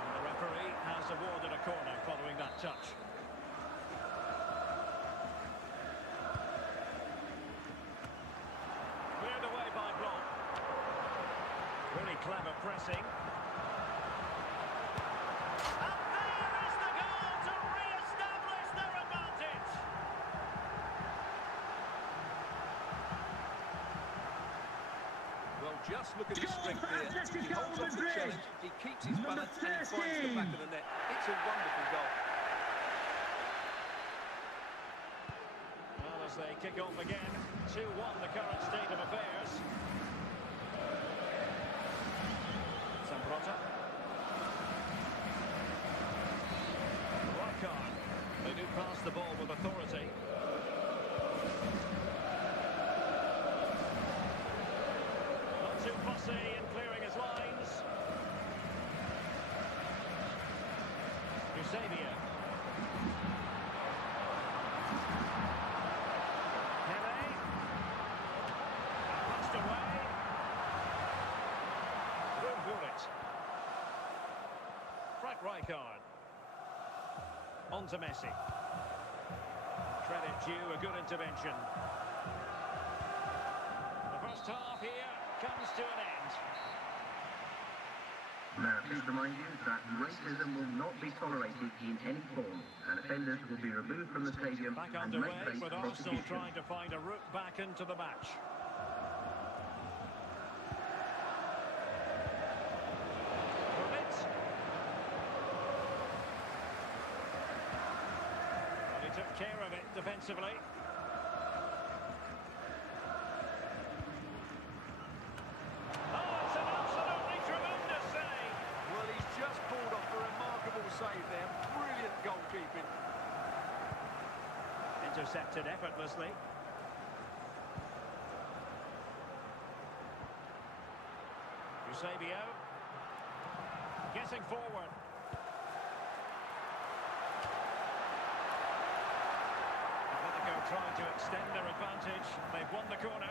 And the referee has awarded a corner following that touch. Cleared away by Blanc. Really clever pressing. Just look at his Goal strength for here. He Atletico holds off the Madrid. challenge, he keeps his Number balance, and he finds the 13. back of the net. It's a wonderful goal. Well, as they kick off again, 2-1 the current state of affairs. Zambrota. Rijkaard. They do pass the ball with authority. Not too fussy in clearing his lines. Eusebio. Pele. Passed away. Gullit. Frank Rijkaard. On to Messi. Credit due, a good intervention. The first half here comes to an end. Now, please remind you that racism will not be tolerated in any form, and offenders will be removed from the stadium Back and underway may face with Arsenal prosecution. trying to find a route back into the match. Gullit. Well, he took care of it defensively. Oh, it's an absolutely tremendous save. Well, he's just pulled off a remarkable save there. Brilliant goalkeeping. Intercepted effortlessly. Eusebio. Getting forward. Atletico trying to extend their advantage. They've won the corner.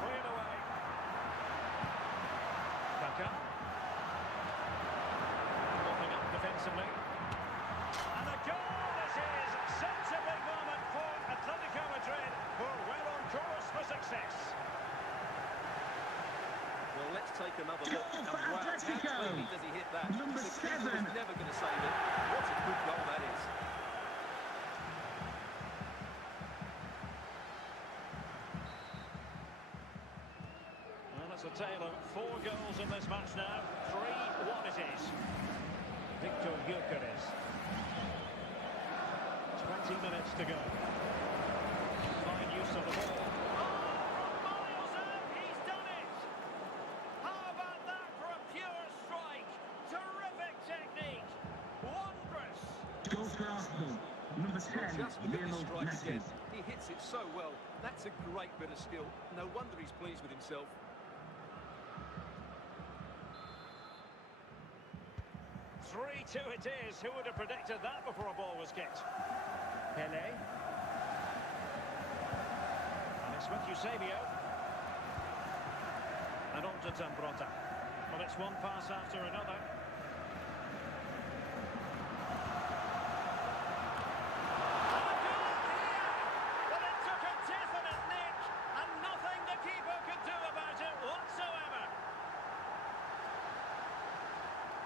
Cleared away. Kaká. Mopping up defensively. And a goal this is! Such a big moment for Atletico Madrid, who are well on course for success. Well, let's take another look. Goal And for wow, how Atletico. cleanly does he hit that? Number The keeper 7. was never going to save it. What a good goal that is. a tale of 4 goals in this match now. 3-1 it is. Victor Gyökeres. 20 minutes to go. Fine use of the ball. Miles out, he's done it! How about that for a pure strike? Terrific technique. Wondrous. Goal for Arsenal. Number 10, Just look at this Lionel strike Messi. again. He hits it so well. That's a great bit of skill. No wonder he's pleased with himself. 3-2 it is. Who would have predicted that before a ball was kicked? Pele. And it's with Eusebio. And on to Zambrotta. Well, it's one pass after another. Well, it took a definite nick, and nothing the keeper could do about it whatsoever.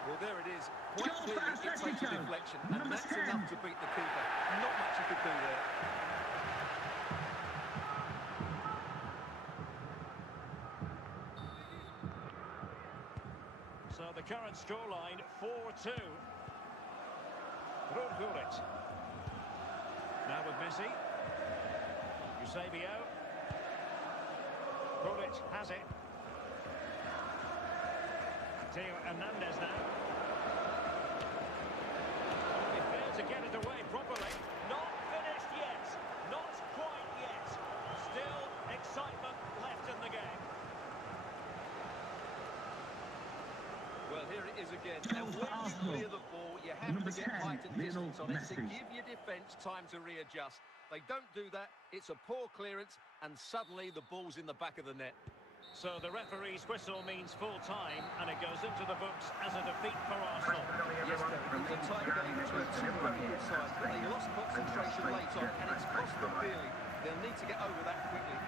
Well, there it is. Quite Goal clearly, for it takes a Atletico. deflection, and Number that's 10. enough to beat the keeper. Not much he could do there. So the current scoreline, 4-2. Rudhulit. Now with Messi. Eusebio. Rudhulit has it. Theo Hernandez now. He failed to get it away properly. Not finished yet. Not quite yet. Still excitement left in the game. Well, here it is again. Goal And for when you Arsenal. clear the ball, you have Number to get 10, height and Lionel distance on it to Messi. give your defence time to readjust. They don't do that. It's a poor clearance, and suddenly the ball's in the back of the net. So the referee's whistle means full time, and it goes into the books as a defeat for Arsenal. Yes, Derek, it was a tight game between two very good sides, but they lost concentration late on, and it's cost them dearly. They'll need to get over that quickly.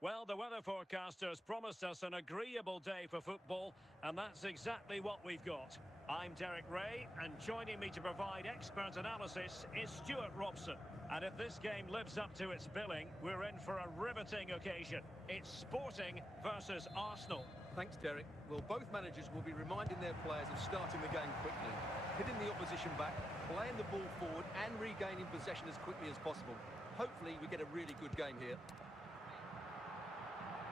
Well, the weather forecasters promised us an agreeable day for football, and that's exactly what we've got. I'm Derek Ray, and joining me to provide expert analysis is Stuart Robson. And if this game lives up to its billing, we're in for a riveting occasion. It's Sporting versus Arsenal. Thanks, Derek. Well, both managers will be reminding their players of starting the game quickly, hitting the opposition back, playing the ball forward and regaining possession as quickly as possible. Hopefully we get a really good game here.